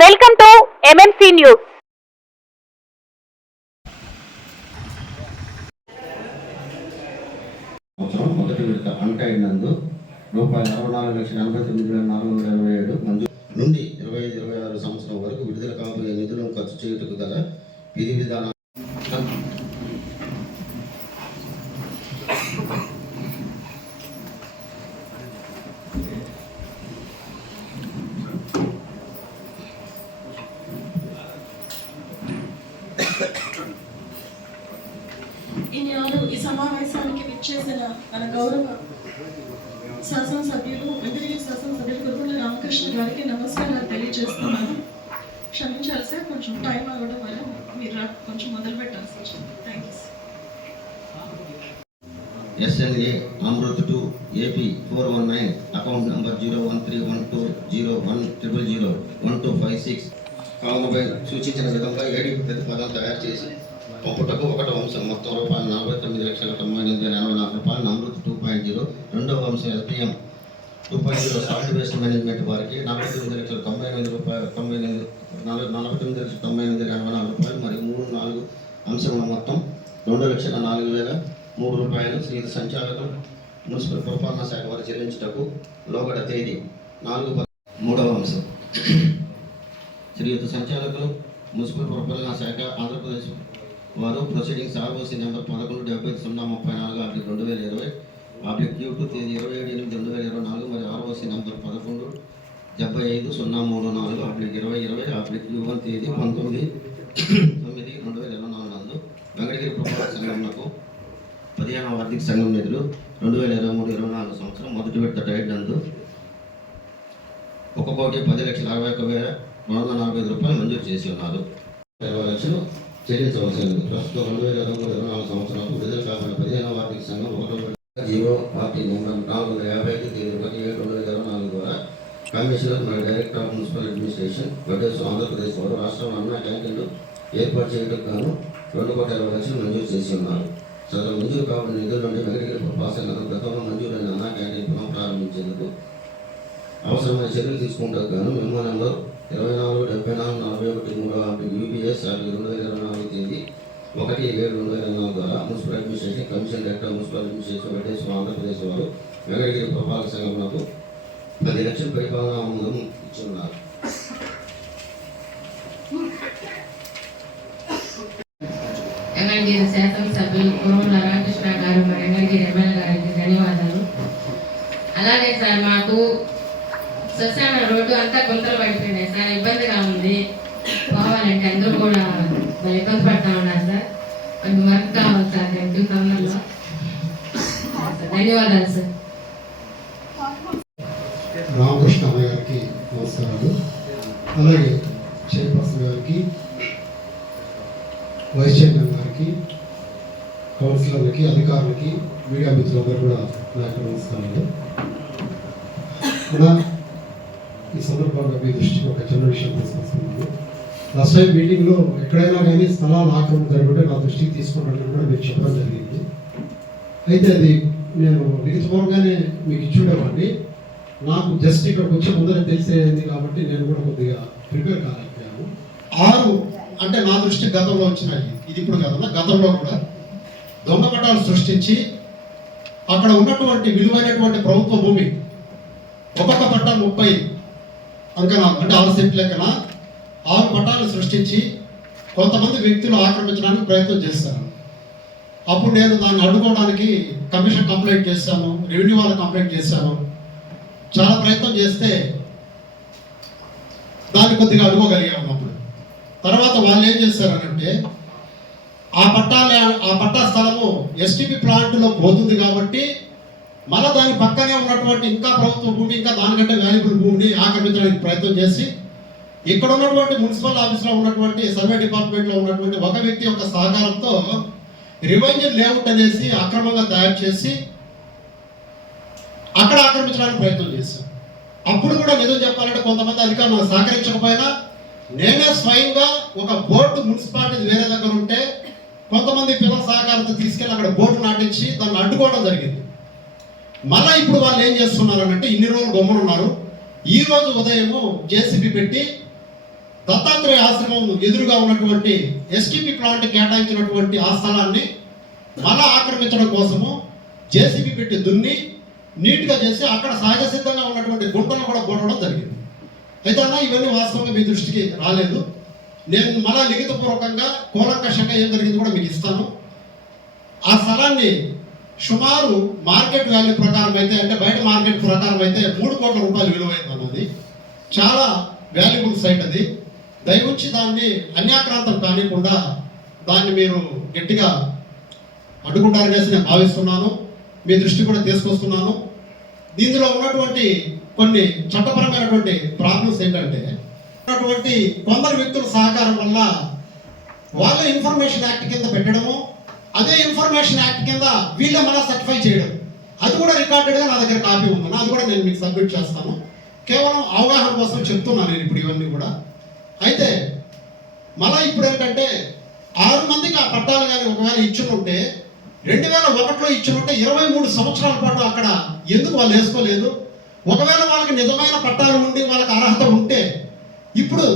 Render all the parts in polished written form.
Welcome to MMC news. మొదటి విడత untied నందు ₹64,89,427 మంజూరు నుండి 25-26 సంవత్సరం వరకు విడుదల కాబోయే నిధులను ఖర్చు చేయుటకు గల విధి విధానాలు ఈ సమావేశానికి విచ్చేసిన మన గౌరవ శాసనసభ్యులు వెంకటగిరి శాసనసభ్యులు కురుపల్లి రామకృష్ణ గారికి నమస్కారాలు తెలియజేస్తున్నాను. క్షమించాలి సార్, కొంచెం టైం అవ్వడం వల్ల మీరు కొంచెం మొదలు పెట్టాల్సి వచ్చింది. Thank you sir. SNA Amrit 2 AP 419 account number 01312010001256 కావునపై సూచించిన విధంగా ఏడీ ప్రతిపాదన తయారు చేసి పంపుటకు 1వ అంశం మొత్తం ₹49,98,084 అమృత్ 2.0, 2వ అంశం SPM 2.0 సాల్ట్ వేస్ట్ మేనేజ్మెంట్ వారికి ₹49,98,084 మరియు 3-4 అంశముల మొత్తం ₹2,04,003 శ్రీ సంచాలకులు మున్సిపల్ పురపాలనా శాఖ వారు చెల్లించుటకు లోగడ తేదీ 4/3వ అంశం శ్రీయుత సంచాలకులు మున్సిపల్ పురపాలనా శాఖ ఆంధ్రప్రదేశ్ వారు ప్రొసీడింగ్స్ ROC నెంబర్ 11/034/2020 Q2 తేదీ 27/8/2024 మరియు ROC నెంబర్ 11/75/034/2020 Q1 తేదీ 19/9/2024 నందు వెంకటగిరి పురపాలక సంఘంకు 15వ ఆర్థిక సంఘం నిధులు 2023-24 సంవత్సరం మొదటి విడత టైడ్ నందు ₹1,10,61,445 మంజూరు చేసి ఉన్నారు. 20 లక్షలు చెల్లించవలసినది. ప్రస్తుతం 2023-24 సంవత్సరాలకు విడుదల కాబడిన 15వ ఆర్థిక సంఘం 1 పార్టీ నెంబర్ 455 తేదీ 1/7/2024 ద్వారా కమిషనర్ మరియు డైరెక్టర్ ఆఫ్ మున్సిపల్ అడ్మినిస్ట్రేషన్ వడ్డేసు ఆంధ్రప్రదేశ్ వారు రాష్ట్రంలో అన్నా క్యాంటీన్లు ఏర్పాటు చేయడానికి గాను ₹2,20,00,000 మంజూరు చేసి ఉన్నారు. సదరు మంజూరు కాబడిన నిధుల నుండి వెంకటగిరి పురపాలక సంఘం గతంలో మంజూరైన అన్నా క్యాంటీన్ పునః ప్రారంభించేందుకు అవసరమైన చర్యలు తీసుకుంటానికి గాను మెమో నెంబర్ 24/74/41 UBS 2024 తేదీ 1/7/2024 ద్వారా municipal administration commission director municipal administration వడ్డేసు ఆంధ్రప్రదేశ్ వారు వెంకటగిరి పురపాలక సంఘంకు 10 లక్షల పరిపాలనా ఆమోదం ఇచ్చున్నారు. వెంకటగిరి శాసనసభ్యులు కురుమల రామకృష్ణ గారు మా వెంకటగిరి ఎమ్మెల్యే గారికి ధన్యవాదాలు. అలాగే సార్, మాకు శ్మశాన రోడ్డు అంతా గుంతలు పడిపోయినాయి సార్, ఇబ్బందిగా ఉంది. పోవాలంటే అందరూ కూడా ఇబ్బంది పడతా ఉన్నారు సార్. అది వర్క్ కావాలి సార్ తొందరలో. ధన్యవాదాలు సార్. రామకృష్ణ గారికి నమస్కారాలు. అలాగే చైర్పర్సన్ గారికి, వైస్ చైర్మన్ గారికి, కౌన్సిలర్లకి, అధికారులకి, మీడియా మిత్రులందరూ కూడా నా యొక్క నమస్కారాలు. ఈ సందర్భంగా మీ దృష్టికి ఒక చిన్న విషయం తీసుకొస్తున్నాను. లాస్ట్ టైం మీటింగ్లో ఎక్కడైనా కానీ స్థలాల ఆక్రమణ జరుగుతుంటే నా దృష్టికి తీసుకున్నట్టు కూడా మీరు చెప్పడం జరిగింది. అయితే అది నేను లిఖితపూర్వకంగానే మీకు ఇచ్చుండేవాడిని. నాకు జస్ట్ ఇక్కడికి వచ్చే ముందర తెలిసేది కాబట్టి నేను కూడా కొద్దిగా ప్రిపేర్ కాలేకపోయాను. 6 అంటే నా దృష్టి గతంలో వచ్చినాయి, ఇది ఇప్పుడు కాదన్నా గతంలో కూడా దొంగ పట్టాలు సృష్టించి అక్కడ ఉన్నటువంటి విలువైనటువంటి ప్రభుత్వ భూమి ఒక్కొక్క పట్టా 30 అంకణాలు అంటే 6 సెంట్ లెక్కన 6 పట్టాలు సృష్టించి కొంతమంది వ్యక్తులు ఆక్రమించడానికి ప్రయత్నం చేస్తారు. అప్పుడు నేను దాన్ని అడ్డుకోవడానికి కమిషన్ కంప్లైంట్ చేశాను, రెవెన్యూ వాళ్ళకి కంప్లైంట్ చేశాను. చాలా ప్రయత్నం చేస్తే దాన్ని కొద్దిగా అడ్డుకోగలిగాము. అప్పుడు తర్వాత వాళ్ళు ఏం చేశారనంటే ఆ పట్టా స్థలము STP ప్లాంట్లో పోతుంది కాబట్టి మళ్ళీ దాని పక్కనే ఉన్నటువంటి ఇంకా ప్రభుత్వ భూమి, ఇంకా దానికంటే వాల్యుబుల్ భూమిని ఆక్రమించడానికి ప్రయత్నం చేసి ఇక్కడ ఉన్నటువంటి మున్సిపల్ ఆఫీస్లో ఉన్నటువంటి సర్వే డిపార్ట్మెంట్లో ఉన్నటువంటి ఒక వ్యక్తి యొక్క సహకారంతో రివెంజ్ లేఅవుట్ అనేసి అక్రమంగా తయారు చేసి అక్కడ ఆక్రమించడానికి ప్రయత్నం చేశాం. అప్పుడు కూడా నిజం చెప్పాలంటే కొంతమంది అధికారులు సహకరించకపోయినా నేనే స్వయంగా ఒక బోర్డు మున్సిపాలిటీ వేరే దగ్గర ఉంటే కొంతమంది పిల్లల సహకారంతో తీసుకెళ్ళి అక్కడ బోర్డు నాటించి దాన్ని అడ్డుకోవడం జరిగింది. మళ్ళీ ఇప్పుడు వాళ్ళు ఏం చేస్తున్నారు అంటే ఇన్ని రోజులు గమ్మునున్నారు. ఈ రోజు ఉదయము JCB పెట్టి దత్తాత్రేయ ఆశ్రమం ఎదురుగా ఉన్నటువంటి ఎస్టీపీ ప్లాంట్ కేటాయించినటువంటి ఆ స్థలాన్ని మళ్ళా ఆక్రమించడం కోసము జేసీబీ పెట్టి దున్ని నీట్గా చేసి అక్కడ సహజ సిద్ధంగా ఉన్నటువంటి గుంటను కూడా కొట్టడం జరిగింది. అయితే అన్న ఇవన్నీ వాస్తవంగా మీ దృష్టికి రాలేదు. నేను మళ్ళా లిఖితపూర్వకంగా కూలంకషంగా ఏం జరిగింది కూడా మీకు ఇస్తాను. ఆ స్థలాన్ని సుమారు మార్కెట్ వాల్యూ ప్రకారం అయితే, అంటే బయట మార్కెట్ ప్రకారం అయితే 3 కోట్ల రూపాయలు విలువైంది అన్నది. చాలా వాల్యుబుల్ సైట్ అది. దయవుంచి దాన్ని అన్యాక్రాంతం కానికుండా దాన్ని మీరు గట్టిగా అడ్డుకుంటారనేసి నేను భావిస్తున్నాను. మీ దృష్టి కూడా తీసుకొస్తున్నాను. దీనిలో ఉన్నటువంటి కొన్ని చట్టపరమైనటువంటి ప్రాబ్లమ్స్ ఏంటంటే, ఉన్నటువంటి కొందరు వ్యక్తుల సహకారం వల్ల వాళ్ళ ఇన్ఫర్మేషన్ యాక్ట్ కింద పెట్టడము, అదే ఇన్ఫర్మేషన్ యాక్ట్ కింద వీళ్ళే మళ్ళీ సర్టిఫై చేయడం, అది కూడా రికార్డెడ్గా నా దగ్గర కాపీ ఉంది. అది కూడా నేను మీకు సబ్మిట్ చేస్తాను. కేవలం అవగాహన కోసం చెప్తున్నాను నేను ఇప్పుడు ఇవన్నీ కూడా. అయితే మళ్ళీ ఇప్పుడు ఏంటంటే 6 మందికి ఆ పట్టాలు కానీ ఒకవేళ ఇచ్చుంటే 2001లో ఇచ్చుంటే 23 సంవత్సరాల పాటు అక్కడ ఎందుకు వాళ్ళు వేసుకోలేదు? ఒకవేళ వాళ్ళకి నిజమైన పట్టాలు ఉండి వాళ్ళకి అర్హత ఉంటే ఇప్పుడు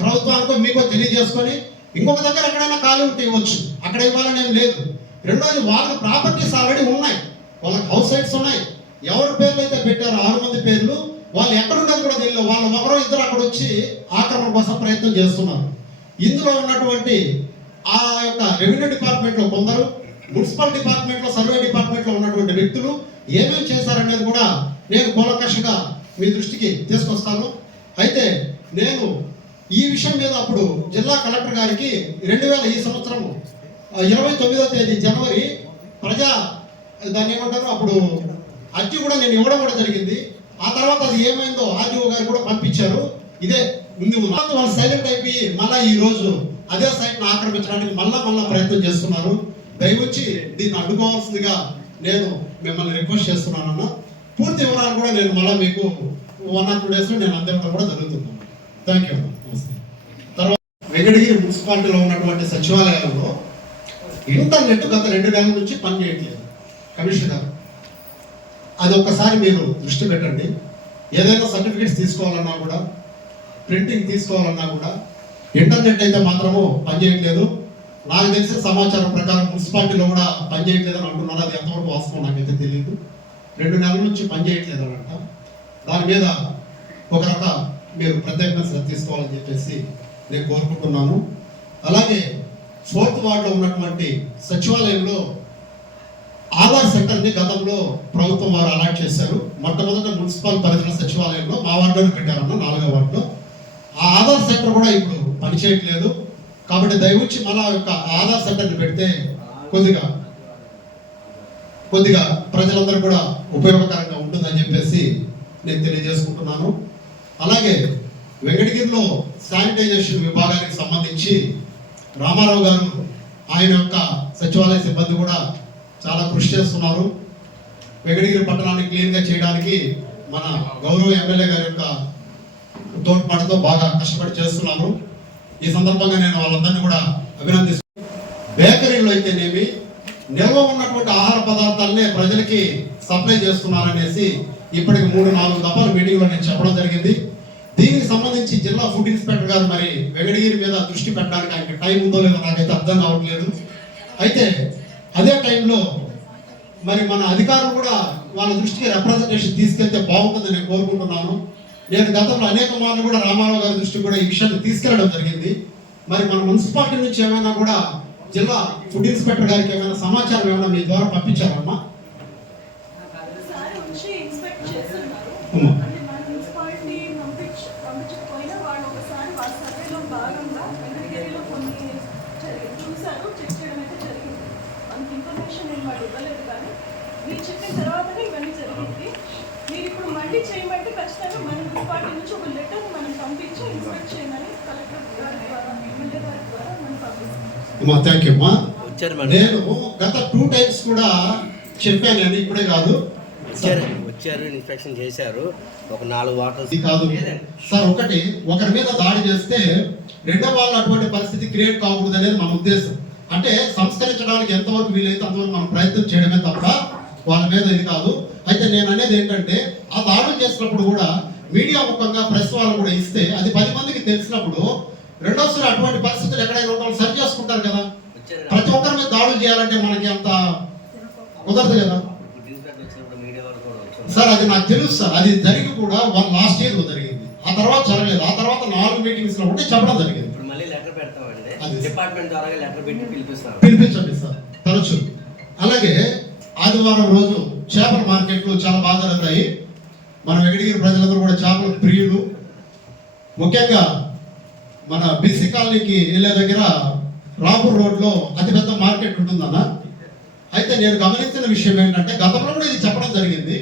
ప్రభుత్వానికో మీకో తెలియజేసుకొని ఇంకొక దగ్గర ఎక్కడైనా ఖాళీ ఉంటే ఇవ్వచ్చు, అక్కడ ఇవ్వాలని ఏం లేదు. రెండోది, వాళ్ళకి ప్రాపర్టీస్ ఆల్రెడీ ఉన్నాయి, వాళ్ళకి హౌస్ సైట్స్ ఉన్నాయి. ఎవరి పేర్లు అయితే పెట్టారో 6 మంది పేర్లు, వాళ్ళు ఎక్కడుండేది కూడా తెలియదు. వాళ్ళు 1-2 అక్కడ వచ్చి ఆక్రమణ కోసం ప్రయత్నం చేస్తున్నారు. ఇందులో ఉన్నటువంటి ఆ యొక్క రెవెన్యూ డిపార్ట్మెంట్లో కొందరు, మున్సిపల్ డిపార్ట్మెంట్లో, సర్వే డిపార్ట్మెంట్లో ఉన్నటువంటి వ్యక్తులు ఏమేమి చేశారనేది కూడా నేను కూలంకషంగా మీ దృష్టికి తీసుకొస్తాను. అయితే నేను ఈ విషయం మీద అప్పుడు జిల్లా కలెక్టర్ గారికి ఈ సంవత్సరం 29వ తేదీ జనవరి దాన్ని ఏమంటారు అప్పుడు అర్జీ కూడా నేను ఇవ్వడం కూడా జరిగింది. ఆ తర్వాత అది ఏమైందో ఆర్డీఓ గారు కూడా పంపించారు. ఇదే ముందు వాళ్ళు సైలెంట్ అయిపోయి మళ్ళీ ఈ రోజు అదే సైట్ను ఆక్రమించడానికి మళ్ళా ప్రయత్నం చేస్తున్నారు. దయవచ్చి దీన్ని అడ్డుకోవాల్సిందిగా నేను మిమ్మల్ని రిక్వెస్ట్ చేస్తున్నానన్న. పూర్తి వివరాలు కూడా నేను మళ్ళీ మీకు 1 or 2 daysలో నేను అందివ్వడం కూడా జరుగుతుంది. Thank you. తర్వాత వెంకటగిరి మున్సిపాలిటీలో ఉన్నటువంటి సచివాలయాలలో ఇంటర్నెట్ గత 2 నెలల నుంచి పనిచేయట్లేదు. కమిషనర్ గారు, అది ఒక్కసారి మీరు దృష్టి పెట్టండి. ఏదైనా సర్టిఫికేట్స్ తీసుకోవాలన్నా కూడా, ప్రింటింగ్ తీసుకోవాలన్నా కూడా ఇంటర్నెట్ అయితే మాత్రము పనిచేయట్లేదు. నాకు తెలిసిన సమాచారం ప్రకారం మున్సిపాలిటీలో కూడా పనిచేయట్లేదని అంటున్నారు. అది ఎంతవరకు వాస్తవం నాకైతే తెలియదు. 2 నెలల నుంచి పనిచేయట్లేదు అని అంట. దాని మీద ఒక మీరు ప్రత్యేకంగా శ్రద్ధ తీసుకోవాలని చెప్పేసి నేను కోరుకుంటున్నాను. అలాగే 4th వార్డులో ఉన్నటువంటి సచివాలయంలో ఆధార్ సెంటర్ని గతంలో ప్రభుత్వం వారు అలాట్ చేశారు. మొట్టమొదట మున్సిపల్ పరిధిలో సచివాలయంలో మా వార్డులో పెట్టారన్న 4వ వార్డులో. ఆ ఆధార్ సెంటర్ కూడా ఇప్పుడు పనిచేయట్లేదు. కాబట్టి దయవుచ్చి మళ్ళా యొక్క ఆధార్ సెంటర్ని పెడితే కొద్దిగా ప్రజలందరూ కూడా ఉపయోగకరంగా ఉంటుందని చెప్పేసి నేను తెలియజేసుకుంటున్నాను. అలాగే వెంకటగిరిలో శానిటైజేషన్ విభాగానికి సంబంధించి రామారావు గారు, ఆయన యొక్క సచివాలయ సిబ్బంది కూడా చాలా కృషి చేస్తున్నారు. వెంకటగిరి పట్టణాన్ని క్లీన్గా చేయడానికి మన గౌరవ ఎమ్మెల్యే గారి యొక్క తోడ్పాటుతో బాగా కష్టపడి చేస్తున్నారు. ఈ సందర్భంగా నేను వాళ్ళందరినీ కూడా అభినందిస్తున్నాను. బేకరీలో అయితేనేమి నిల్వ ఉన్నటువంటి ఆహార పదార్థాలనే ప్రజలకి సప్లై చేస్తున్నారనేసి ఇప్పటికి 3-4 దఫాలు మీటింగ్లో నేను చెప్పడం జరిగింది. దీనికి సంబంధించి జిల్లా ఫుడ్ ఇన్స్పెక్టర్ గారు మరి వెంకటగిరి మీద దృష్టి పెట్టడానికి ఆయనకి టైం ఉందో లేదో నాకైతే అర్థం కావట్లేదు. అయితే అదే టైంలో మరి మన అధికారులు కూడా వాళ్ళ దృష్టికి రిప్రజెంటేషన్ తీసుకెళ్తే బాగుంటుందని నేను కోరుకుంటున్నాను. నేను గతంలో అనేక మార్లు కూడా రామారావు గారి దృష్టికి కూడా ఈ విషయాన్ని తీసుకెళ్లడం జరిగింది. మరి మన మున్సిపాలిటీ నుంచి ఏమైనా కూడా జిల్లా ఫుడ్ ఇన్స్పెక్టర్ గారికి ఏమైనా సమాచారం ఏమైనా మీ ద్వారా పంపించారమ్మా? మీరు చెప్పిన తర్వాతనే ఇవన్నీ జరిగింది. మీరు ఇప్పుడు మళ్ళీ చేయమంటే ఖచ్చితంగా మన మున్సిపాలిటీ నుంచి ఒక లెటర్ మనం పంపించి ఇన్స్పెక్ట్ చేయమని కలెక్టర్ గారి ద్వారా, ఎమ్మెల్యే గారి ద్వారా మనం పంపిస్తాం. థ్యాంక్ యూ అమ్మా. నేను గత 2 times కూడా చెప్పాను అని ఇప్పుడే కాదు, వచ్చారు ఇన్స్పెక్షన్ చేశారు. ఒక 4 వాటర్స్ కాదు సార్. ఒకరి మీద దాడి చేస్తే రెండో వాళ్ళు అటువంటి పరిస్థితి క్రియేట్ కాకూడదు అనేది మన ఉద్దేశం. అంటే సంస్కరించడానికి ఎంతవరకు వీలైతే అంతవరకు మనం ప్రయత్నం చేయడమే తప్ప వాళ్ళ మీద ఇది కాదు. అయితే నేను అనేది ఏంటంటే ఆ దాడులు చేసినప్పుడు కూడా మీడియా ముఖంగా ప్రెస్ వాళ్ళు కూడా ఇస్తే అది 10 మందికి తెలిసినప్పుడు రెండోసారి అటువంటి పరిస్థితులు ఎక్కడైనా ఉండాలి సరి చేసుకుంటారు కదా. ప్రతి ఒక్కరి మీద దాడులు చేయాలంటే మనకి అంత కుదరదు కదా సార్. అది నాకు తెలుసు సార్. అది జరిగి కూడా లాస్ట్ ఇయర్ జరిగింది, ఆ తర్వాత జరగలేదు. ఆ తర్వాత 4 మీటింగ్స్ లో ఉంటే చెప్పడం జరిగింది. ఇప్పుడు మళ్ళీ లెటర్ పెడతామండి, డిపార్ట్మెంట్ ద్వారా లెటర్ పెట్టి పిలిపించండి సార్ తరచు. అలాగే ఆదివారం రోజు చేపల మార్కెట్లు చాలా బాగా జరుగుతాయి. మన వెంకటగిరి ప్రజలందరూ కూడా చేపల ప్రియులు. ముఖ్యంగా మన బీసీ కాలనీకి వెళ్ళే దగ్గర రాపూర్ రోడ్లో అతిపెద్ద మార్కెట్ ఉంటుందన్న. అయితే నేను గమనించిన విషయం ఏంటంటే గతంలో కూడా ఇది చెప్పడం జరిగింది.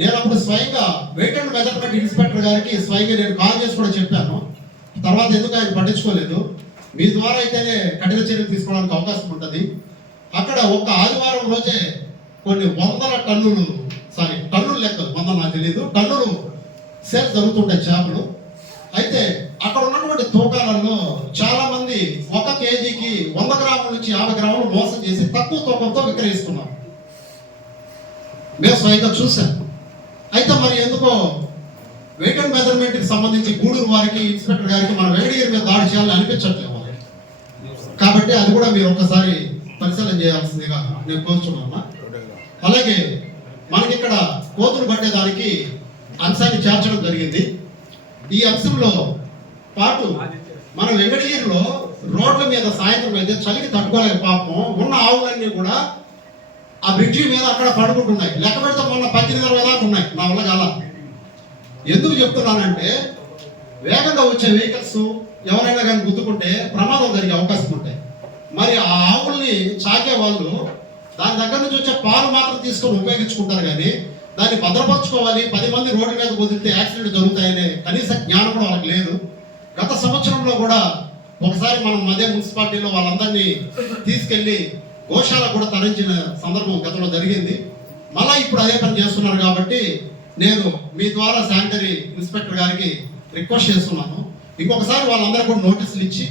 నేను అప్పుడు స్వయంగా వెయిట్ అండ్ మెజర్మెంట్ ఇన్స్పెక్టర్ గారికి స్వయంగా నేను కాల్ చేసి కూడా చెప్పాను. తర్వాత ఎందుకు ఆయన పట్టించుకోలేదు. మీ ద్వారా అయితేనే కఠిన చర్యలు తీసుకోవడానికి అవకాశం ఉంటుంది. అక్కడ ఒక ఆదివారం రోజే కొన్ని వందల టన్నులు లెక్క 100 నాకు తెలియదు టన్నులు సేల్ జరుగుతుంటాయి చేపలు. అయితే అక్కడ ఉన్నటువంటి తూకాలలో చాలా మంది 1 కేజీకి 100 గ్రాముల నుంచి 50 గ్రాములు మోసం చేసి తక్కువ తూకంతో విక్రయిస్తున్నారు. మేము స్వయంగా చూసాం. అయితే మరి ఎందుకో వెయిట్ అండ్ మెజర్మెంట్ కి సంబంధించి గూడూరు వారికి ఇన్స్పెక్టర్ గారికి మన వెంకటగిరి మీద దాడి చేయాలని అనిపించట్లేదు. కాబట్టి అది కూడా మీరు ఒక్కసారి పరిశీలన చేయాల్సిందిగా నేను కోరుచున్నాను. అలాగే మనకి ఇక్కడ కోతులు పట్టేదానికి అంశాన్ని చేర్చడం జరిగింది. ఈ అంశంలో పాటు మన వెంకటగిరిలో రోడ్ల మీద సాయంత్రం అయితే చలికి తట్టుకోలేక పాపం ఉన్న ఆవులన్నీ కూడా ఆ బ్రిడ్జి మీద అక్కడ పడుకుంటున్నాయి. లెక్క పెడితే మొన్న 18-20 దాకా ఉన్నాయి. నా వల్ల కాల. ఎందుకు చెప్తున్నానంటే వేగంగా వచ్చే వెహికల్స్ ఎవరైనా కానీ గుద్దుకుంటే ప్రమాదం జరిగే అవకాశం ఉంటాయి. మరి ఆ ఆవుల్ని చాకే వాళ్ళు దాని దగ్గర నుంచి వచ్చే పాలు మాత్రం తీసుకొని ఉపయోగించుకుంటారు, కానీ దాన్ని భద్రపరచుకోవాలి. 10 మంది రోడ్డు మీద కుదిరితే యాక్సిడెంట్ జరుగుతాయనే కనీస జ్ఞానం కూడా వాళ్ళకి లేదు. గత సంవత్సరంలో కూడా ఒకసారి మనం అదే మున్సిపాలిటీలో వాళ్ళందరినీ తీసుకెళ్లి గోశాల కూడా తరలించిన సందర్భం గతంలో జరిగింది. మళ్ళా ఇప్పుడు అదే పని చేస్తున్నారు. కాబట్టి నేను మీ ద్వారా శానిటరీ ఇన్స్పెక్టర్ గారికి రిక్వెస్ట్ చేస్తున్నాను, ఇంకొకసారి వాళ్ళందరూ కూడా నోటీసులు ఇచ్చి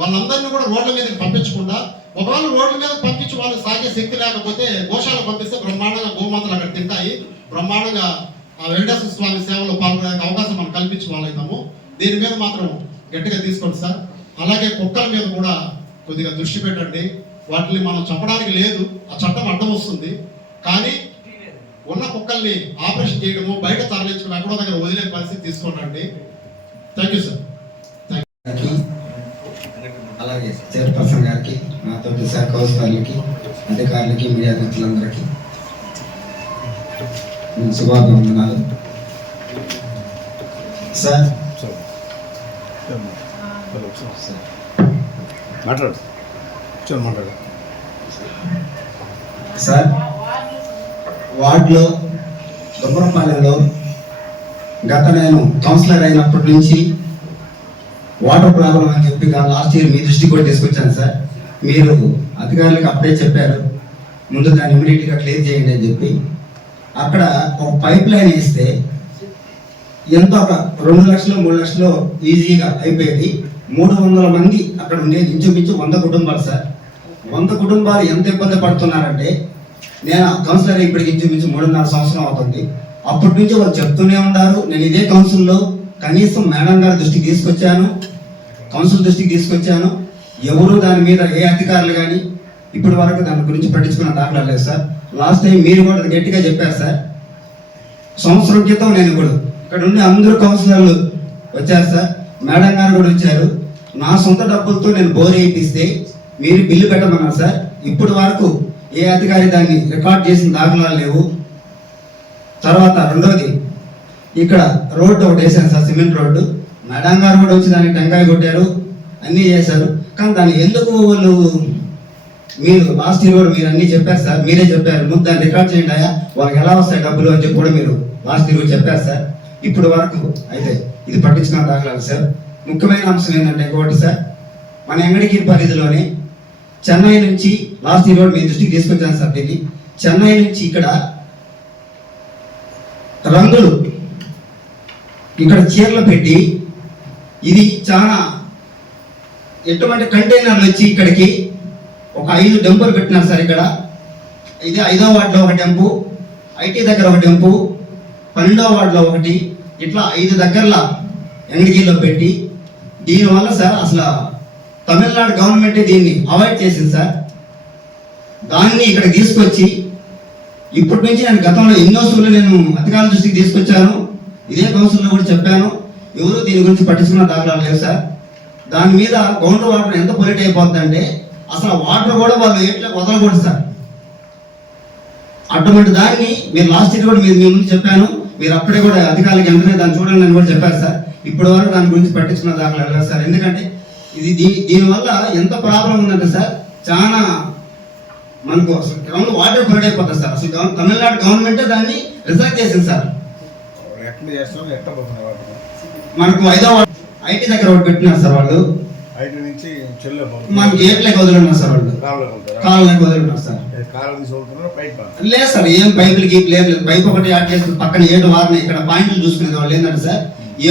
వాళ్ళందరినీ కూడా రోడ్ల మీదకి పంపించకుండా, ఒకవేళ రోడ్ల మీద పంపించి వాళ్ళు సాగే శక్తి లేకపోతే గోశాల పంపిస్తే బ్రహ్మాండంగా గోమాతలు అక్కడ తింటాయి. బ్రహ్మాండంగా ఆ వెంకటేశ్వర స్వామి సేవలో పాల్గొనే అవకాశం మనం కల్పించి వాళ్ళైతాము. దీని మీద మాత్రం గట్టిగా తీసుకోండి సార్. అలాగే కుక్కల మీద కూడా కొద్దిగా దృష్టి పెట్టండి. వాటిని మనం చంపడానికి లేదు, ఆ చట్టం అడ్డం వస్తుంది. కానీ ఉన్న కుక్కల్ని ఆపరేషన్ చేయడము, బయట తరలించడం, ఎక్కడో దగ్గర వదిలే పరిస్థితి తీసుకోండి. Thank you sir. అలాగే చైర్పర్సన్ గారికి, నాతోటి శాఖ కౌన్సిలర్లకి, అధికారులకి, మీడియా మిత్రులందరికీ శుభాభివందనాలు. సార్ మాట్లాడు సార్, వార్డులో దుర్గంపాలెంలో గత నేను కౌన్సిలర్ అయినప్పటి నుంచి వాటర్ ప్రాబ్లం అని చెప్పి లాస్ట్ ఇయర్ మీ దృష్టికి కూడా తీసుకొచ్చాను సార్. మీరు అధికారులకు అప్పుడే చెప్పారు, ముందు దాన్ని ఇమీడియట్గా క్లియర్ చేయండి అని చెప్పి. అక్కడ ఒక పైప్ లైన్ వేస్తే ఎంతో ఒక 2 లక్షలు 3 లక్షలు ఈజీగా అయిపోయేది. 300 మంది అక్కడ ఉండేది, ఇంచుమించు 100 కుటుంబాలు సార్. 100 కుటుంబాలు ఎంత ఇబ్బంది పడుతున్నారంటే, నేను కౌన్సిలర్ ఇప్పటికి ఇంచుమించు 3.5 సంవత్సరం అవుతుంది. అప్పటి నుంచి వాళ్ళు చెప్తూనే ఉన్నారు. నేను ఇదే కౌన్సిల్లో కనీసం మేడం గారి దృష్టికి తీసుకొచ్చాను, కౌన్సిల్ దృష్టికి తీసుకొచ్చాను. ఎవరు దాని మీద ఏ అధికారులు కానీ ఇప్పటి వరకు దాని గురించి పట్టించుకున్న దాఖలా లేదు సార్. లాస్ట్ టైం మీరు కూడా గట్టిగా చెప్పారు సార్. సంవత్సరం క్రితం నేను కూడా ఇక్కడ ఉండి అందరూ కౌన్సిలర్లు వచ్చారు సార్, మేడం గారు కూడా వచ్చారు. నా సొంత డబ్బులతో నేను బోర్ వేయిస్తే మీరు బిల్లు పెట్టమన్నారు సార్. ఇప్పటి వరకు ఏ అధికారి దాన్ని రికార్డ్ చేసిన దాఖలాలు లేవు. తర్వాత రెండోది, ఇక్కడ రోడ్డు ఒకటి వేసాను సార్, సిమెంట్ రోడ్డు. మేడం గారు కూడా వచ్చి దానికి టెంకాయ కొట్టారు, అన్నీ చేశారు. కానీ దాన్ని ఎందుకు వాళ్ళు, మీరు లాస్ట్ ఇయర్ కూడా మీరు అన్నీ చెప్పారు సార్, మీరే చెప్పారు ముందు దాన్ని రికార్డ్ చేయండి అయ్యా, వాళ్ళకి ఎలా వస్తాయి డబ్బులు అని చెప్పి కూడా మీరు లాస్ట్ ఇయర్ చెప్పారు సార్. ఇప్పుడు వరకు అయితే ఇది పట్టించుకున్న దాఖలాలు సార్. ముఖ్యమైన అంశం ఏంటంటే ఇంకోటి సార్, మన వెంకటగిరి పరిధిలోనే చెన్నై నుంచి లాస్ట్ ఇయర్ మీ దృష్టికి తీసుకొచ్చాను సార్. దీన్ని చెన్నై నుంచి ఇక్కడ రంగులు ఇక్కడ చీరలు పెట్టి, ఇది చాలా ఎటువంటి కంటైనర్లు వచ్చి ఇక్కడికి ఒక 5 డెంపులు పెట్టినారు సార్. ఇక్కడ ఇది 5వ వార్డులో ఒక డెంపు, ఐటీ దగ్గర ఒక డెంపు, 12వ వార్డులో ఒకటి, ఇట్లా 5 దగ్గరల ఎంగడిగిలో పెట్టి దీనివల్ల సార్ అసలు తమిళనాడు గవర్నమెంటే దీన్ని అవాయిడ్ చేసింది సార్. దాన్ని ఇక్కడ తీసుకొచ్చి ఇప్పటి నుంచి నేను గతంలో ఎన్నో సూర్లు నేను అధికారుల దృష్టికి తీసుకొచ్చాను, ఇదే కౌన్సిల్లో కూడా చెప్పాను, ఎవరు దీని గురించి పట్టించుకున్న దాఖలాలు లేవు సార్. దాని మీద గ్రౌండ్ వాటర్ ఎంత పొల్యూట్ అయిపోతుందంటే అసలు వాటర్ కూడా వాళ్ళు ఏట్లో వదలకూడదు సార్. అటువంటి దాన్ని మీరు లాస్ట్ ఇయర్ కూడా మీ ముందు చెప్పాను, మీరు అప్పుడే కూడా అధికారులకు వెంటనే దాన్ని చూడండి అని కూడా చెప్పారు సార్. ఇప్పటి వరకు దాని గురించి పట్టించుకున్న దాఖలాలు లేవు సార్. ఎందుకంటే దీనివల్ల ఎంత ప్రాబ్లం ఉందంటే సార్, చాలా మనకు అసలు గ్రౌండ్ వాటర్ పొల్యూట్ అయిపోతుంది సార్. అసలు తమిళనాడు గవర్నమెంటే దాన్ని రిజర్వ్ చేసింది సార్. మనకు 5వ ఐటీ దగ్గర ఒకటి పెట్టినారు సార్ వాళ్ళు, మనకి ఏట్లకి వదులున్నారు సార్, వాళ్ళు కాళ్ళకి వదులున్నారు సార్. లేదు సార్, ఏం పైపులు గీపు లేదు, పైప్ ఒకటి యాడ్ చేసి పక్కన 7 వారిని ఇక్కడ పాయింట్లు చూసుకునేది వాళ్ళు ఏంటంటే సార్,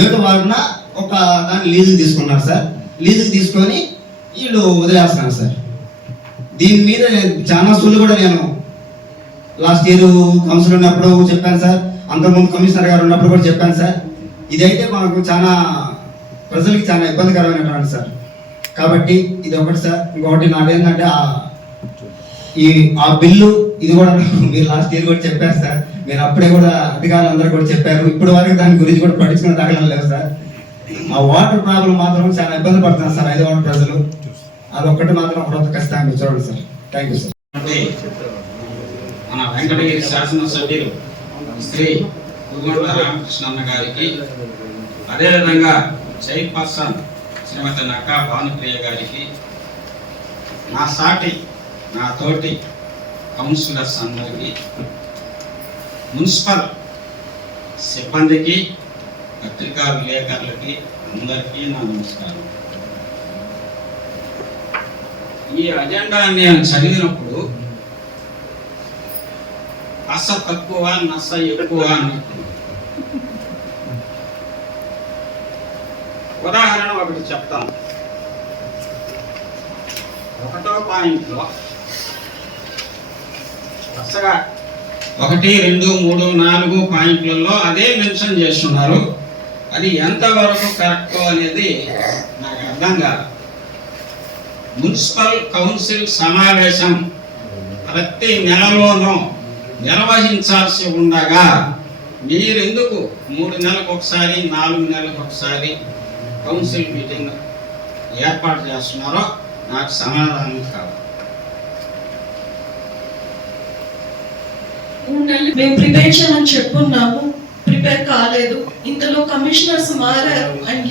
7 వారిన ఒక దాన్ని లీజుకి తీసుకున్నారు సార్. లీజుకి తీసుకొని వీళ్ళు వదిలేస్తున్నారు సార్. దీని మీద చాలా సూళ్ళు కూడా నేను లాస్ట్ ఇయర్ కౌన్సిల్ ఉన్నప్పుడు చెప్పాను సార్, అంతకుముందు కమిషనర్ గారు ఉన్నప్పుడు కూడా చెప్పాను సార్. ఇదైతే మనకు చాలా ప్రజలకి చాలా ఇబ్బందికరమైనటువంటి సార్. కాబట్టి ఇది ఒకటి సార్. ఇంకొకటి నాదేంటంటే ఆ బిల్లు ఇది కూడా మీరు లాస్ట్ ఇయర్ కూడా చెప్పారు సార్, మీరు అప్పుడే కూడా అధికారులు అందరూ కూడా చెప్పారు. ఇప్పటి వరకు దాని గురించి కూడా పట్టించుకునే దాఖలాలు లేవు సార్. ఆ వాటర్ ప్రాబ్లం మాత్రం చాలా ఇబ్బంది పడుతున్నారు సార్ 5 వార్డు ప్రజలు. అదొక్కటి మాత్రం ఒకరోజు ఖచ్చితంగా చూడండి సార్. Thank you sir. మన వెంకటగిరి శాసనసభ్యులు శ్రీ కుగొండ రామకృష్ణన్న గారికి, అదేవిధంగా చైర్పర్సన్ శ్రీమతి నక్కా భానుప్రియ గారికి, నా తోటి కౌన్సిలర్స్ అందరికీ, మున్సిపల్ సిబ్బందికి, పత్రికా విలేకరులకి అందరికీ నా నమస్కారం. ఈ అజెండా నేను చదివినప్పుడు అస తక్కువ నస ఎక్కువ అన్నట్టు. ఉదాహరణ ఒకటి చెప్తాను. 1వ పాయింట్లో వరుసగా 1, 2, 3, 4 పాయింట్లలో అదే మెన్షన్ చేస్తున్నారు. అది ఎంతవరకు కరెక్ట్ అనేది నాకు అర్థం కాదు. మున్సిపల్ కౌన్సిల్ సమావేశం ప్రతి నెలలోనూ నిర్వహించాల్సి ఉండగా మీరెందుకు 3 నెలలకు ఒకసారి 4 నెలలకు ఒకసారి కౌన్సిల్ మీటింగ్ ఏర్పాటు చేస్తున్నారో నాకు సమాధానం కావాలి. మేము ప్రిపేర్ చేయమని చెప్పున్నాము, ప్రిపేర్ కాలేదు. ఇంతలో కమిషనర్స్ మారారు అండ్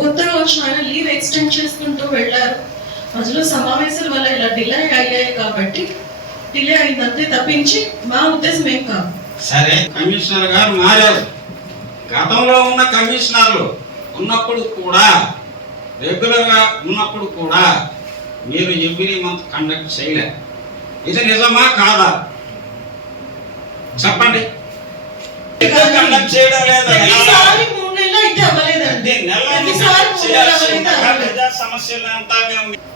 కొత్తగా వచ్చిన ఆయన లీవ్ ఎక్స్టెండ్ చేసుకుంటూ వెళ్ళారు. మధ్యలో సమావేశాల వల్ల ఇలా డిలే అయ్యాయి కాబట్టి డిలే అయిందంతే తప్పించి మా ఉద్దేశం ఏం కాదు. సరే, కమిషనర్ గారు మారారు. గతంలో ఉన్న కమిషనర్లు ఉన్నప్పుడు కూడా, రెగ్యులర్ గా ఉన్నప్పుడు కూడా మీరు ఎవ్రీ మంత్ కండక్ట్ చేయలేదు. ఇది నిజమా కాదా చెప్పండి. కండక్ట్ చేయడం లేదా?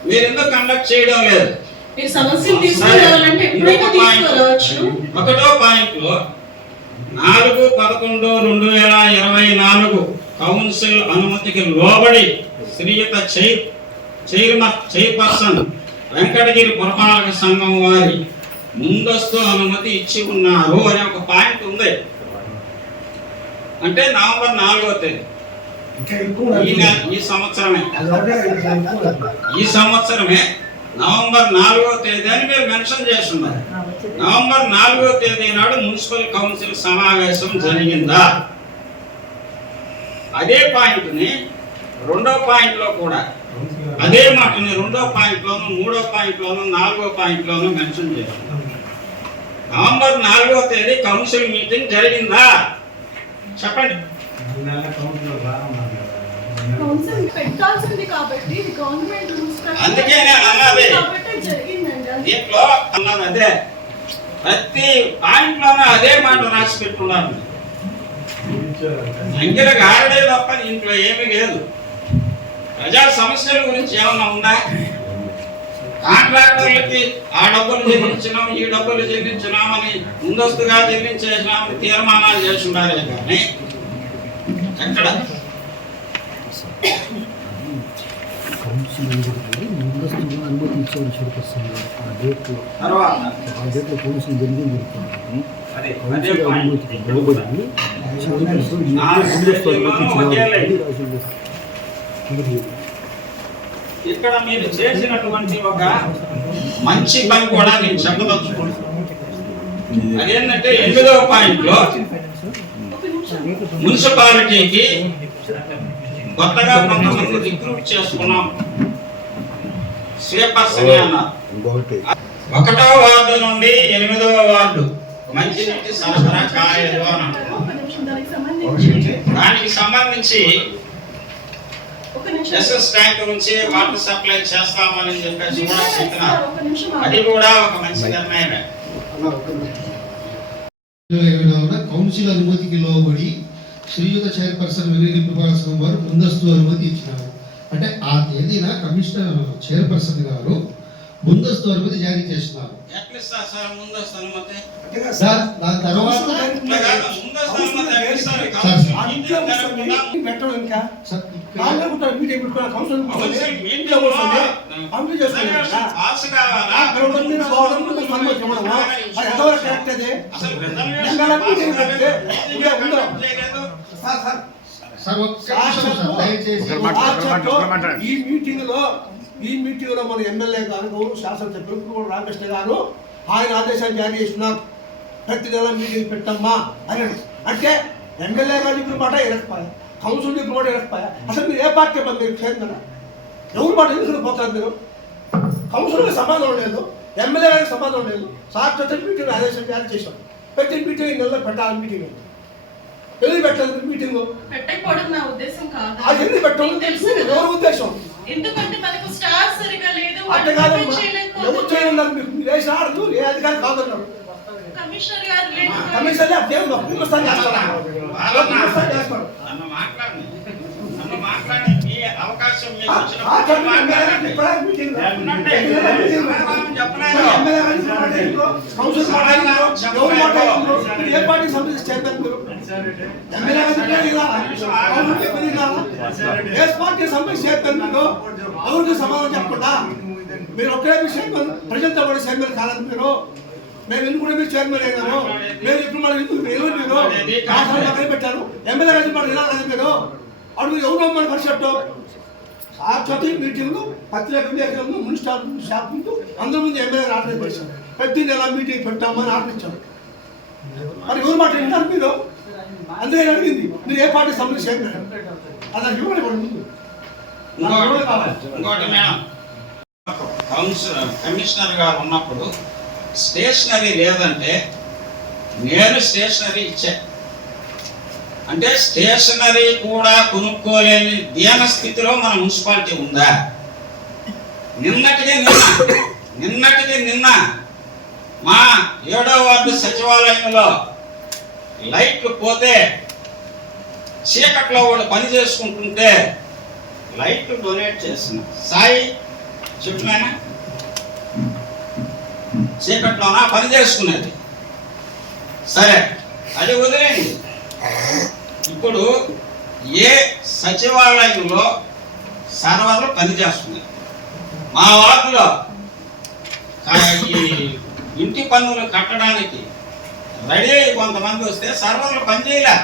మీరు ఎందుకు కండక్ట్ చేయడం లేదు? 1వ పాయింట్లో 4/11/2024 కౌన్సిల్ అనుమతికి లోబడి శ్రీయుత చైర్పర్సన్ వెంకటగిరి పురపాలక సంఘం వారి ముందస్తు అనుమతి ఇచ్చి ఉన్నారు అనే ఒక పాయింట్ ఉంది. అంటే నవంబర్ 4వ తేదీ ఈ సంవత్సరమే నవంబర్ 4వ తేదీ అని మీరు మెన్షన్ చేస్తున్నారు. నవంబర్ 4వ తేదీ నాడు మున్సిపల్ కౌన్సిల్ సమావేశం జరిగిందా? అదే పాయింట్ ని 2వ పాయింట్ లో కూడా అదే మాటని 2వ పాయింట్ లోను, 3వ పాయింట్ లోను, 4వ పాయింట్ లోను మెన్షన్ చేస్తున్నారు. నవంబర్ 4వ తేదీ కౌన్సిల్ మీటింగ్ జరిగిందా చెప్పండి. కౌన్సిల్ పెట్టాల్సింది కాబట్టి గవర్నమెంట్ రూల్స్ అందుకే నేను అన్నది దీంట్లో అన్నది అదే. ప్రతి పాయింట్ లోనే అదే మాట రాసి పెట్టుకున్నారు. అంకెలకు ఆరడే తప్ప దీంట్లో ఏమీ లేదు. ప్రజా సమస్యల గురించి ఏమన్నా ఉందా? కాంట్రాక్టర్లకి ఆ డబ్బులు చెల్లించినాం, ఈ డబ్బులు చెల్లించినామని ముందస్తుగా చెల్లించేసినామని తీర్మానాలు చేస్తున్నారే కానీ ఎక్కడ ముందస్తుగా అనుమతి ఇచ్చారు చైర్పర్సన్ ఆ డేట్లో కౌన్సిల్ జరిగింది కౌన్సిల్ అనుమతికి లోబడి చైర్పర్సన్ ముందస్తు అనుమతి రాసింది. ఇక్కడ మీరు చేసినటువంటి ఒక మంచి పని కూడా నేను చెప్పదలుచుకుంటున్నాను. అదేంటంటే 8వ పాయింట్లో మున్సిపాలిటీకి కొత్తగా కొంతమంది రిక్రూట్ చేసుకున్నాం స్వీపర్స్ అన్నారు. 1వ వార్డు నుండి 8వ వార్డు మంచినీటి సరఫరా కాలేదు అని అంటున్నాం. దానికి సంబంధించి ఎస్ఎస్ ట్యాంక్ నుంచి వాటర్ సప్లై చేస్తామని చెప్పేసి కూడా చెప్పినారు. అది కూడా ఒక మంచి నిర్ణయమే. కౌన్సిల్ అనుమతికి లోబడి శ్రీయుత చైర్పర్సన్ వెల్లిరెడ్డి ప్రభాకర్ వారు ముందస్తు అనుమతి ఇచ్చినారు. అంటే ఆ తేదీన కమిషనర్ చైర్పర్సన్ గారు ముందస్తు అనుమతి జారీ చేస్తున్నారు. సార్ దాని తర్వాత ఈ మీటింగ్ లో మన ఎమ్మెల్యే గారు శాసనసభ్యులు రామకృష్ణ గారు ఆయన ఆదేశాలు జారీ చేస్తున్నారు. ప్రతి నెల మీటింగ్ పెట్టమ్మా అని. అంటే ఎమ్మెల్యే గారు ఇప్పుడు మాట ఇరకపోయా, కౌన్సిల్ ఇప్పుడు మాట ఇరకపోయా. అసలు మీరు ఏ పార్టీ మీరు చేరుతారా? ఎవరు మాట ఎందుకు పోతారు మీరు? కౌన్సిల్కి సమాధానం లేదు, ఎమ్మెల్యే గారికి సమాధానం లేదు. శాశ్వత మీటింగ్ ఆదేశం జారీ చేశాం. ప్రతి మీటింగ్ ఈ నెలలో పెట్టాలి. మీటింగ్ ఎందుకు పెట్టలేదు? మీటింగ్ పెట్టకపోవడం నా ఉద్దేశం కాదు. అది ఎందుకు పెట్టడం తెలుసు ఎవరి ఉద్దేశం? ఎందుకంటే మనకు స్టాఫ్ సరిగా లేదు. అంటే కాదు ఎవరు చేయన్నారు? మీరు వేసిన ఆడదు ఏ అధికారి కాదన్నారు. కమిషనర్ గారు లేదు. కమిషనర్ అవకాశం ఏ పార్టీ సంబంధించి చేద్దాం మీరు? ఏ పార్టీ సంబంధించి చేద్దాం మీరు? ఎవరికి సమాధానం చెప్పకుండా మీరు ఒకే చైర్మన్, ప్రజలతో కూడా చైర్మన్ కాలేదు మీరు. మేము ఎందుకు కూడా మీరు చైర్మన్ అయినారు. మేము ఇప్పుడు మన ఎవరు మీరు అక్కడ పెట్టారు. ఎమ్మెల్యే గారు మనం ఇలా కదా మీరు అప్పుడు మీరు ఎవరు మన పరిషత్తు సాక్షాత్ మీటింగ్లు పత్రిక విలేకరులు మున్సిపల్ షాప్ ముందు అందరి ముందు ఎమ్మెల్యే ఆర్డర్ చేశారు. ప్రతి నెల మీటింగ్ పెట్టామని ఆర్డర్ ఇచ్చారు. మరి ఎవరు మాట వింటారు మీరు? అందుకే అడిగింది మీరు ఏ పార్టీ సంబంధించి చైర్మన్ అలా ఇవ్వండి. ఇంకోటి మేడం, కమిషనర్ గారు ఉన్నప్పుడు స్టేషనరీ లేదంటే నేను స్టేషనరీ ఇచ్చా. అంటే స్టేషనరీ కూడా కొనుక్కోలేని దీన స్థితిలో మన మున్సిపాలిటీ ఉందా? నిన్నటికి నిన్న మా 7వ వార్డు సచివాలయంలో లైట్లు పోతే చీకట్లో వాళ్ళు పని చేసుకుంటుంటే లైట్లు డొనేట్ చేసిన సాయి చెప్పినా చీకట్లోనా పని చేసుకునేది. సరే అది వదిలేండి. ఇప్పుడు ఏ సచివాలయంలో సర్వర్లు పనిచేస్తున్నాయి? మా వార్డులో ఈ ఇంటి పన్నులు కట్టడానికి రెడీ అయ్యి కొంతమంది వస్తే సర్వర్లు పనిచేయలే.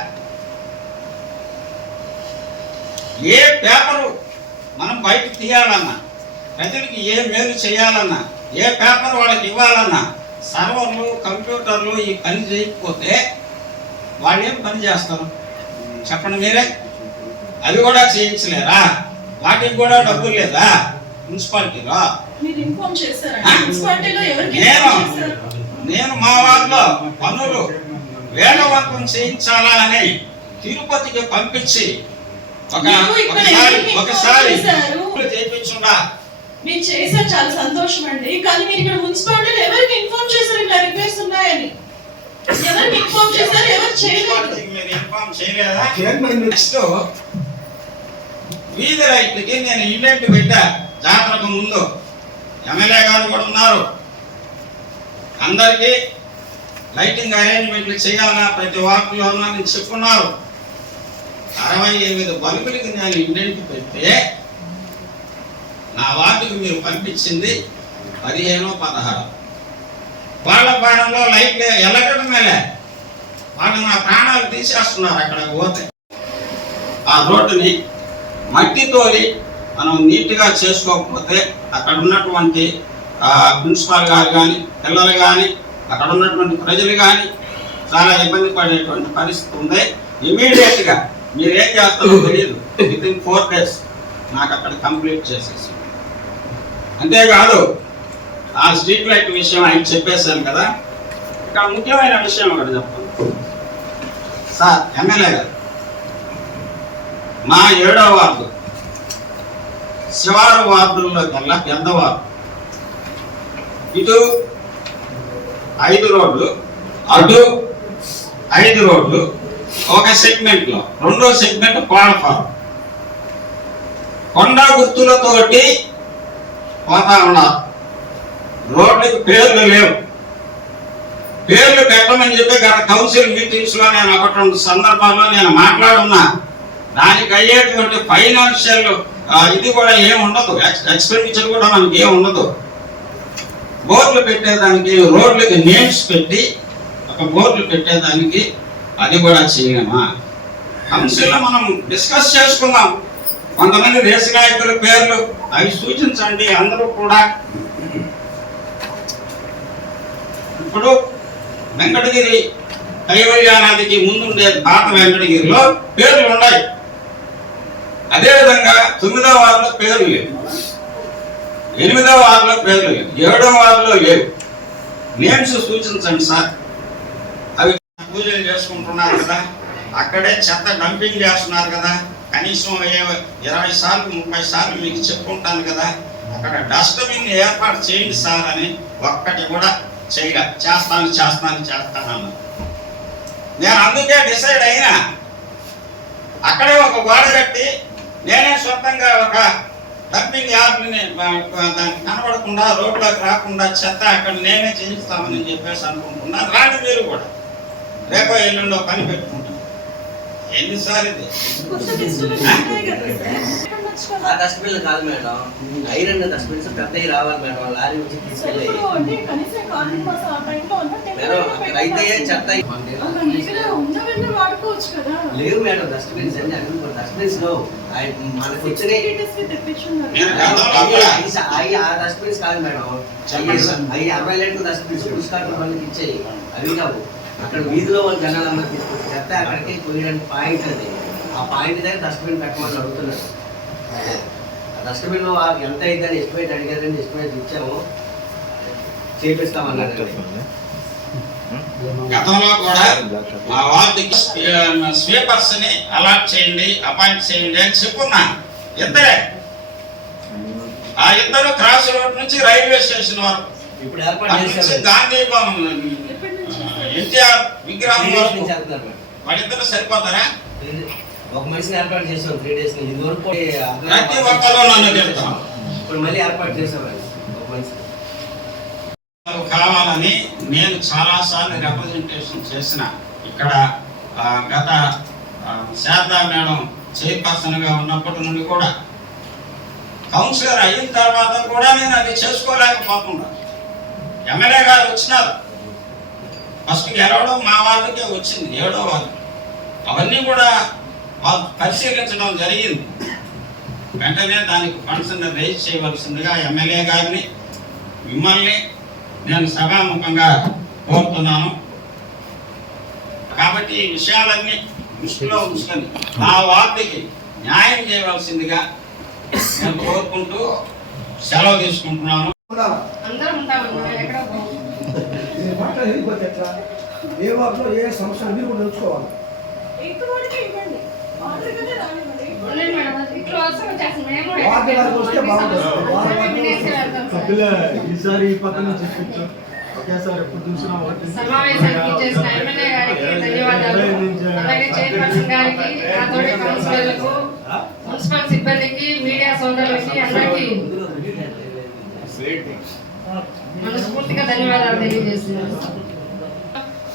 ఏ పేపరు మనం బయటకు తీయాలన్నా, ప్రజలకి ఏ మేలు చేయాలన్నా, ఏ పేపర్ వాళ్ళకి ఇవ్వాలన్నా సర్వర్లు కంప్యూటర్లు ఈ పని చేయకపోతే వాళ్ళు ఏం పని చేస్తారు చెప్పండి మీరే? అవి కూడా చేయించలేరా? వాటికి కూడా డబ్బులు లేదా మున్సిపాలిటీలో? నేను మా వార్డులో పనులు వేగవంతం చేయించాలా అని తిరుపతికి పంపించి ఒకసారి చేయించుండా. మీరు చేశారు, చాలా సంతోషం అండి. కానీ మీరు ఇక్కడ మున్సిపాలిటీలో ఎవరికి ఇన్ఫార్మ్ చేశారు ఇట్లా రిక్వెస్ట్ ఉన్నాయని? ఎవరికి ఇన్ఫార్మ్ చేశారు? ఎవరు చేయలేదు. మీరు ఇన్ఫార్మ్ చేయలేదా? నెక్స్ట్ వీధి లైట్లకి నేను ఈవెంట్ పెట్టా జాతరకు ముందు. ఎమ్మెల్యే గారు కూడా ఉన్నారు. అందరికీ లైటింగ్ అరేంజ్మెంట్లు చేయాలా ప్రతి వార్డులో అని చెప్పుకున్నారు. 68 బల్బులకి నేను ఇండెంట్ పెడితే నా వార్డుకి మీరు పంపించింది 15-16. వాళ్ళ భారంలో లైట్లు ఎల్లగడమేలే, వాళ్ళు నా ప్రాణాలు తీసేస్తున్నారు. అక్కడ పోతే ఆ రోడ్డుని మట్టితోలి మనం నీట్గా చేసుకోకపోతే అక్కడ ఉన్నటువంటి ప్రిన్సిపాల్ గారు కానీ, పిల్లలు కానీ, అక్కడ ఉన్నటువంటి ప్రజలు కానీ చాలా ఇబ్బంది పడేటువంటి పరిస్థితి ఉంది. ఇమీడియట్గా మీరు ఏం చేస్తారో తెలియదు, వితిన్ 4 days నాకు అక్కడ కంప్లీట్ చేసేసి. అంతేకాదు ఆ స్ట్రీట్ లైట్ విషయం ఆయన చెప్పేశాను కదా. ఇక్కడ ముఖ్యమైన విషయం ఒకటి చెప్తాను సార్. ఎమ్మెల్యే గారు మా 7వ వార్డు శివారు వార్డుల్లో కల్లా పెద్ద వార్డు. ఇటు 5 రోడ్లు, అటు 5 రోడ్లు, ఒక సెగ్మెంట్లో రెండో సెగ్మెంట్ ప్లాట్ఫామ్ కొండ గుర్తులతోటి పోతా ఉన్నారు. రోడ్లకు పేర్లు లేవు. పేర్లు పెట్టమని చెప్పి గత కౌన్సిల్ మీటింగ్స్ లో నేను 1-2 సందర్భాల్లో నేను మాట్లాడున్నా. దానికి అయ్యేటువంటి ఫైనాన్షియల్ ఇది కూడా ఏమి ఉండదు, ఎక్స్పెండిచర్ కూడా మనకి ఏమి ఉండదు. బోర్డులు పెట్టేదానికి, రోడ్లకి నేమ్స్ పెట్టి ఒక బోర్డులు పెట్టేదానికి అది కూడా చేయలేమా? కౌన్సిల్లో మనం డిస్కస్ చేసుకుందాం. కొంతమంది దేశ నాయకుల పేర్లు అవి సూచించండి. అందరూ కూడా ఇప్పుడు వెంకటగిరి కైవల్యానాదికి ముందుండే పాత వెంకటగిరిలో పేర్లు ఉన్నాయి. అదేవిధంగా 9వ వార్డులో పేర్లు లేవు, 8వ వార్డులో పేర్లు లేవు, 7వ వార్డులో లేవు. నేమ్స్ సూచించండి సార్. అవి పూజలు చేసుకుంటున్నారు కదా, అక్కడే చెత్త డంపింగ్ చేస్తున్నారు కదా. కనీసం 20 సార్లు 30 సార్లు మీకు చెప్పుకుంటాను కదా, అక్కడ డస్ట్బిన్ ఏర్పాటు చేయండి సార్ అని ఒక్కటి కూడా చేస్తాను. నేను అందుకే డిసైడ్ అయినా అక్కడే ఒక గోడ కట్టి నేనే సొంతంగా ఒక డంపింగ్ యార్డ్ని దానికి కనబడకుండా, రోడ్లోకి రాకుండా చెత్త అక్కడ నేనే చేయిస్తామని చెప్పేసి అనుకుంటున్నా. రాని మీరు కూడా రేపో ఎల్లుండో పని పెట్టుకుంటాం. ఎన్నిసార్లు ఇది ఆ డస్ట్బిన్ కాదు మేడం, ఐరన్ డస్ట్బిన్స్ పెద్దవి రావాలి మేడం. లారీ వచ్చి తీసుకెళ్ళి అయితే చెత్త లేవు మేడం. డస్ట్బిన్స్ అన్ని అవి డస్ట్బిన్స్ లో మనకు వచ్చినాయి. ఆ డస్ట్బిన్స్ కాదు మేడం, అవి 60 లీటర్ల డస్ట్బిన్స్ పుస్తకాలు వాళ్ళకి ఇచ్చాయి. అవి కావు. అక్కడ వీధిలో వాళ్ళు జనాలందరూ తీసుకొచ్చి చెత్త అక్కడికి పోయడానికి పాయింట్ అది. ఆ పాయింట్ దగ్గర డస్ట్బిన్ పెట్టమని అడుగుతున్నారు. డస్ట్బిన్ లో ఎంత అయిందని ఎస్టిమేట్ అడిగారండి, ఎస్టిమేట్ ఇచ్చాము, చేపిస్తామన్నారు. గతంలో కూడా మా వార్డుకి స్వీపర్స్ ని అలాట్ చేయండి, అపాయింట్ చేయండి అని చెప్పున్నాను. ఇద్దరే, ఆ ఇద్దరు క్రాస్ రోడ్ నుంచి రైల్వే స్టేషన్ వరకు, ఇప్పుడు ఏర్పాటు చేశారు. గాంధీ ఎన్టీఆర్ విగ్రహం వరకు వాళ్ళిద్దరు సరిపోతారా? ఒక మనిషిని ఏర్పాటు చేసాం 3 days. ఇది వరకు ప్రతి ఒక్కరు నన్ను చెప్తాం. ఇప్పుడు మళ్ళీ ఏర్పాటు చేసాం ఒక మనిషి కావాలని నేను చాలా సార్లు రిప్రజెంటేషన్ చేసిన. ఇక్కడ గత శారదా మేడం చైర్పర్సన్ గా ఉన్నప్పటి నుండి కూడా, కౌన్సిలర్ అయిన తర్వాత కూడా నేను అది చేసుకోలేకపోతున్నా. ఎమ్మెల్యే గారు వచ్చినారు, ఫస్ట్ గెలవడం మా వాళ్ళకే వచ్చింది, 7వ వార్డు. అవన్నీ కూడా వాళ్ళు పరిశీలించడం జరిగింది. వెంటనే దానికి ఫండ్స్ రేజ్ చేయవలసిందిగా ఎమ్మెల్యే గారిని, మిమ్మల్ని నేను సభాముఖంగా కోరుతున్నాను. కాబట్టి ఈ విషయాలన్నీ దృష్టిలో ఉంచుకొని నా వార్డుకి న్యాయం చేయవలసిందిగా నేను కోరుకుంటూ సెలవు తీసుకుంటున్నాను. అందరం ఉంటామన్నా, ఎక్కడ ఏ వార్డులో ఏ సమస్యలు మీరు కూడా తెలుసుకోవాలి. ఈసారి ఈ పక్క నుంచి ఒకేసారి ఎప్పుడు చూసినా సమావేశానికి చేసిన ఎమ్మెల్యే గారికి ధన్యవాదాలు. అలాగే చైర్పర్సన్ గారికి, నాతోటి కౌన్సిలర్లకు, మున్సిపల్ సిబ్బందికి, మీడియా సోదరులకి అందరికీ మనస్ఫూర్తిగా ధన్యవాదాలు తెలియజేస్తున్నాను.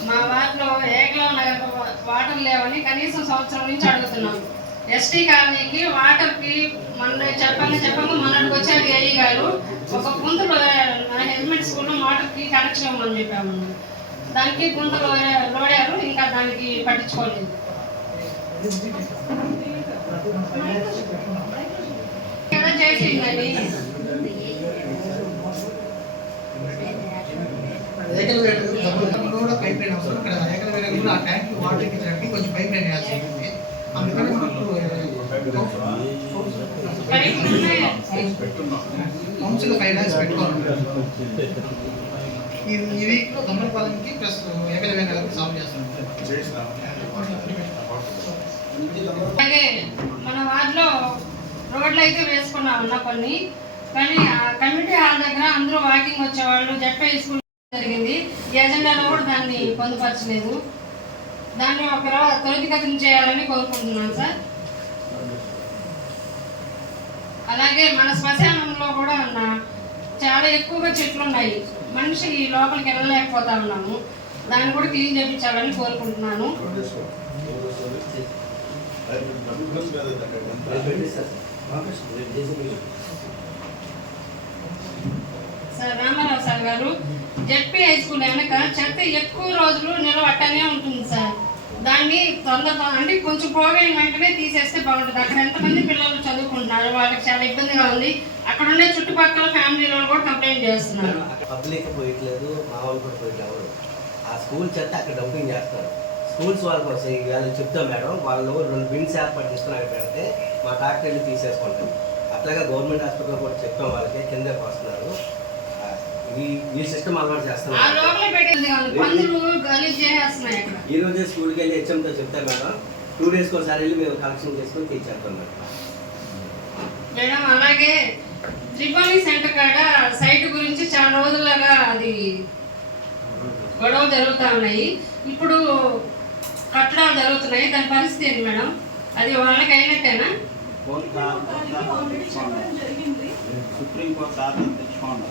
మా వార్డులో ఏకలవ నగర్ వాటర్ లేవని కనీసం సంవత్సరం నుంచి అడుగుతున్నాం. ఎస్టీ కాలనీకి వాటర్కి మన చెప్పంగా మొన్నటికి వచ్చారు ఏఈ గారు. ఒక గుంతలో హెల్మెట్ స్కూల్లో వాటర్కి కనెక్షన్ ఇవ్వమని చెప్పాము. దానికి గుంతలో లోడారు, ఇంకా దానికి పట్టించుకోలేదు. కదా చేసిందని కూడా పైప్ లైన్ అవసరం. ఇక్కడ ఏకలవేట కూడా ఆ ట్యాంక్ వాటర్ ఎక్కించడానికి కొంచెం పైప్ లైన్ వేయాల్సి ఉంటుంది. అందుకని మనకు కౌన్సిల్ 5 lakhs పెట్టుకోవాలి. ఈ వీక్ లో గమనపాలెంకి ప్లస్ ఏకలవేట సాల్వ్ చేస్తాం. అలాగే మన వార్డులో రోడ్లు అయితే వేసుకున్నాం ఉన్న కొన్ని, కానీ ఆ కమ్యూనిటీ హాల్ దగ్గర అందరూ వాకింగ్ వచ్చేవాళ్ళు. జడ్పీ స్కూల్ జరిగింది, ఈ ఎజెండాలో కూడా దాన్ని పొందుపరచలేదు. దాన్ని ఒక త్వరితగతిన చేయాలని కోరుకుంటున్నాను సార్. అలాగే మన శ్మశానంలో కూడా చాలా ఎక్కువగా చెట్లు ఉన్నాయి, మనిషి లోపలికి వెళ్ళలేకపోతా ఉన్నాము. దాన్ని కూడా క్లీన్ చేయించాలని కోరుకుంటున్నాను. సార్ రామారావు సార్ గారు, జడ్పీ హై స్కూల్ వెనక చెత్త ఎక్కువ రోజులు నిలబట్టనే ఉంటుంది సార్. దాన్ని తొందరగా అంటే కొంచెం పోగైన వెంటనే తీసేస్తే బాగుంటుంది. అక్కడ ఎంతమంది పిల్లలు చదువుకుంటున్నారు, వాళ్ళకి చాలా ఇబ్బందిగా ఉంది. అక్కడ ఉండే చుట్టుపక్కల ఫ్యామిలీలో కూడా కంప్లైంట్ చేస్తున్నారు. పబ్లిక్ పోయట్లేదు, మా వాళ్ళు కూడా పోయట్లేదు. ఆ స్కూల్ చెత్త అక్కడ డంపింగ్ చేస్తారు. స్కూల్స్ వాళ్ళకి వస్తాయి. వాళ్ళు చెప్తాం మేడం, వాళ్ళు 2 బిన్స్ ఏర్పాటు చేసుకుని అక్కడ పెడితే మా ట్రాక్టర్లు తీసేసుకుంటాం. అట్లాగే గవర్నమెంట్ హాస్పిటల్ కూడా చెప్తాం, వాళ్ళకి కిందకి వస్తున్నారు. ఈ సిస్టమ్ అలవాటు చేస్తున్నారు. ఈ రోజే స్కూల్కి వెళ్ళి హెచ్ఎంతో చెప్తారు మేడం, 2 days ఒకసారి వెళ్ళి మేము కలెక్షన్ చేసుకుని తీర్చేస్తాం మేడం. అలాగే త్రిపాణి సెంటర్ కాడ సైట్ గురించి చాలా రోజులుగా అది గొడవ జరుగుతూ ఉన్నాయి. ఇప్పుడు కట్టడాలు జరుగుతున్నాయి, దాని పరిస్థితి ఏంటి మేడం? అది వాళ్ళకి అయినట్టేనా? సుప్రీంకోర్టు ఆదేశం తెచ్చుకోండి.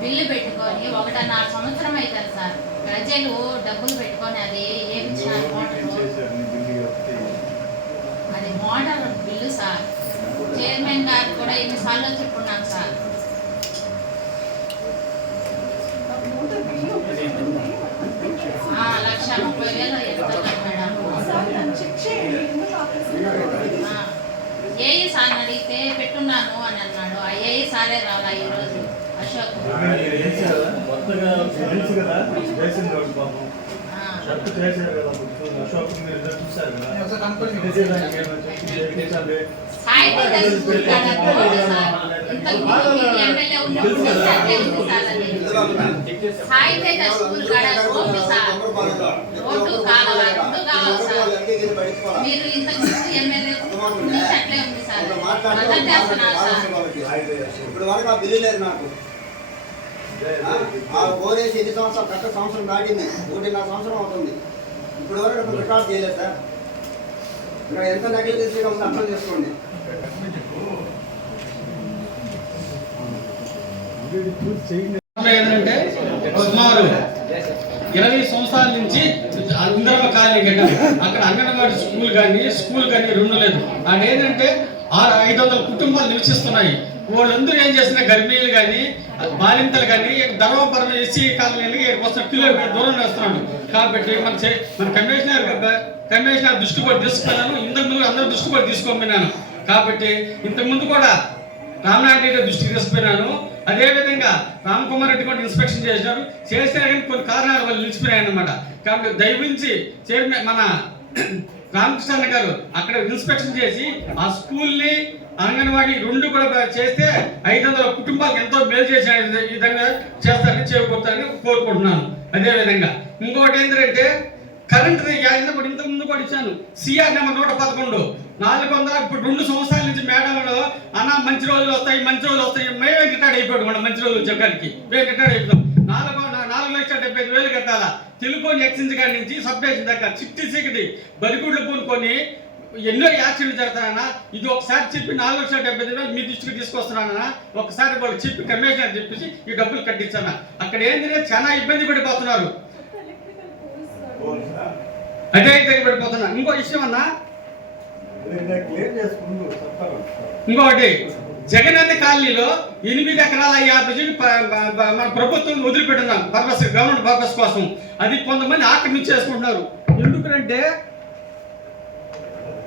బిల్లు పెట్టుకొని 1.5 సంవత్సరం అవుతుంది సార్. ప్రజలు డబ్బులు పెట్టుకొని అది ఏమిచ్చినారు అది మోటార్ బిల్లు సార్. చైర్మన్ గారు కూడా ఎన్నిసార్లు చెప్పుకున్నాం సార్. $1,30,000 మేడం. ఏఈ సార్ అడిగితే పెట్టున్నాను అని అన్నాడు. ఆ ఏఈ సారే రాలా ఈరోజు అశోక్. మీరు ఇంతకు ముందు ఎమ్మెల్యే అట్లే ఉంది సార్. ఇప్పుడు వరకు ఆ బిల్లు లేదు నాకు. ఆ ఓరేసి 8 సంవత్సరాలు కరెక్ట్ సంవత్సరం దాటింది, 1.5 సంవత్సరం అవుతుంది. ఇప్పుడు వరకు రికార్డ్ చేయలేదు సార్. ఇక్కడ ఎంత నెగ్లిజెన్సీగా ఉంది అర్థం చేసుకోండి. ఏంటంటే సుమారు 20 సంవత్సరాల నుంచి ఇందిరమ్మ కాలనీ కట్టారు. అక్కడ అంగన్వాడీ స్కూల్ కానీ 2 లేదు. అదేంటంటే 500 కుటుంబాలు నివసిస్తున్నాయి. వాళ్ళందరూ ఏం చేసిన గర్భిణీలు కానీ బాలింతలు కానీ ధర్మపురం ఎస్సీ కాలనీలకి కిలోమీటర్ దూరం వేస్తున్నాడు. కాబట్టి మన కమిషనర్ దృష్టి కూడా తీసుకున్నాను. ఇంతకుముందు అందరూ దృష్టి కూడా తీసుకోమన్నాను. కాబట్టి ఇంతకుముందు కూడా రామనాథ్ రెడ్డి దృష్టికి తీసుకుపోయినాను. అదేవిధంగా రామకుమార్ రెడ్డి కూడా ఇన్స్పెక్షన్ చేసినారు. చేసినా కానీ కొన్ని కారణాల వల్ల నిలిచిపోయాయి అన్నమాట. కాబట్టి దయవించి చైర్మన్ మన రామకృష్ణ గారు అక్కడ ఇన్స్పెక్షన్ చేసి ఆ స్కూల్ని అంగన్వాడీ 2 కూడా చేస్తే 500 కుటుంబాలకు ఎంతో మేలు చేసే విధంగా చేస్తారని చేకూరుతారని కోరుకుంటున్నాను. అదేవిధంగా ఇంకొకటి ఏంటంటే కరెంటు ఇంత ముందు కూడా ఇచ్చాను. CR number 111 400. ఇప్పుడు 2 సంవత్సరాల నుంచి మేడంలో అన్న మంచి రోజులు వస్తాయి మేమే రిటైర్డ్ అయిపోయాడు. మన మంచి రోజులు వచ్చేకాడికి మేము రిటైర్డ్ అయిపోతాం. 4,75,000 కట్టాలా. టెలిఫోన్ ఎక్స్చేంజ్ కాడి నుంచి సబ్స్టేషన్ దాకా చిట్టి చీకటి బరిగుడ్లు పూనుకొని ఎన్నో యాక్సిడెంట్లు జరుగుతాయన్నా. ఇది ఒకసారి చెప్పి 4,70,000 మీ దృష్టికి తీసుకొస్తున్నానన్నా. ఒకసారి వాళ్ళు చెప్పి కమిషనర్ చెప్పేసి ఈ డబ్బులు కట్టించాను. అక్కడ ఏంటంటే చాలా ఇబ్బంది పడిపోతున్నారు. అదే పడిపోతున్నారు. ఇంకో విషయం అన్నా, ఇంకొకటి జగనన్న కాలనీలో 8 ఎకరాల 50 సెంట్లు మన ప్రభుత్వం వదిలిపెట్టున్నాం గవర్నమెంట్ పర్పస్ కోసం. అది కొంతమంది ఆక్రమించేసుకుంటున్నారు. ఎందుకంటే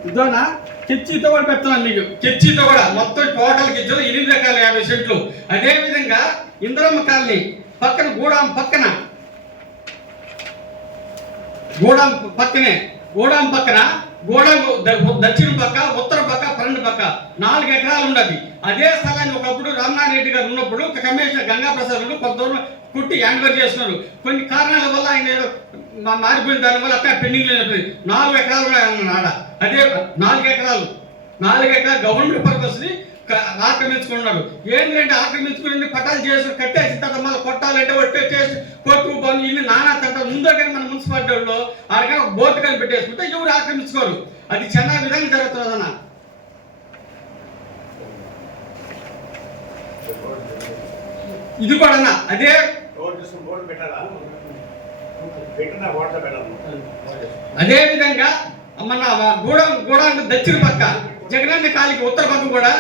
ఇదోనా కెచ్చితో కూడా పెడుతున్నాను మీకు. కెచ్చితో కూడా మొత్తం టోటల్ కిచ్చిలో 8 ఎకరాల 50 సెంట్లు. అదేవిధంగా ఇంద్రమ్మ కాలనీ పక్కన గూడాం పక్కన గోడాం దక్షిణ పక్క ఉత్తర పక్క 12 పక్క 4 ఎకరాలు ఉన్నది. అదే స్థలాన్ని ఒకప్పుడు రామనారెడ్డి గారు ఉన్నప్పుడు కమిషనర్ గంగా ప్రసాద్ కొంత దూరం కుట్టి హ్యాండ్ఓవర్ చేస్తున్నారు. కొన్ని కారణాల వల్ల ఆయన మారిపోయిన దాని వల్ల అక్కడ పెండింగ్ 4 ఎకరాలు ఆడ. అదే 4 ఎకరాలు గవర్నమెంట్ పర్పస్ ని ఆక్రమించుకున్నారు. ఏంటంటే ఆక్రమించుకుని పట్టాలు చేసి కట్టేసిన తర్వాత మళ్ళీ కొట్టాలంటే ఒట్టే చేసి కొట్టు బంధు ఇన్ని నానా తంట ముందో కానీ మన మున్సిపాలిటీ వాళ్ళు ఆడగా బోర్డు కానీ పెట్టేసుకుంటే ఎవరు ఆక్రమించుకోరు. అది చాలా విధంగా జరుగుతుందన్న. ఇది కూడా అన్న అదే విధంగా మన గూడాం దక్షిణ పక్క జగనన్న కాలికి ఉత్తర పక్క కూడా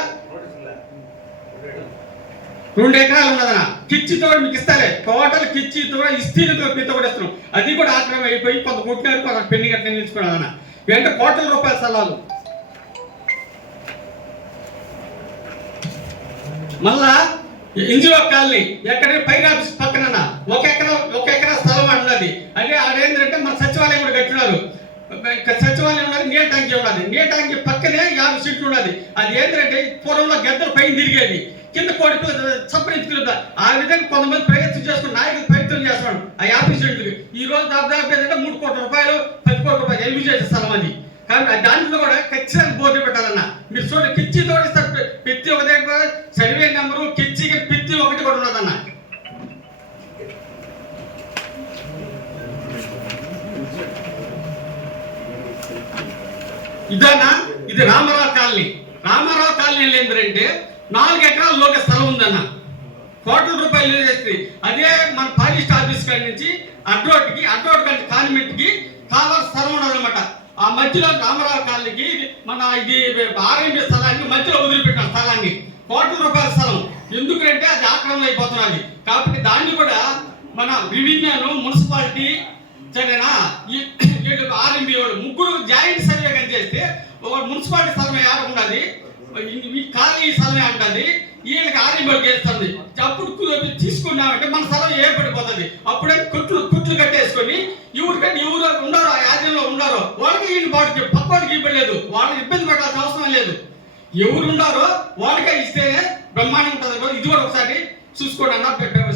2 ఎకరాలు ఉన్నదన్న. కిచ్చితో మీకు ఇస్తారే టోటల్ కిచ్చితో ఇస్తీతో పిత్త కూడా ఇస్తున్నాం. అది కూడా ఆక్రమణ అయిపోయి కొంత కొట్టినారు, కొంత పెండింగ్ అట్లా నిలుచుకున్నాదన్న. అంటే కోట్ల రూపాయల స్థలాలు. మళ్ళా ఎన్జిఓ కాలనీ ఎక్కడ పైన ఆఫీస్ పక్కన 1 ఎకరా స్థలం ఉన్నది. అదే అదేంటంటే మన సచివాలయం కూడా కట్టినారు. సచివాలయం ఉన్నది, నీళ్ళ ట్యాంకీ ఉన్నది. నీళ్ళ ట్యాంకీ పక్కనే 50 సెంట్లు ఉన్నది. అది ఏంటంటే పూర్వంలో గద్దలు పైన తిరిగేది, కింద కోడి చప్పరించుకుంటా. ఆ విధంగా కొంతమంది ప్రయత్నం చేసుకుని నాయకులు ప్రయత్నం చేస్తున్నాడు. ఆ 50 సెంట్లకి ఈ రోజు దాదాపు ఏంటంటే 3 కోట్ల రూపాయలు 10 కోట్ల రూపాయలు ఎల్వి చేసే స్థలం అది. కాబట్టి దాంట్లో కూడా ఖచ్చితంగా బోర్డు పెట్టాలన్న. మీరు చూడండి కిచ్చితో పెత్తి ఒకటే సర్వే నెంబరు కిచ్చికి పెత్తి ఒకటి కూడా ఉన్నదన్న. ఇదన్నా ఇది రామారావు కాలనీ. రామారావు కాలనీ ఏంటంటే 4 ఎకరాల లోక స్థలం ఉందన్న. కోట్ల రూపాయలు చేస్తుంది. అదే మన ఫారెస్ట్ ఆఫీస్ కాడి నుంచి అడ్రోడ్ కంటే కాన్వెంట్ కి కావాల్సిన స్థలం ఉన్నదన్నమాట. ఆ మధ్యలో రామారావు కాలనీకి మన ఇది ఆర్ఎంపీ స్థలానికి మధ్యలో వదిలిపెట్టిన స్థలాన్ని కోట్ల రూపాయల స్థలం. ఎందుకంటే అది ఆక్రమణ అయిపోతున్నది. కాబట్టి దాన్ని కూడా మన వివిధను మున్సిపాలిటీ సరేనా ఆర్ఎంపీ వాళ్ళు 3 జాయింట్ సర్వే కానీ చేస్తే ఒక మున్సిపాలిటీ స్థలం ఏడకుండాది, ఖాళీ స్థలమే అంటుంది. వీళ్ళకి ఆర్ఎంపీ చేస్తుంది. అప్పుడు తీసుకున్నామంటే మన స్థలం ఏర్పడిపోతుంది. అప్పుడే కుట్లు కట్టేసుకొని ఎవరికంటే ఎవరు ఉన్నారో ఆ యాజ్యంలో ఉన్నారో వాళ్ళకి వీళ్ళు బాటికి పక్కవాడికి ఇవ్వలేదు. వాళ్ళకి ఇబ్బంది పెట్టాల్సిన అవసరం లేదు. ఎవరు ఉన్నారో వాళ్ళకే ఇస్తేనే బ్రహ్మాండం ఉంటుంది. ఇది కూడా ఒకసారి చూసుకోండి అన్న.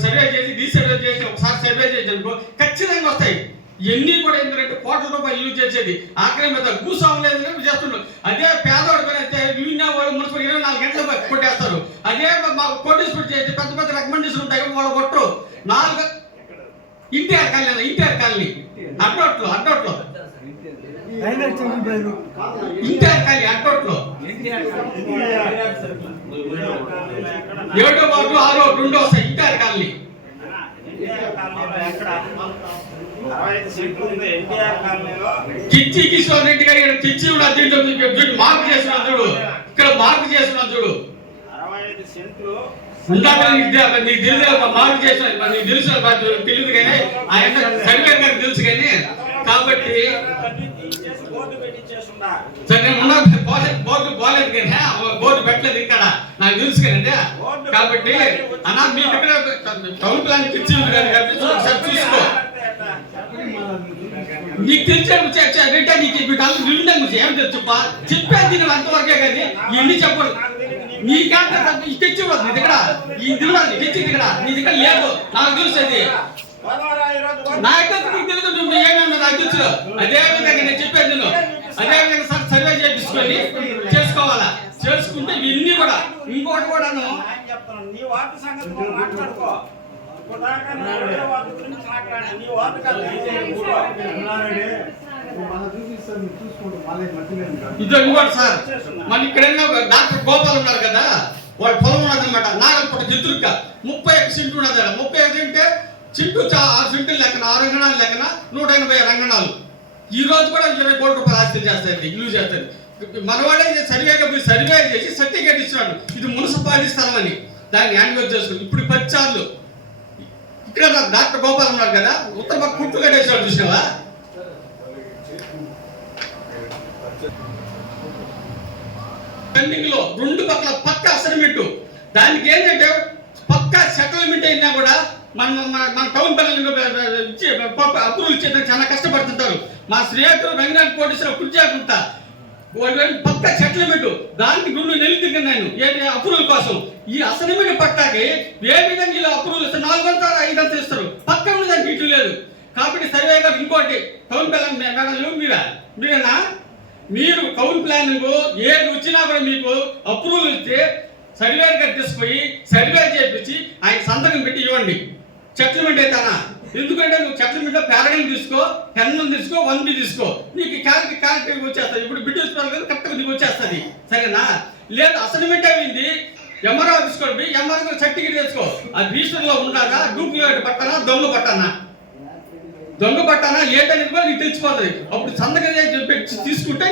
సర్వే చేసి రీసర్వే చేసి ఒకసారి సర్వే చేసి అనుకో ఖచ్చితంగా వస్తాయి. ఎన్ని కూడా ఎందుకంటే కోట్ల రూపాయలు యూజ్ చేసేది ఆక్రమిత భూస్వాములు చేస్తుండ్రు. అదే పేదవాడు అయితే వాళ్ళు మున్సిపల్ 24 గంటలు కొట్టేస్తారు. అదే కోటేశ్వరుడు చేసి పెద్ద పెద్ద రికమెండేషన్ ఉంటాయి వాళ్ళు కొట్టరు. 4 ఇంటిఆర్ కాలనీ అడ్డోట్లో ఇంటిఆర్ కాలనీ అడ్డోట్లో 7వ వార్డు 6వ 2వ వస్తాయి ఇంటిఆర్ కాలనీ. కిచ్చి కిషోర్ రెడ్డి గారు కిచ్చి మార్పు చేసిన చూడు, ఇక్కడ మార్పు చేసిన చూడు. నీకు తెలుసు మార్పు చేసిన నీకు తెలుసు తెలియదు కానీ ఆయన సర్వే గారికి తెలుసు కానీ. కాబట్టి సరే బోర్డు పోలేదు కానీ బోర్డు పెట్టలేదు ఇక్కడ నాకు తెలుసు కదండి. కాబట్టి అన్న మీకు ఇక్కడ టౌన్ ప్లాన్ కిచ్చి ఉంది కాబట్టి చూసుకో. నీకు తెలిసే నీకు ఏం తెలుసు చెప్పేది అంతవరకే కానీ ఇన్ని చెప్పరు. నీకంటే తెచ్చి నీ దగ్గర ఈ దిగుడు తెచ్చి దగ్గర నీ దగ్గర లేదు నాకు తెలిసేది నాకైతే నీకు తెలియదు నువ్వు ఏమేమి నాకు తెలుసు. అదే విధంగా నేను చెప్పేది నేను అదే విధంగా సర్వే చేయించుకొని చేసుకోవాలా. చేసుకుంటే ఇవన్నీ కూడా ఇంకోటి కూడా చెప్తాను నీ వార్డు సంగతి మాట్లాడుకో. ఇదో ఇంకోటి సార్ మన ఇక్కడ డాక్టర్ గోపాల్ ఉన్నారు కదా, వాడు పొలం ఉన్నదన్నమాట నాగల్పూట జిత్తురుక్క 31 సెంట్లు ఉన్నది. 31 సెంటే చింటూ 6 సెంట్లు లెక్కన 6 రంగణాలు లెక్కన 180 రంగణాలు. ఈ రోజు కూడా 20 కోట్ల రూపాయలు ఆస్తి చేస్తుంది ఇల్లు చేస్తుంది. మనవాడే సర్వే చేసి సర్టిఫికేట్ ఇస్తున్నాడు ఇది మున్సిపాలిటీ స్థలం అని. దాన్ని హ్యాండ్ ఓవర్ చేసుకుని ఇప్పుడు 10 సార్లు ఇక్కడ డాక్టర్ గోపాల్ ఉన్నారు కదా ఉత్తర పక్క కుట్టు కట్టేసాడు చూసినావా. పెండింగ్ లో 2 పక్కల పక్క అసైన్మెంట్. దానికి ఏంటంటే పక్క సెటిల్మెంట్ అయినా కూడా మన టౌన్ పిల్లలు అప్రూవల్ ఇచ్చేందుకు చాలా కష్టపడుతుంటారు. మా స్నేహితులు రంగనాథ్ కోటేశ్వర కుర్జాకుంటా పక్క సెటిల్మెంట్ దానికి 2 నెలలు తిరిగాను నేను ఏంటి అప్రూవల్ కోసం. ఈ అసైన్మెంట్ పట్టాకి ఏ విధంగా ఇలా అప్రూవల్ ఇస్తారు 400 500 ఇస్తారు పక్క ఉన్న దానికి ఇట్లు లేదు. కాబట్టి సర్వే గారు ఇంకోటి టౌన్ ప్లాన్ మీరేనా మీరు టౌన్ ప్లానింగ్ ఏది వచ్చినా కూడా మీకు అప్రూవల్ ఇస్తే సర్వే గారు తీసుకుపోయి సర్వే చేయించి ఆయన సంతకం పెట్టి ఇవ్వండి. సెటిల్మెంట్ అయితేనా ఎందుకంటే నువ్వు సెటిల్మెంట్ లో పారాడైమ్ తీసుకో 10 తీసుకో 1B తీసుకో నీకు క్యారెక్టర్ వచ్చేస్తుంది. ఇప్పుడు బ్రిటిష్ కరెక్ట్గా నీకు వచ్చేస్తుంది సరేనా. లేదు అసైన్మెంట్ అయింది ఎంఆర్ఓ తీసుకోండి ఎంఆర్ఓ సర్టిఫికేట్ తెచ్చుకో. అది రిజిస్టర్ లో ఉండాలా డూప్లికేట్ పట్టానా దొంగ పట్టానా లేదనేది కూడా నీకు తెలిసిపోతుంది. అప్పుడు సంతకం పెట్టి తీసుకుంటే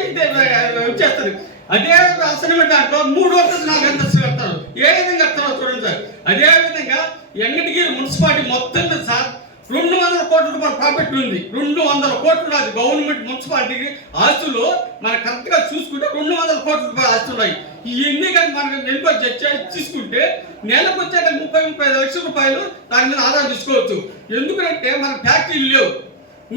వచ్చేస్తుంది. అదే అసైన్మెంట్ దాంట్లో 3 రోజులు 4 అంతస్తులు కడతారు. ఏ విధంగా కడతారో చూడండి సార్. అదే విధంగా వెంకటగిరి మున్సిపాలిటీ మొత్తం మీద సార్ 200 కోట్ల రూపాయల ప్రాఫిట్ ఉంది. 200 కోట్లు అది గవర్నమెంట్ మున్సిపాలిటీకి ఆస్తులు మనం కరెక్ట్ గా చూసుకుంటే 200 కోట్ల రూపాయల ఆస్తులు ఉన్నాయి. ఇవన్నీ కానీ మనం ఎన్క్వైరీ తీసుకుంటే నెలకు వచ్చాక 30-35 లక్షల రూపాయలు దాని మీద ఆదాయం తీసుకోవచ్చు. ఎందుకంటే మన ఫ్యాక్టరీలు లేవు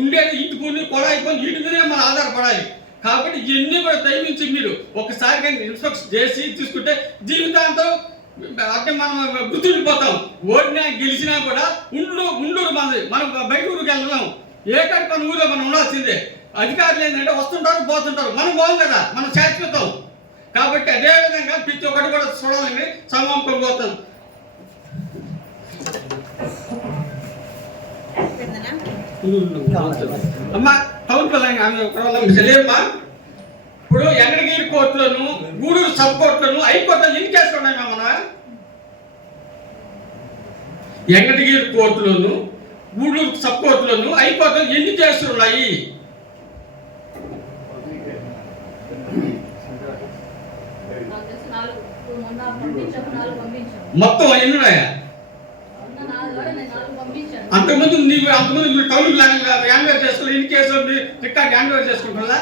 ఉండేది ఇంటి పని కొడాయి పని వీటి మీదే మనం ఆధారపడాలి. కాబట్టి ఇవన్నీ కూడా దయవించి మీరు ఒకసారి కానీ ఇన్స్ట్రక్షన్ చేసి తీసుకుంటే జీవితాంతం అంటే మనం గుర్తుండిపోతాం. ఓడినా గెలిచినా కూడా ఉండూరు మనం బయట ఊరికి వెళ్ళలేం. ఏ కాడి పని ఊరిలో మనం ఉండాల్సిందే. అధికారులు ఏంటంటే వస్తుంటారు పోతుంటారు మనం బాగుంది కదా మనం శాశ్వతం. కాబట్టి అదే విధంగా ప్రతి ఒక్కటి కూడా చూడాలని సమాపం పోతాం. అమ్మా టౌన్ పిల్లమ్మా ఇప్పుడు వెంకటగిరి కోర్టులను గూడూరు సబ్ కోర్టులను హైకోర్టులో ఎన్ని కేసులు ఉన్నాయి మన వెంకటగిరి కోర్టులను గూడూరు సబ్ కోర్టులను హైకోర్టులో ఎన్ని కేసులు ఉన్నాయి? మొత్తం ఎన్ని ఉన్నాయా? అంతకుముందు టౌన్ హ్యాండ్ ఓవర్ చేసుకుని ఎన్ని కేసులు రికార్డ్ హ్యాండ్ ఓవర్ చేసుకుంటున్నా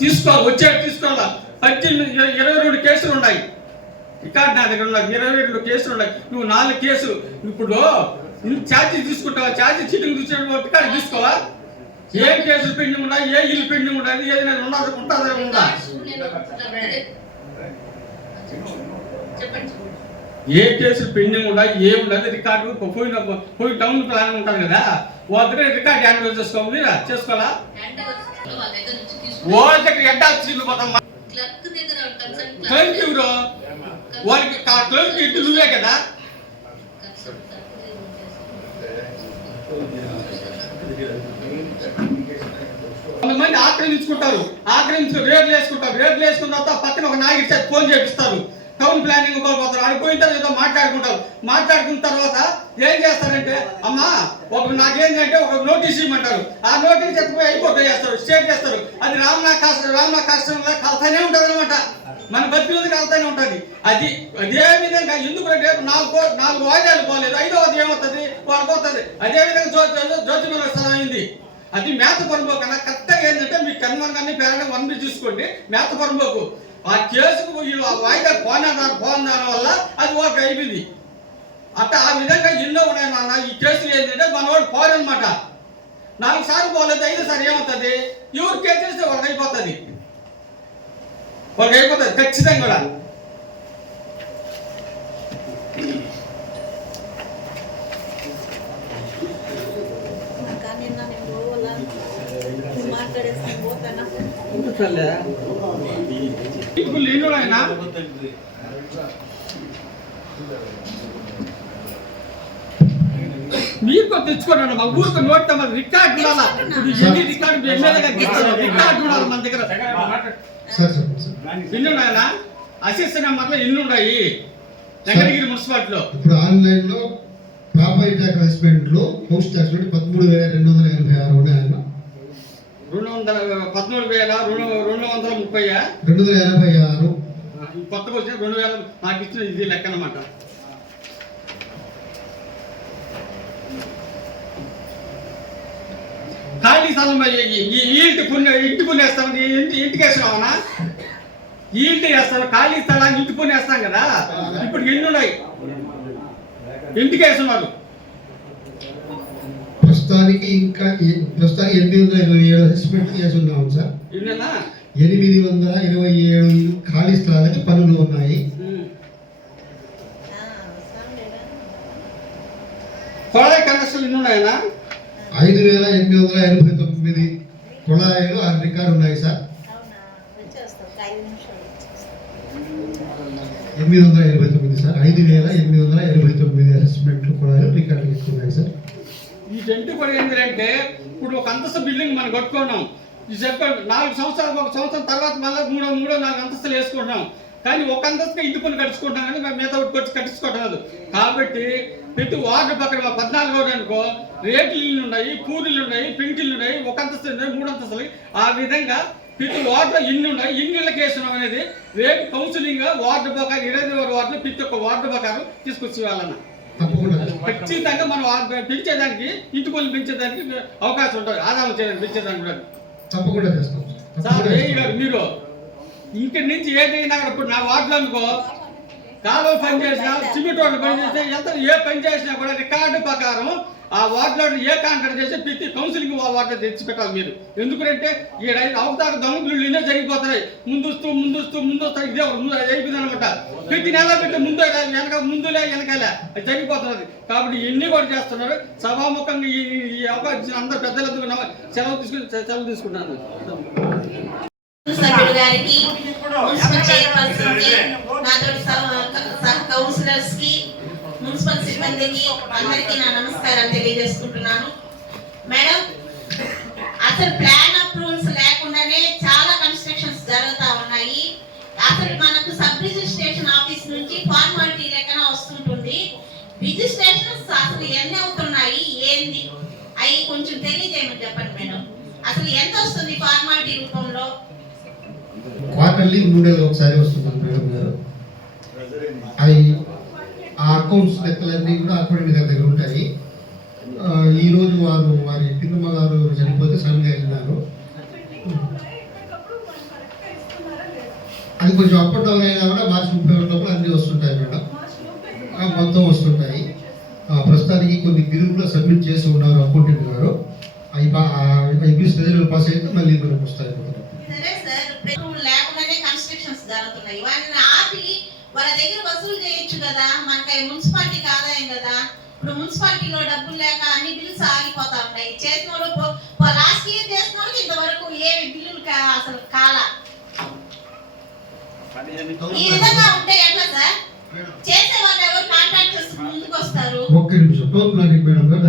తీసుకోవాలా 22 కేసులు ఉన్నాయి. రికార్డ్ నా దగ్గర ఉన్నాయి 22 కేసులు ఉన్నాయి. నువ్వు 4 కేసులు ఇప్పుడు ఛార్జీ తీసుకుంటావా? ఛార్జీ చీటింగ్ తీసుకుంటా తీసుకోవా? ఏ కేసులు పెండింగ్ ఉన్నాయి ఏ ఇల్లు పెండింగ్ ఉన్నాయి ఏదైనా ఉంటుందా? ఏ కేసులు పెండింగ్ ఉన్నాయి ఏ ఉండదు రికార్డు పోయి టౌన్ ప్లాన్ ఉంటారు కదా వాళ్ళ దగ్గర రికార్డ్ హ్యాండ్ ఓవర్ చేసుకోవాలి చేసుకోవాలా? వాళ్ళ దగ్గర ఎడ్డాల్సింది వాళ్ళకి క్లర్క్ ఇంటి నువ్వే కదా. కొంతమంది ఆక్రమించుకుంటారు రేట్లు వేసుకుంటారు రేట్లు వేసుకున్న తర్వాత పక్కన ఒక నాయకుడి ఫోన్ చేపిస్తారు టౌన్ ప్లానింగ్ పోతారు ఆడిపోయిన తర్వాత ఏదో మాట్లాడుకున్న తర్వాత ఏం చేస్తారంటే అమ్మా నాకేంటంటే ఒక నోటీస్ ఇవ్వమంటారు. ఆ నోటీస్ ఎత్తుపోయి హైకోర్టు చేస్తారు స్టేట్ చేస్తారు. అది రామ్నా కాస్టంలో కలుతానే ఉంటుంది అనమాట. మన బతికి కలుతానే ఉంటుంది. అదే విధంగా ఎందుకంటే రేపు 4 వాయిదాలు పోలేదు 5వది ఏమవుతుంది వాళ్ళు పోతుంది. అదే విధంగా జ్యోతిమల స్థలం అయింది. అది మేత పొరంబోకు కన్నా కరెక్ట్గా ఏంటంటే మీ కన్వన్ కానీ పేరెంట్ 1B చూసుకోండి మేత పొరంబోకు ఆ కేసుకు వాయిదా పోదాని వల్ల అది ఒక అయిపోయింది. అట్లా ఆ విధంగా ఎన్నో ఉన్నాయి నాన్న. ఈ కేసులు ఏంటంటే మనవాడు పోరనమాట 4 సార్లు పోలేదు 5 సార్లు ఏమవుతుంది ఎవరు కేసు చేస్తే వాళ్ళకి అయిపోతుంది ఖచ్చితంగా కూడా. మీరు తెచ్చుకోండి మా ఊరికి నోట్ రికార్డు ఉండాలా రికార్డు రికార్డు ఉండాలి మన దగ్గర. ఇల్లు ఉన్నాయా అసిస్టెంట్ నెంబర్లో ఇల్లు ఉన్నాయి వెంకటగిరి మున్సిపాలిటీలో. ఇప్పుడు ఆన్లైన్ లో ప్రాపర్టీ ట్యాక్స్ అసెస్మెంట్లో హౌస్ ట్యాక్స్ 13,286 ఉన్నాయన్న. 13,230 286 కొత్తగా వచ్చిన 2,000 నాకు ఇచ్చిన ఇది లెక్క అన్నమాట. ఖాళీ స్థలం ఇంటి పుణ్య వేస్తాం ఇంటికి వేస్తున్నామన్నా ఇంటి వేస్తాం ఖాళీ స్థలాన్ని ఇంటి పుణ్య వేస్తాం కదా. ఇప్పుడు ఎన్ని ఉన్నాయి ఇంటికి వేస్తున్నారు. ప్రస్తుతానికి 827 అసెస్మెంట్ చేసి ఉన్నాం సార్. 827 ఖాళీ స్థలాలకి పనులు ఉన్నాయి. కొళాయి కనెక్షన్లు ఎన్ని ఉన్నాయన్నా? 5,889 కుళాయిలు ఆ రికార్డు ఉన్నాయి సార్. 889 సార్. 5,889 అసెస్మెంట్లు కుళాయిలు రికార్డు ఉన్నాయి సార్. ఈ టెంట్ కూడా ఏంటంటే ఇప్పుడు ఒక అంతస్తు బిల్డింగ్ మనం కట్టుకున్నాం. ఈ చెప్పండి 4 సంవత్సరాలు ఒక సంవత్సరం తర్వాత మళ్ళీ 3-4 అంతస్తులు వేసుకుంటున్నాం. కానీ ఒక అంతస్తుగా ఇంటి పని కట్టించుకుంటాం కానీ మేము మిగతా కొట్టి కట్టించుకోవట్లేదు. కాబట్టి ప్రతి వార్డు పక్కన 14 వార్డు అనుకో రేట్లు ఉన్నాయి, పూరీలు ఉన్నాయి, పెంకిళ్ళు ఉన్నాయి, ఒక అంతస్తు ఉన్నాయి, 3 అంతస్తులు. ఆ విధంగా ప్రతి వార్డులో ఇన్ని ఉన్నాయి. ఇన్నిళ్ళ కేసున్నాం అనేది రేపు కౌన్సిలింగ్ వార్డు ప్రకారం 25 వార్డులో ప్రతి ఒక్క వార్డు ప్రకారం తీసుకొచ్చి వాళ్ళన్న ఖచ్చితంగా మనం పెంచేదానికి ఇంటి పనులు పెంచేదానికి అవకాశం ఉంటుంది. ఆదాయం చేయడానికి పెంచేదానికి కూడా తప్పకుండా చేస్తాం సార్. మీరు ఇంటి నుంచి ఏదైనా ఇప్పుడు నా వార్డులో అనుకో కాలువ పని చేసినా సిమెంట్ రోడ్లు పని చేస్తే ఎంత ఏ పని చేసినా కూడా రికార్డు ప్రకారం ఆ వార్డులో ఏ కాంట్రాక్ట్ చేస్తే ప్రతి కౌన్సిలింగ్ వార్డులో తెచ్చి పెట్టాలి మీరు. ఎందుకంటే ఈ అవతార దొంగలు ఎన్నో జరిగిపోతున్నాయి. ముందు వస్తాయి ఇదే అయిపోయింది అనమాట. ప్రతి నెల పెట్టి ముందులే వెనకాలే అది జరిగిపోతున్నది. కాబట్టి ఎన్ని కూడా చేస్తున్నారు. సభాముఖంగా ఈ అవకాశం అందరు పెద్దలందరూ సెలవు తీసుకుంటున్నాను. సభ్యులు గారికి, మున్సిపల్ చైర్పర్సన్ కి, నాతో సహ కౌన్సిలర్స్ కి, మున్సిపల్ సిబ్బందికి అందరికీ నా నమస్కారాలు తెలియజేసుకుంటున్నాను. మేడం, అసలు ప్లాన్ అప్రూవల్స్ లేకుండానే చాలా కన్స్ట్రక్షన్స్ జరుగుతూ ఉన్నాయి. అసలు మనకు సబ్ రిజిస్ట్రేషన్ ఆఫీస్ నుంచి ఫార్మాలిటీ లెక్కన వస్తుంటుంది. రిజిస్ట్రేషన్స్ అసలు ఎన్ని అవుతున్నాయి ఏంది అవి కొంచెం తెలియజేయమని చెప్పండి మేడం. అసలు ఎంత వస్తుంది ఫార్మాలిటీ రూపంలో? క్వార్టర్లీ 3 నెలలు ఒకసారి వస్తుంది మేడం గారు. అవి ఆ అకౌంట్స్ లెక్కలన్నీ కూడా అకౌంట్ దగ్గర ఉంటాయి. ఈరోజు వారి పిన్నమ్మ గారు చనిపోతే సడన్గా వెళ్ళినారు. అది కొంచెం అప్ అండ్ డౌన్ అయినా కూడా మార్చి 31 లోపల అన్నీ వస్తుంటాయి మేడం. మొత్తం వస్తుంటాయి. ప్రస్తుతానికి కొన్ని గ్రూప్లో సబ్మిట్ చేసి ఉన్నారు అకౌంటెంట్ గారు. అవి పాస్ అయితే మళ్ళీ మనకు వస్తాయి. లేకుండానే కన్స్ట్రక్షన్స్ జరుగుతున్నాయి. వాటిని ఆపి వాళ్ళ దగ్గర వసూలు చేయొచ్చు కదా. మనకి మున్సిపాలిటీకి ఆదాయం కదా. ఇప్పుడు మున్సిపాలిటీలో డబ్బులు లేక అన్ని బిల్స్ ఆగిపోతా ఉన్నాయి. చేసిన వాళ్ళు లాస్ట్ ఇయర్ చేసిన వాళ్ళకి ఇంతవరకు ఏ బిల్లులు అసలు కాలా. ఈ విధంగా ఉంటే ఎట్లా సార్? చేసే వాళ్ళు ఎవరు కాంట్రాక్టర్స్ ముందుకు వస్తారు? ఒక్క నిమిషం ప్లానింగ్ మేడం గారు.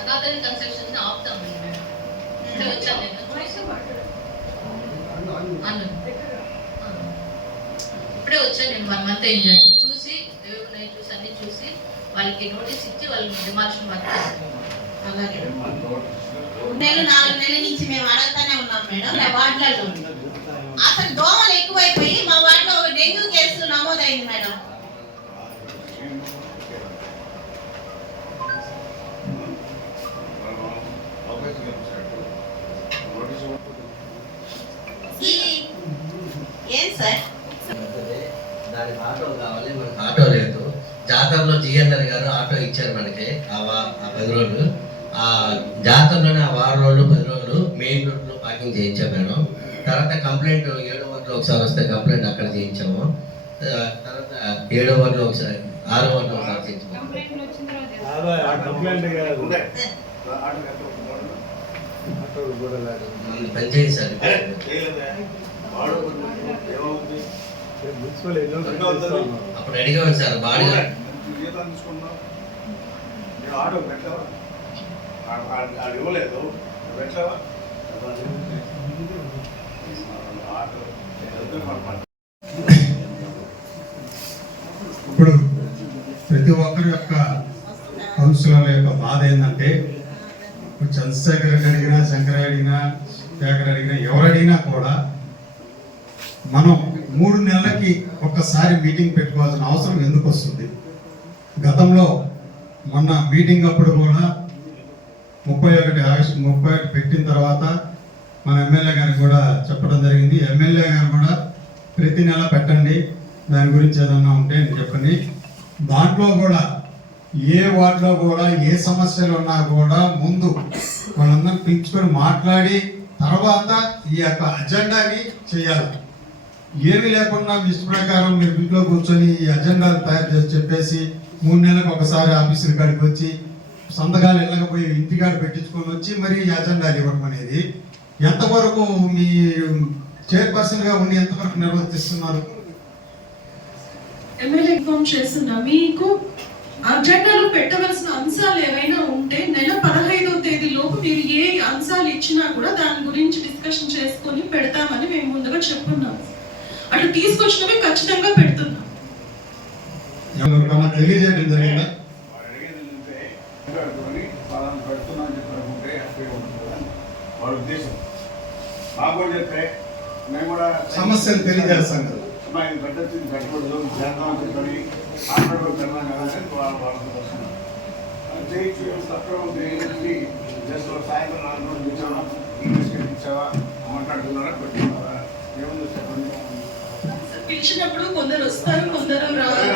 అదాదని కన్స్ట్రక్షన్ ఆపుతాం మేడం. వచ్చాను నేను ఇప్పుడే వచ్చాను నేను 1 మంత్ ఎంజాయ్ చూసి అన్ని చూసి వాళ్ళకి నోటీస్ ఇచ్చి వాళ్ళు డిమార్షన్ వర్క్ చేస్తాం. అలాగే 4 నెలల నుంచి మేము అడగతానే ఉన్నాం మేడం. వార్డులలో అసలు దోమలు ఎక్కువైపోయి మా వార్డులో డెంగ్యూ కేసులు నమోదైంది మేడం. ఏం సార్ దానికి ఆటో కావాలి, మనకు ఆటో లేదు. జాతరలో జిఎన్ఆర్ గారు ఆటో ఇచ్చారు మనకి ఆ 10 రోజులు. ఆ జాతరలోనే ఆ 6 రోజులు 10 రోజులు మెయిన్ రోడ్లో పార్కింగ్ చేయించాం మేడం. తర్వాత కంప్లైంట్ 7వ వార్డులో ఒకసారి వస్తే కంప్లైంట్ అక్కడ చేయించాము. తర్వాత 7వ వార్డులో ఒకసారి 6వ వార్డులో ఒకసారి చేయించాము. పనిచేయండి సార్. అప్పుడు అడిగాను సార్ బాగా ఇవ్వలేదు. ఇప్పుడు ప్రతి ఒక్కరి యొక్క కౌన్సిలర్ల యొక్క బాధ ఏంటంటే చంద్రశేఖర్ అడిగినా, శంకర్ అడిగినా, శేఖర్ అడిగినా, ఎవరు అడిగినా కూడా మనం 3 నెలలకి ఒక్కసారి మీటింగ్ పెట్టుకోవాల్సిన అవసరం ఎందుకు వస్తుంది? గతంలో మొన్న మీటింగ్ అప్పుడు కూడా 31 ఆగస్టు 31 పెట్టిన తర్వాత మన ఎమ్మెల్యే గారికి కూడా చెప్పడం జరిగింది. ఎమ్మెల్యే గారు కూడా ప్రతి నెల పెట్టండి, దాని గురించి ఏదన్నా ఉంటే చెప్పండి. దాంట్లో కూడా ఏ వార్డులో కూడా ఏ సమస్యలు ఉన్నా కూడా ముందు వాళ్ళందరూ పిలుచుకొని మాట్లాడి తర్వాత ఈ యొక్క అజెండాని చేయాలి. ఏమీ లేకుండా మిస్ ప్రకారం మీరు ఇంట్లో కూర్చొని ఈ అజెండాలు తయారు చేసి చెప్పేసి 3 నెలలకు ఒకసారి ఆఫీసుల కాడికి వచ్చి సంతకాలు వెళ్ళకపోయి ఇంటికాడ పెట్టించుకొని వచ్చి మరి ఈ అజెండాలు ఇవ్వడం అనేది ఎంతవరకు మీ చైర్పర్సన్గా ఉండి ఎంతవరకు నిర్వర్తిస్తున్నారు? ఎమ్మెల్యే ఇన్ఫార్మ్ చేస్తున్నా, మీకు అజెండాలో పెట్టవలసిన అంశాలు ఏవైనా ఉంటే నెల 15వ తేదీ లోపు మీరు ఏ అంశాలు ఇచ్చినా కూడా దాని గురించి డిస్కషన్ చేసుకొని పెడతామని మేము ముందుగా చెప్పున్నాం. అటు తీసుకొచ్చినవి ఖచ్చితంగా పెడుతున్నాం. తెలియజేయడం జరిగిందా? సమస్యలు తెలియజేస్తాం కదా. పెట్టకూడదు చేద్దాం అని చెప్పని ఆటోడుతున్నాం కదా వాళ్ళకి వస్తున్నాం. జస్ట్ సాయంత్రం 4 రోజులు ఇచ్చావా, ఇంగ్లీష్కి ఇచ్చావా మాట్లాడుతున్నారా పెట్టుకున్నారా? ఏముంది చెప్పండి. పిలిచినప్పుడు కొందరు వస్తారు, కొందరు రారు.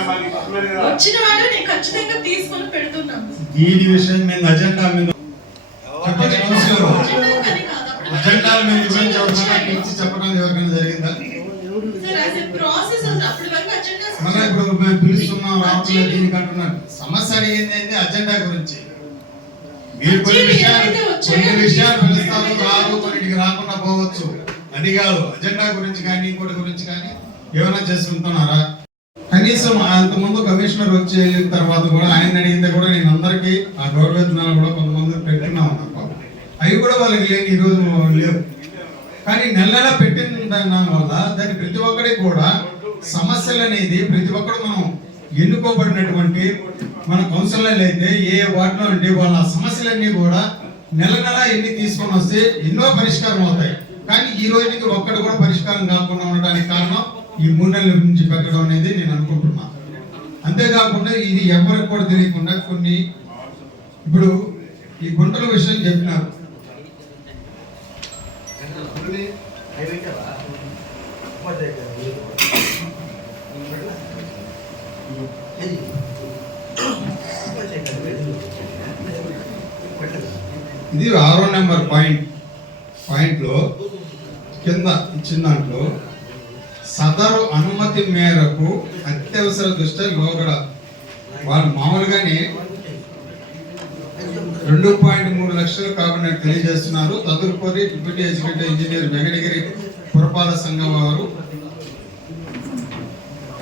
వచ్చిన వాళ్ళు నేను ఖచ్చితంగా తీసుకొని పెడుతున్నాను. దీని విషయం మీద అజెండా మీద అజెండా మీద గురించి చెప్పడం ఎవరికైనా జరిగిందా? మన ఇప్పుడు మేము పిలుస్తున్నాం రావట్లేదు దీనికి అంటున్నాను. సమస్య అడిగింది అజెండా గురించి. మీరు కొన్ని విషయాలు పిలుస్తారు, రాదు, కొన్నిటికి రాకుండా పోవచ్చు. అది కాదు, అజెండా గురించి కానీ ఇంకోటి గురించి కానీ ఏమైనా చేసుకుంటున్నారా? కనీసం అంతకుముందు కమిషనర్ వచ్చి వెళ్ళిన తర్వాత కూడా ఆయన అడిగితే కూడా నేను అందరికీ ఆ గౌరవేతనాలు కూడా కొంతమంది పెట్టుకున్నా ఉన్నాను. అవి కూడా వాళ్ళకి లేని ఈరోజు లేవు. కానీ నెల పెట్టిన వల్ల దాన్ని ప్రతి ఒక్కరికి కూడా సమస్యలు అనేది ప్రతి ఒక్కరు మనం ఎన్నుకోబడినటువంటి మన కౌన్సిలర్లు అయితే ఏ వార్డులో ఉంటే వాళ్ళ సమస్యలన్నీ కూడా నెల ఎన్ని తీసుకొని వస్తే ఎన్నో పరిష్కారం అవుతాయి. కానీ ఈ రోజుకి ఒక్కటి కూడా పరిష్కారం కాకుండా ఉండడానికి కారణం ఈ 3 నెలల నుంచి పెట్టడం అనేది నేను అనుకుంటున్నాను. అంతేకాకుండా ఇది ఎవరికి కూడా తెలియకుండా కొన్ని ఇప్పుడు ఈ గుంటల విషయం చెప్పినారు. ఇది 6వ నెంబర్ పాయింట్లో కింద ఇచ్చిన దాంట్లో సదరు అనుమతి మేరకు అత్యవసర దృష్ట్యా లోగడ వాళ్ళు మామూలుగానే 2.3 లక్షలు కాబట్టి తెలియజేస్తున్నారు. తదుపరి డిప్యూటీ ఎగ్జిక్యూటివ్ ఇంజనీర్ వెంకటగిరి పురపాలక సంఘం వారు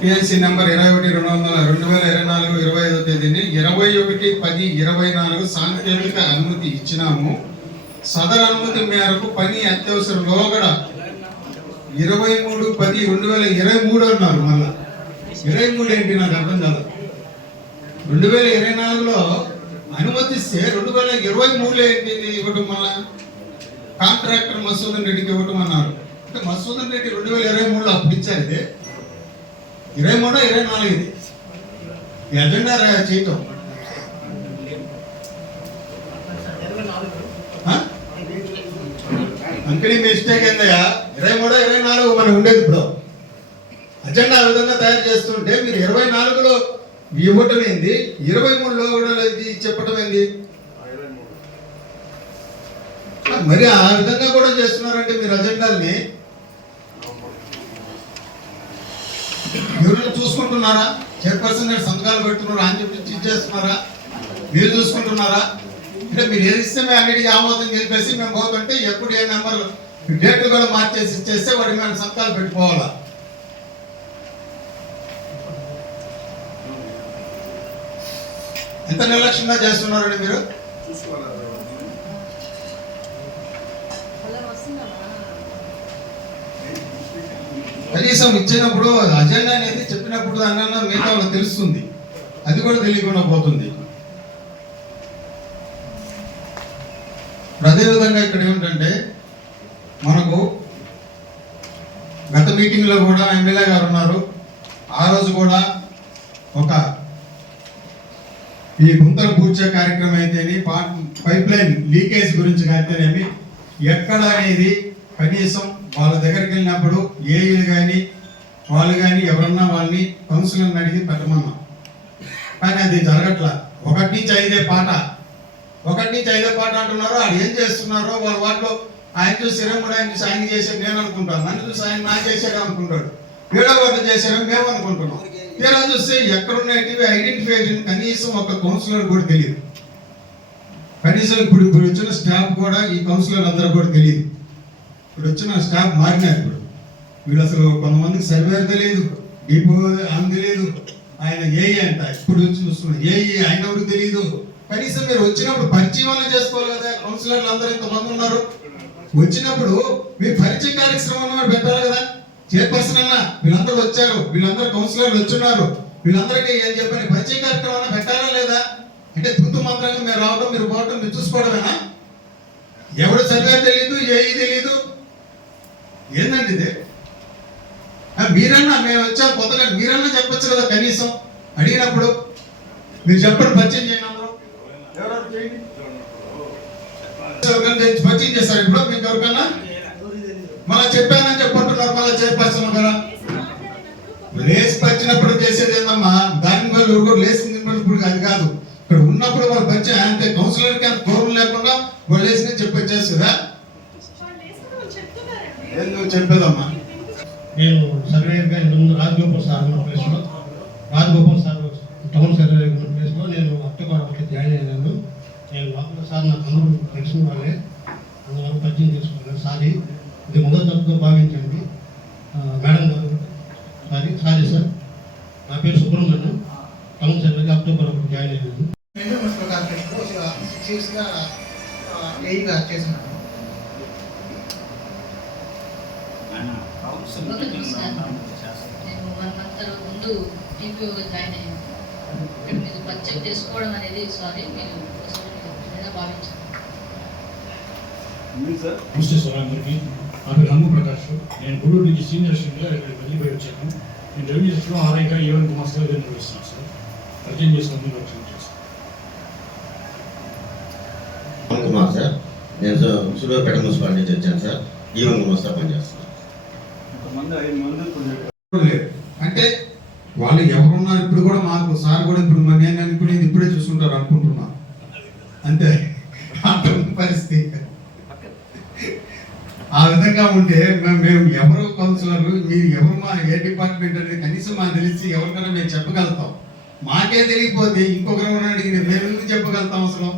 PNC నెంబర్ 21/2024 25వ తేదీని 21/10/24 సాంకేతిక అనుమతి ఇచ్చినాము. సదరు అనుమతి మేరకు పని అత్యవసర లోగడ 23/10/2023 అన్నారు. మళ్ళా 23 ఏంటి నాకు అర్థం కాదు. 2024లో అనుమతిస్తే 2023లో ఏంటి ఇవ్వటం? మళ్ళా కాంట్రాక్టర్ మసూదన్ రెడ్డికి ఇవ్వటం అన్నారు. అంటే మసూదన్ రెడ్డి 2023లో అప్పుడు ఇచ్చారు. ఇది 23 24 ఇది ఈ అజెండా చేయటం అంకనీ మిస్టేక్ ఏందయ్యా? 23 24 మనం ఉండేది. ఇప్పుడు అజెండా ఆ విధంగా తయారు చేస్తుంటే మీరు 24లో ఇవ్వటం ఏంది, 23లో కూడా చెప్పటం ఏంది? మరి ఆ విధంగా కూడా చేస్తున్నారంటే మీరు అజెండాల్ని ఎవరైనా చూసుకుంటున్నారా? చైర్పర్సన్ గారు సంతకాలు పెడుతున్నారు అని చెప్పి ఇచ్చేస్తున్నారా? మీరు చూసుకుంటున్నారా? అంటే మీరు ఏది ఇస్తే మేము అన్నిటికీ ఆమోదం గెలిపేసి మేము పోతుంటే ఎప్పుడు ఏ నెంబర్లు డేట్లు కూడా మార్చేసి ఇచ్చేస్తే వాటి మేము సంతకాలు పెట్టుకోవాలా? ఎంత నిర్లక్ష్యంగా చేస్తున్నారండి మీరు? కనీసం ఇచ్చినప్పుడు అజెండా అనేది చెప్పినప్పుడు దానివల్ల మిగతా వాళ్ళకి తెలుస్తుంది, అది కూడా తెలియకుండా పోతుంది. అదేవిధంగా ఇక్కడ ఏమిటంటే మనకు గత మీటింగ్లో కూడా ఎమ్మెల్యే గారు ఉన్నారు. ఆ రోజు కూడా ఒక ఈ గుంతలు పూడ్చే కార్యక్రమం అయితేనే, పైప్ లైన్ లీకేజ్ గురించి అయితేనేమి, ఎక్కడ అనేది కనీసం వాళ్ళ దగ్గరికి వెళ్ళినప్పుడు ఏఈలు కానీ వాళ్ళు కానీ ఎవరన్నా వాళ్ళని కౌన్సిలర్ని అడిగి పెట్టమన్నాం. కానీ అది జరగట్లా. 1 నుంచి 5 పాట అంటున్నారు. వాళ్ళు ఏం చేస్తున్నారో వాళ్ళ వాటిలో ఆయన చూసి 23 ఆయన చూసి ఆయన చేసాడు నేను అనుకుంటాను, నన్ను చూసి ఆయన నా చేసాడు అనుకుంటాడు, 7వ వార్డు చేశాడని మేము అనుకుంటున్నాం. ఇలా చూస్తే ఎక్కడున్నవి ఐడెంటిఫికేషన్ కనీసం ఒక కౌన్సిలర్ కూడా తెలియదు. కనీసం ఇప్పుడు వచ్చిన స్టాఫ్ కూడా ఈ కౌన్సిలర్ అందరూ కూడా తెలియదు. ఇప్పుడు వచ్చిన స్టాఫ్ మారినారు. ఇప్పుడు వీళ్ళు అసలు కొంతమందికి సర్వేర్ తెలియదు, డిపో ఆమె తెలియదు, ఆయన ఏఈ అంట ఇప్పుడు వచ్చి చూస్తున్నాడు ఏఈ ఆయన ఎవరికి తెలియదు. కనీసం మీరు వచ్చినప్పుడు పరిచయం చేసుకోవాలి కదా. కౌన్సిలర్లు అందరూ ఇంతమంది ఉన్నారు, వచ్చినప్పుడు మీరు పరిచయ కార్యక్రమం పెట్టాలి కదా. చైర్పర్సన్ అన్న వీళ్ళందరూ వచ్చారు, వీళ్ళందరూ కౌన్సిలర్లు వచ్చున్నారు, వీళ్ళందరికీ ఏం చెప్పని పరిచయ కార్యక్రమం పెట్టాలా లేదా? అంటే తూతు మంత్రంగా మీరు రావడం మీరు పోవడం మీరు చూసుకోవడమేనా? ఎవరు సర్వే తెలియదు, ఏఈ తెలియదు, ఏందండి ఇది? మీరన్నా మేము వచ్చాం కొత్తగా, మీరన్నా చెప్పచ్చు కదా. కనీసం అడిగినప్పుడు మీరు చెప్పండి, పరిచయం చేయండి. అందరూ ఎవరెవరు చేయండి, పరిచయం చేస్తారు. ఇప్పుడు మీకు ఎవరికన్నా మళ్ళీ చెప్పానని చెప్పంటున్నారు. మళ్ళీ చైర్పర్సన్ కదా లేసి వచ్చినప్పుడు చేసేది ఏందమ్మా, దాని వల్ల కూడా లేసింది ఇప్పుడు అది కాదు. ఇక్కడ ఉన్నప్పుడు వాళ్ళు పరిచయం అంతే. కౌన్సిలర్కి అంత గౌరవం లేకుండా వాళ్ళు లేసిన చెప్పొచ్చేసి కదా. నువ్వు చెప్పేదమ్మా. నేను సర్వేయర్గా ఇంతకుముందు రాజగోపాల్ సార్ ఉన్న ప్లేస్లో, రాజగోపాల్ సార్ టౌన్ సర్వేయర్ ఉన్న ప్లేస్లో నేను అక్టోబర్ 1 జాయిన్ అయ్యాను. నేను లోపల సార్ నాకు అందరూ తెలిసిన వాళ్ళే, అందువల్ల పరిచయం చేసుకున్నాను. సారీ, ఇది మొదటి తప్పుగా భావించండి మేడం గారు. సారీ సార్, నా పేరు సుబ్రహ్మణ్యం, టౌన్ సర్వేగా అక్టోబర్ 1 జాయిన్ అయ్యాను. మున్సిపల్ కార్పొరేషన్లో 6 yearsగా ఏఈగా చేస్తున్నాను. నేను 1 month ముందు టీపీఓగా జాయిన్ అయ్యాను. ఇక్కడ మీరు పరిచయం చేసుకోవడం అనేది సారీ మీరు భావించాను. నమస్తే సార్ అందరికీ. నా పేరు రంగు ప్రకాష్. నేను గుడూరు నుంచి సీనియర్ స్టూడెంట్గా ఇక్కడికి వెళ్ళిపోయి వచ్చాను. నేను రెవెన్యూ సెక్షన్లో ఆర్ఐగా ఏవన్ కుమార్ సార్ నిర్వహిస్తున్నాను సార్. పరిచయం చేసుకుని రక్షణ చేస్తాను. కుమార్ సార్, నేను సూర్యాపేట మున్సిపాలిటీ నుంచి వచ్చాను సార్. ఈవెన్ కుమార్ పనిచేస్తున్నాను. అంటే వాళ్ళు ఎవరున్నారు ఇప్పుడు కూడా మాకు సార్ కూడా ఇప్పుడు నేను అనుకునేది ఇప్పుడే చూసుకుంటారు అనుకుంటున్నా అంతే. పరిస్థితి ఆ విధంగా ఉంటే మేము ఎవరు కౌన్సిలర్లు, మీరు ఎవరు, మా ఏ డిపార్ట్మెంట్ అనేది కనీసం మాకు తెలిసి ఎవరికైనా మేము చెప్పగలుగుతాం. మాకే తెలియకపోతే ఇంకొకరు అడిగిన మేము ఎందుకు చెప్పగలుగుతాం అసలు?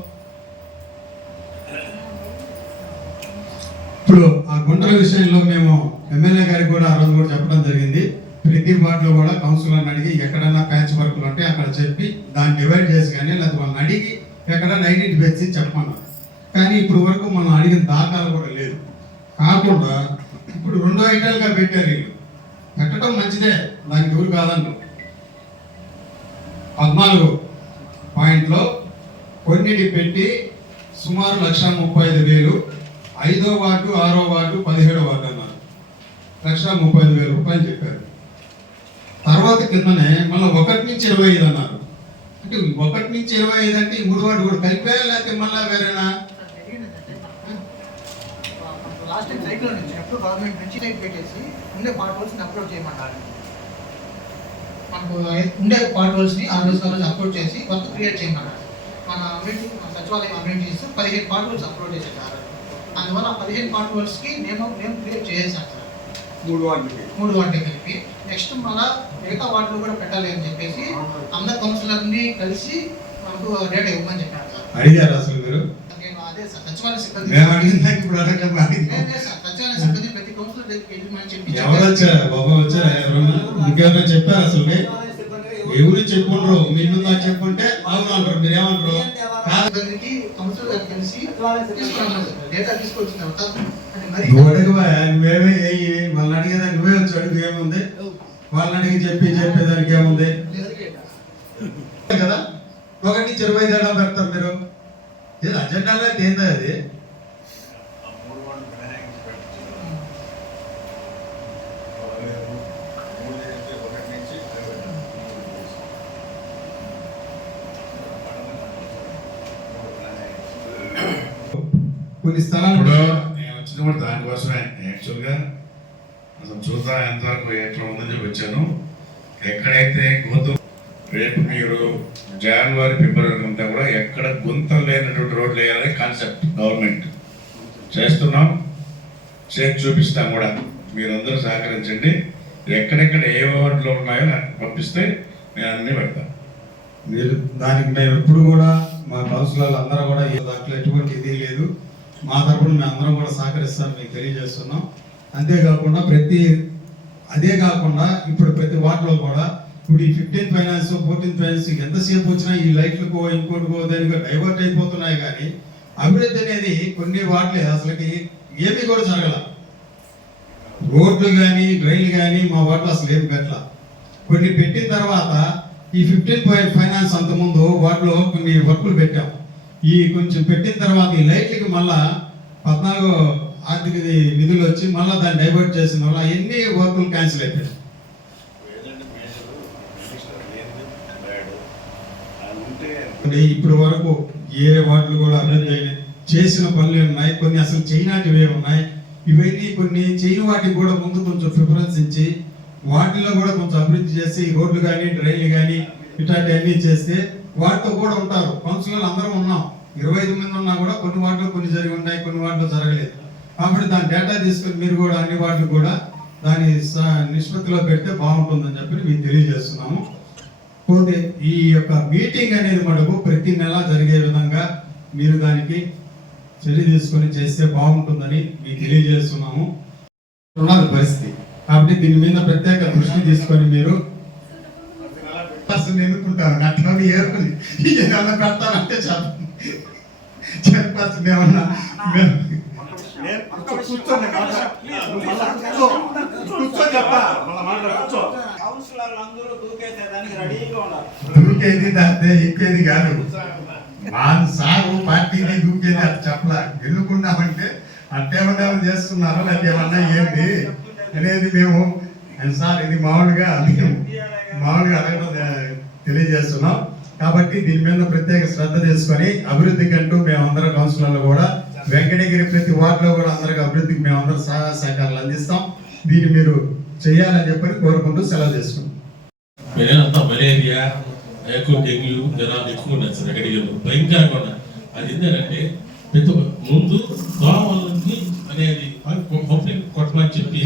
ఇప్పుడు ఆ గుంటల విషయంలో మేము ఎమ్మెల్యే గారికి కూడా ఆ రోజు కూడా చెప్పడం జరిగింది. ప్రతి వార్డులో కూడా కౌన్సిలర్ని అడిగి ఎక్కడన్నా ప్యాచ్ వర్క్లు అంటే అక్కడ చెప్పి దాన్ని డివైడ్ చేసి కానీ లేదా వాళ్ళని అడిగి ఎక్కడన్నా ఐడెంటిఫై చేసి చెప్పమన్నారు. కానీ ఇప్పుడు వరకు మనం అడిగిన దాఖలు కూడా లేదు. కాకుండా ఇప్పుడు 2 ఐటాలుగా పెట్టారు. వీళ్ళు పెట్టడం మంచిదే, దానికి ఎవరు కాదన్నారు. 14 పాయింట్లో కొన్నిటి పెట్టి సుమారు 1,35,000, 5వ వార్డు 6వ వార్డు 17వ వార్డు అన్నారు. 1,35,000 రూపాయలు చెప్పారు. తర్వాత కిందనే మళ్ళీ 1 నుంచి 25 అన్నారు. అంటే 1 నుంచి 25 అంటే ఈ 3 వార్డు కూడా కలిపాయా లేకపోతే మళ్ళీ వేరేనా? లాస్ట్ టైం సైట్లో నుంచి ఎప్పుడు గవర్నమెంట్ నుంచి సైట్ పెట్టేసి ఉండే పార్ట్ హోల్స్ని అప్లోడ్ చేయమన్నారు. మనకు ఉండే పార్ట్ హోల్స్ని ఆ రోజు అప్లోడ్ చేసి కొత్త క్రియేట్ చేయమన్నారు. మన సచివాలయం అమ్యూనిటీస్ 15 పార్ట్ హోల్స్ అప్లోడ్ చేసేసారు. అందువల్ల 15 పార్ట్ హోల్స్కి మేము క్రియేట్ చేసేసాం సార్ 3 వార్డులు కలిపి. నెక్స్ట్ మళ్ళీ మిగతా వార్డులు కూడా పెట్టాలి అని చెప్పేసి అందరు కౌన్సిలర్ని కలిసి మనకు డేటా ఇవ్వమని చెప్పారు సార్. అడిగారు అసలు మీరు? నేను అదే సార్ సచివాలయ సిబ్బంది మేము అడిగిందా ఇప్పుడు అడగలేదు. సార్ సచివాలయ సిబ్బంది ప్రతి కౌన్సిలర్ దగ్గరికి వెళ్ళమని చెప్పి ఎవరు వచ్చారా బాబా వచ్చారా? ఎవరన్నా ఇంకెవరైనా చెప్పారు అసలు? ఎవరు చెప్పుండ్రు? మీ ముందు నాకు చెప్పుంటే అవును అంటారు. మీరు ఏమంటారు? దగ్గరికి కౌన్సిలర్ గారు కలిసి డేటా తీసుకొచ్చిన తర్వాత అంటే మరి నువ్వు అడగవా? నువ్వేమే వాళ్ళని అడిగేదానికి నువ్వే వచ్చి అడుగు ఏముంది? వాళ్ళని అడిగి చెప్పేదానికి ఏముంది కదా? 1 నుంచి 20 ఏడా పెడతారు మీరు. ఇది అజెండాలో అయితే ఏందా అది? కొన్ని స్థలాలు నేను వచ్చింది కూడా దానికోసమే. యాక్చువల్గా అసలు చూద్దాం ఎంతవరకు ఎట్లా ఉందని చెప్పి వచ్చాను. ఎక్కడైతే గోతు రేపు మీరు జనవరి ఫిబ్రవరి అంతా కూడా ఎక్కడ గుంతలు లేనటువంటి రోడ్లు వేయాలని కాన్సెప్ట్ గవర్నమెంట్ చేస్తున్నాం, చేసి చూపిస్తాం కూడా. మీరందరూ సహకరించండి. ఎక్కడెక్కడ ఏ వార్డులో ఉన్నాయో నాకు పంపిస్తే నేను అన్నీ పెడతాను. మీరు దానికి మేము ఎప్పుడు కూడా మా కౌన్సిలర్లు అందరూ కూడా దాంట్లో ఎటువంటి ఇది లేదు. మా తరపున మేము అందరం కూడా సహకరిస్తాం మీకు తెలియజేస్తున్నాం. అంతేకాకుండా అదే కాకుండా ఇప్పుడు ప్రతి వార్డులో కూడా ఇప్పుడు ఈ 15th ఫైనాన్స్ 14th ఫైనాన్స్ ఎంతసేపు వచ్చినా ఈ లైట్లకో ఇంకోటికో దానికో డైవర్ట్ అయిపోతున్నాయి. కానీ అభివృద్ధి అనేది కొన్ని వార్డులే అసలుకి ఏమీ కూడా జరగల. రోడ్లు కానీ డ్రైన్లు కానీ మా వార్డులో అసలు ఏమి పెట్టాల. కొన్ని పెట్టిన తర్వాత ఈ 15th ఫైనాన్స్ అంతకుముందు వాటిలో కొన్ని వర్కులు పెట్టాం. ఈ కొంచెం పెట్టిన తర్వాత ఈ లైట్లకి మళ్ళా 14 ఆర్థిక నిధులు వచ్చి మళ్ళీ దాన్ని డైవర్ట్ చేసిన వల్ల ఎన్ని వర్కులు క్యాన్సిల్ అయిపోయాయి. ఇప్పుడు వరకు ఏ వార్డులు కూడా అభివృద్ధి చేసిన పనులు ఉన్నాయి, కొన్ని అసలు చేయనాటివే ఉన్నాయి. ఇవన్నీ కొన్ని చేయని వాటికి కూడా ముందు కొంచెం ప్రిఫరెన్స్ ఇచ్చి వాటిలో కూడా కొంచెం అభివృద్ధి చేసి రోడ్లు కానీ డ్రైన్లు కానీ ఇట్లాంటివన్నీ చేస్తే వాటితో కూడా ఉంటారు. కౌన్సిలర్లు అందరం ఉన్నాం, 25 మంది ఉన్నా కూడా కొన్ని వాటిలో కొన్ని జరిగి ఉన్నాయి, కొన్ని వాటిలో జరగలేదు. కాబట్టి దాని డేటా తీసుకొని మీరు కూడా అన్ని వాటిని కూడా దాని నిష్పత్తిలో పెడితే బాగుంటుందని చెప్పి మీకు తెలియజేస్తున్నాము. పోతే ఈ యొక్క మీటింగ్ అనేది మనకు ప్రతి నెల జరిగే విధంగా మీరు దానికి చర్య తీసుకొని చేస్తే బాగుంటుందని మీకు తెలియజేస్తున్నాము. ఉన్నది పరిస్థితి కాబట్టి దీని మీద ప్రత్యేక దృష్టి తీసుకొని మీరు ఎన్నుకుంటాను. అట్లా ఏమన్నా పెడతానంటే చెప్పాల్సింది ఏమన్నా దూకేది దాంతే ఎక్కేది కాదు. వాళ్ళు సాగు పార్టీని దూకేది అది చెప్పలా. ఎన్నుకున్నామంటే అట్టేమన్నా చేస్తున్నారో లేకపోతే ఏమన్నా ఏంటి అనేది మేము సార్ ఇది మామూలుగా అడగడం తెలియజేస్తున్నాం. కాబట్టి దీని మీద ప్రత్యేక శ్రద్ధ తీసుకొని అభివృద్ధికి అంటూ మేమందరం కౌన్సిలర్లు కూడా వెంకటగిరి ప్రతి వార్డులో కూడా అందరికి అభివృద్ధికి మేమందరం సహాయ సహకారాలు అందిస్తాం. దీన్ని మీరు చేయాలని చెప్పని కోరుకుంటూ సెలవు చేసుకుంటాం. అంతా మలేరియా ఎక్కువ డెంగ్యూ జ్వరాలు ఎక్కువ ఉన్నాయి సార్. వెంకటగిరి భయంకరంగా ఉన్నాయి. అది ఏంటంటే ప్రతి ముందు దోమలకి అనేది పంపిణీ కొట్టమని చెప్పి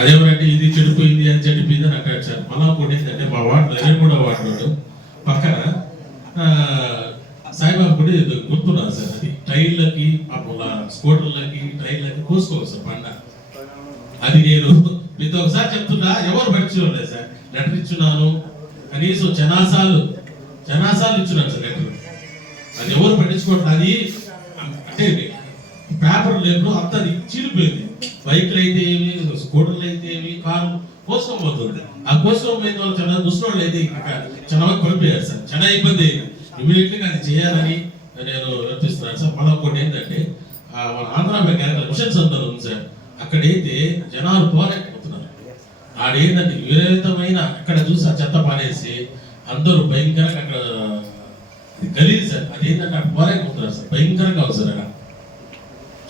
అదేమంటే ఇది చెడిపోయింది అని చెడిపోయింది అని అక్కడ సార్. మళ్ళా కూడా ఏంటంటే మా వార్డు 23వ వార్డు పక్కన సాయిబాబా కూడా గుర్తున్నారు సార్. అది టైర్లకి స్కూటర్లకి టైర్లకి కోసుకోవాలి సార్ పండ. అది నేను మీతో ఒకసారి చెప్తున్నా, ఎవరు పట్టించుకోలేదు సార్. లెటర్ ఇచ్చున్నాను కనీసం జనాసాలు ఇచ్చున్నాను సార్ లెటర్. అది ఎవరు పట్టించుకోవట్లేదు. అది అంటే పేపర్ లేదు అంతా చీలిపోయింది. బైక్లు అయితే ఏమి, స్కూటర్లు అయితే ఏమి, కారు కోసుకోబోతుంది. ఆ కోసుకోబోయిన వాళ్ళు చాలా దుస్తులు అయితే చాలా కొలిపోయారు సార్. చాలా ఇబ్బంది అయింది. ఇమీడియట్లీ అది చేయాలని నేను వర్తిస్తున్నాను సార్. మళ్ళీ ఒకటి ఏంటంటే ఆంధ్ర బ్యాంక్ మిషన్ సెంటర్ ఉంది సార్. అక్కడైతే జనాలు పోరాటపోతున్నారు. ఆడేంటంటే విపరీతమైన అక్కడ చూసి ఆ చెత్త పారేసి అందరూ భయంకరంగా అక్కడ గలీజ్ సార్. అదేంటంటే అక్కడ పోరాటపోతున్నారు సార్. భయంకరంగా ఉంది సార్. అక్కడ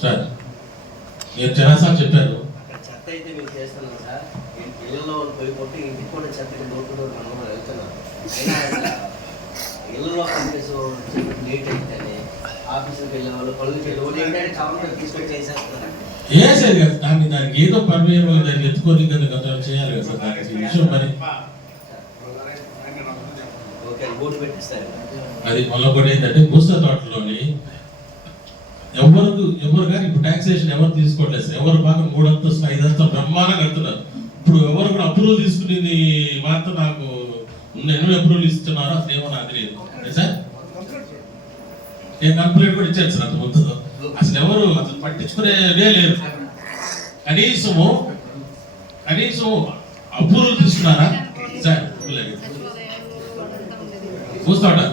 సార్ నేను చాలాసార్లు చెప్పాను అయితే మేము చేస్తున్నాం సార్. ఇళ్ళలో పోయి కొట్టి ఇంటికి కూడా చెత్తకి డోర్ టు డోర్ మనం వెళ్తున్నాం. అయినా ఇళ్ళలో కనిపిస్తూ లేట్ అయితేనే ఆఫీసుకి వెళ్ళే వాళ్ళు పనులకి వెళ్ళే వాళ్ళు ఏంటంటే కవర్లో తీసుకొని చేసేస్తున్నారు. వేసేది కదా దానికి ఏదో పర్వేరు దాన్ని ఎత్తుకొని కదా చేయాలి కదా సార్. దానికి విషయం మరి బోర్డు పెట్టిస్తారు. అది మళ్ళీ కూడా ఏంటంటే పూస్త తోటలోని ఎవరు కానీ ఇప్పుడు టాక్సేషన్ ఎవరు తీసుకోవట్లేదు సార్. ఎవరు బాగా 3 అంతస్తులు 5 అంతస్తులు బ్రహ్మాండంగా కడుతున్నారు. ఇప్పుడు ఎవరు కూడా అప్రూవల్ తీసుకునేది మాత్రం నాకు ఎన్నో అప్రూవల్ ఇస్తున్నారో అసలు ఏమో నాకు తెలియదు సార్. నేను కంప్లైంట్ కూడా ఇచ్చాను సార్. అంత ముందు అసలు ఎవరు అసలు పట్టించుకునేదే లేదు. కనీసం అప్రూవల్ తీసుకున్నారా సార్? చూస్తాడా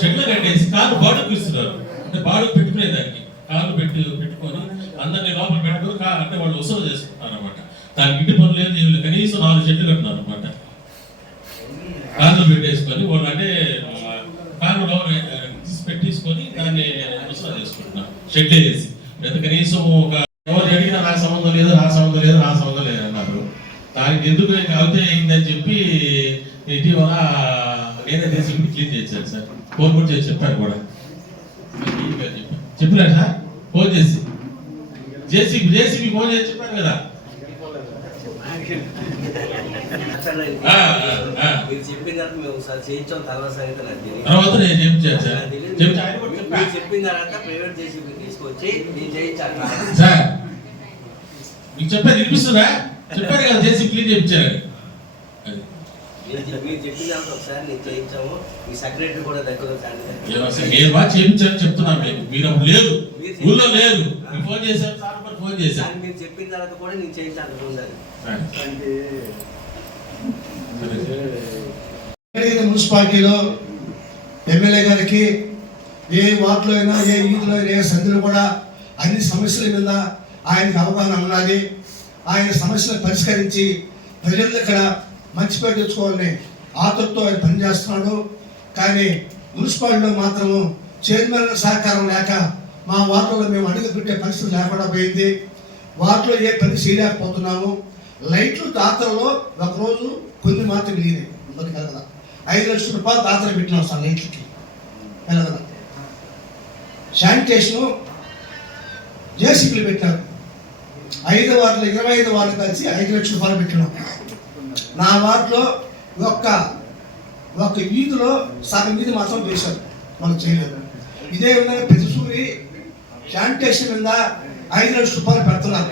చెట్లు కట్టేసి కాళ్ళు బాడుకు ఇస్తున్నారు. అంటే బాడుకు పెట్టుకునేదానికి కాళ్ళు పెట్టుకొని అందరినీ లోపల పెట్టుకొని అంటే వాళ్ళు వసూలు చేసుకుంటున్నారు అనమాట. దానికి ఇంటి పనులు ఏం చేయలేదు. కనీసం 4 చెట్లు కట్టినారు అనమాట. కాళ్ళు పెట్టేసుకొని వాళ్ళు అంటే కాళ్ళు తీసి పెట్టేసుకొని దాన్ని వసూలు చేసుకుంటున్నారు షెడ్ వేసి. లేదా కనీసం ఒక ఎవరు అడిగినా నాకు సంబంధం లేదు అన్నారు. దానికి ఎందుకు అవుతే అయిందని చెప్పి ఇటీవల నేనే జేసీబీ క్లీన్ చేశాను సార్. ఫోన్ కూడా చేసి చెప్పాను కూడా. చెప్పలే సార్ ఫోన్ చేసి జేసీబీ ఫోన్ చేసి చెప్పాను కదా. మీరు చెప్పిన తర్వాత మేము ఒకసారి చేయించాం. తర్వాత నేను చెప్పాను సార్. మీరు చెప్పిన తర్వాత ప్రైవేట్ జేసీబీ తీసుకొచ్చి నేను చేయించాను సార్. మీకు చెప్పాను వినిపిస్తుందా? చెప్పారు కదా జేసీబీ క్లీన్ చేయించారు. మీరు చెప్పిన తర్వాత ఒకసారి నేను చేయించాము. మీ సెక్రటరీ కూడా దగ్గర మీరు బాగా చేయించారని చెప్తున్నాను. మీరు అప్పుడు లేదు, ఊళ్ళో లేదు. ఫోన్ చేశాను సార్, ఫోన్ చేశాను. మీరు చెప్పిన తర్వాత కూడా నేను చేయించాను. మున్సిపాలిటీలో ఎమ్మెల్యే గారికి ఏ వార్డులో అయినా ఏ వీధిలో ఏ సందులో కూడా అన్ని సమస్యల మీద ఆయనకు అవగాహన ఉన్నది. ఆయన సమస్యలు పరిష్కరించి ప్రజల దగ్గర మంచి పేరు తెచ్చుకోవాలని ఆతృతతో ఆయన పనిచేస్తున్నాడు. కానీ మున్సిపాలిటీలో మాత్రము చైర్మన్ సహకారం లేక మా వార్డులో మేము అడుగు పెట్టే పరిస్థితి లేకుండా పోయింది. వార్డులో ఏ పని చేయలేకపోతున్నాము. లైట్లు దాతలలో ఒకరోజు కొన్ని మాత్రం మిగిలినాయి. కదా 5 లక్షల రూపాయలు దాతలు పెట్టినాం సార్ లైట్లకి. కదా శానిటేషను జేసీబీలు పెట్టారు. 5 వార్డులు 25 వార్డులు కలిసి 5 లక్షల రూపాయలు పెట్టినాం. నా వార్డులో ఒక వీధిలో సగం వీధి మాత్రం చేశారు, మనం చేయలేదు. ఇదే విధంగా ప్రతిసూరి శానిటేషన్ మీద 5 లక్షల రూపాయలు పెడుతున్నారు.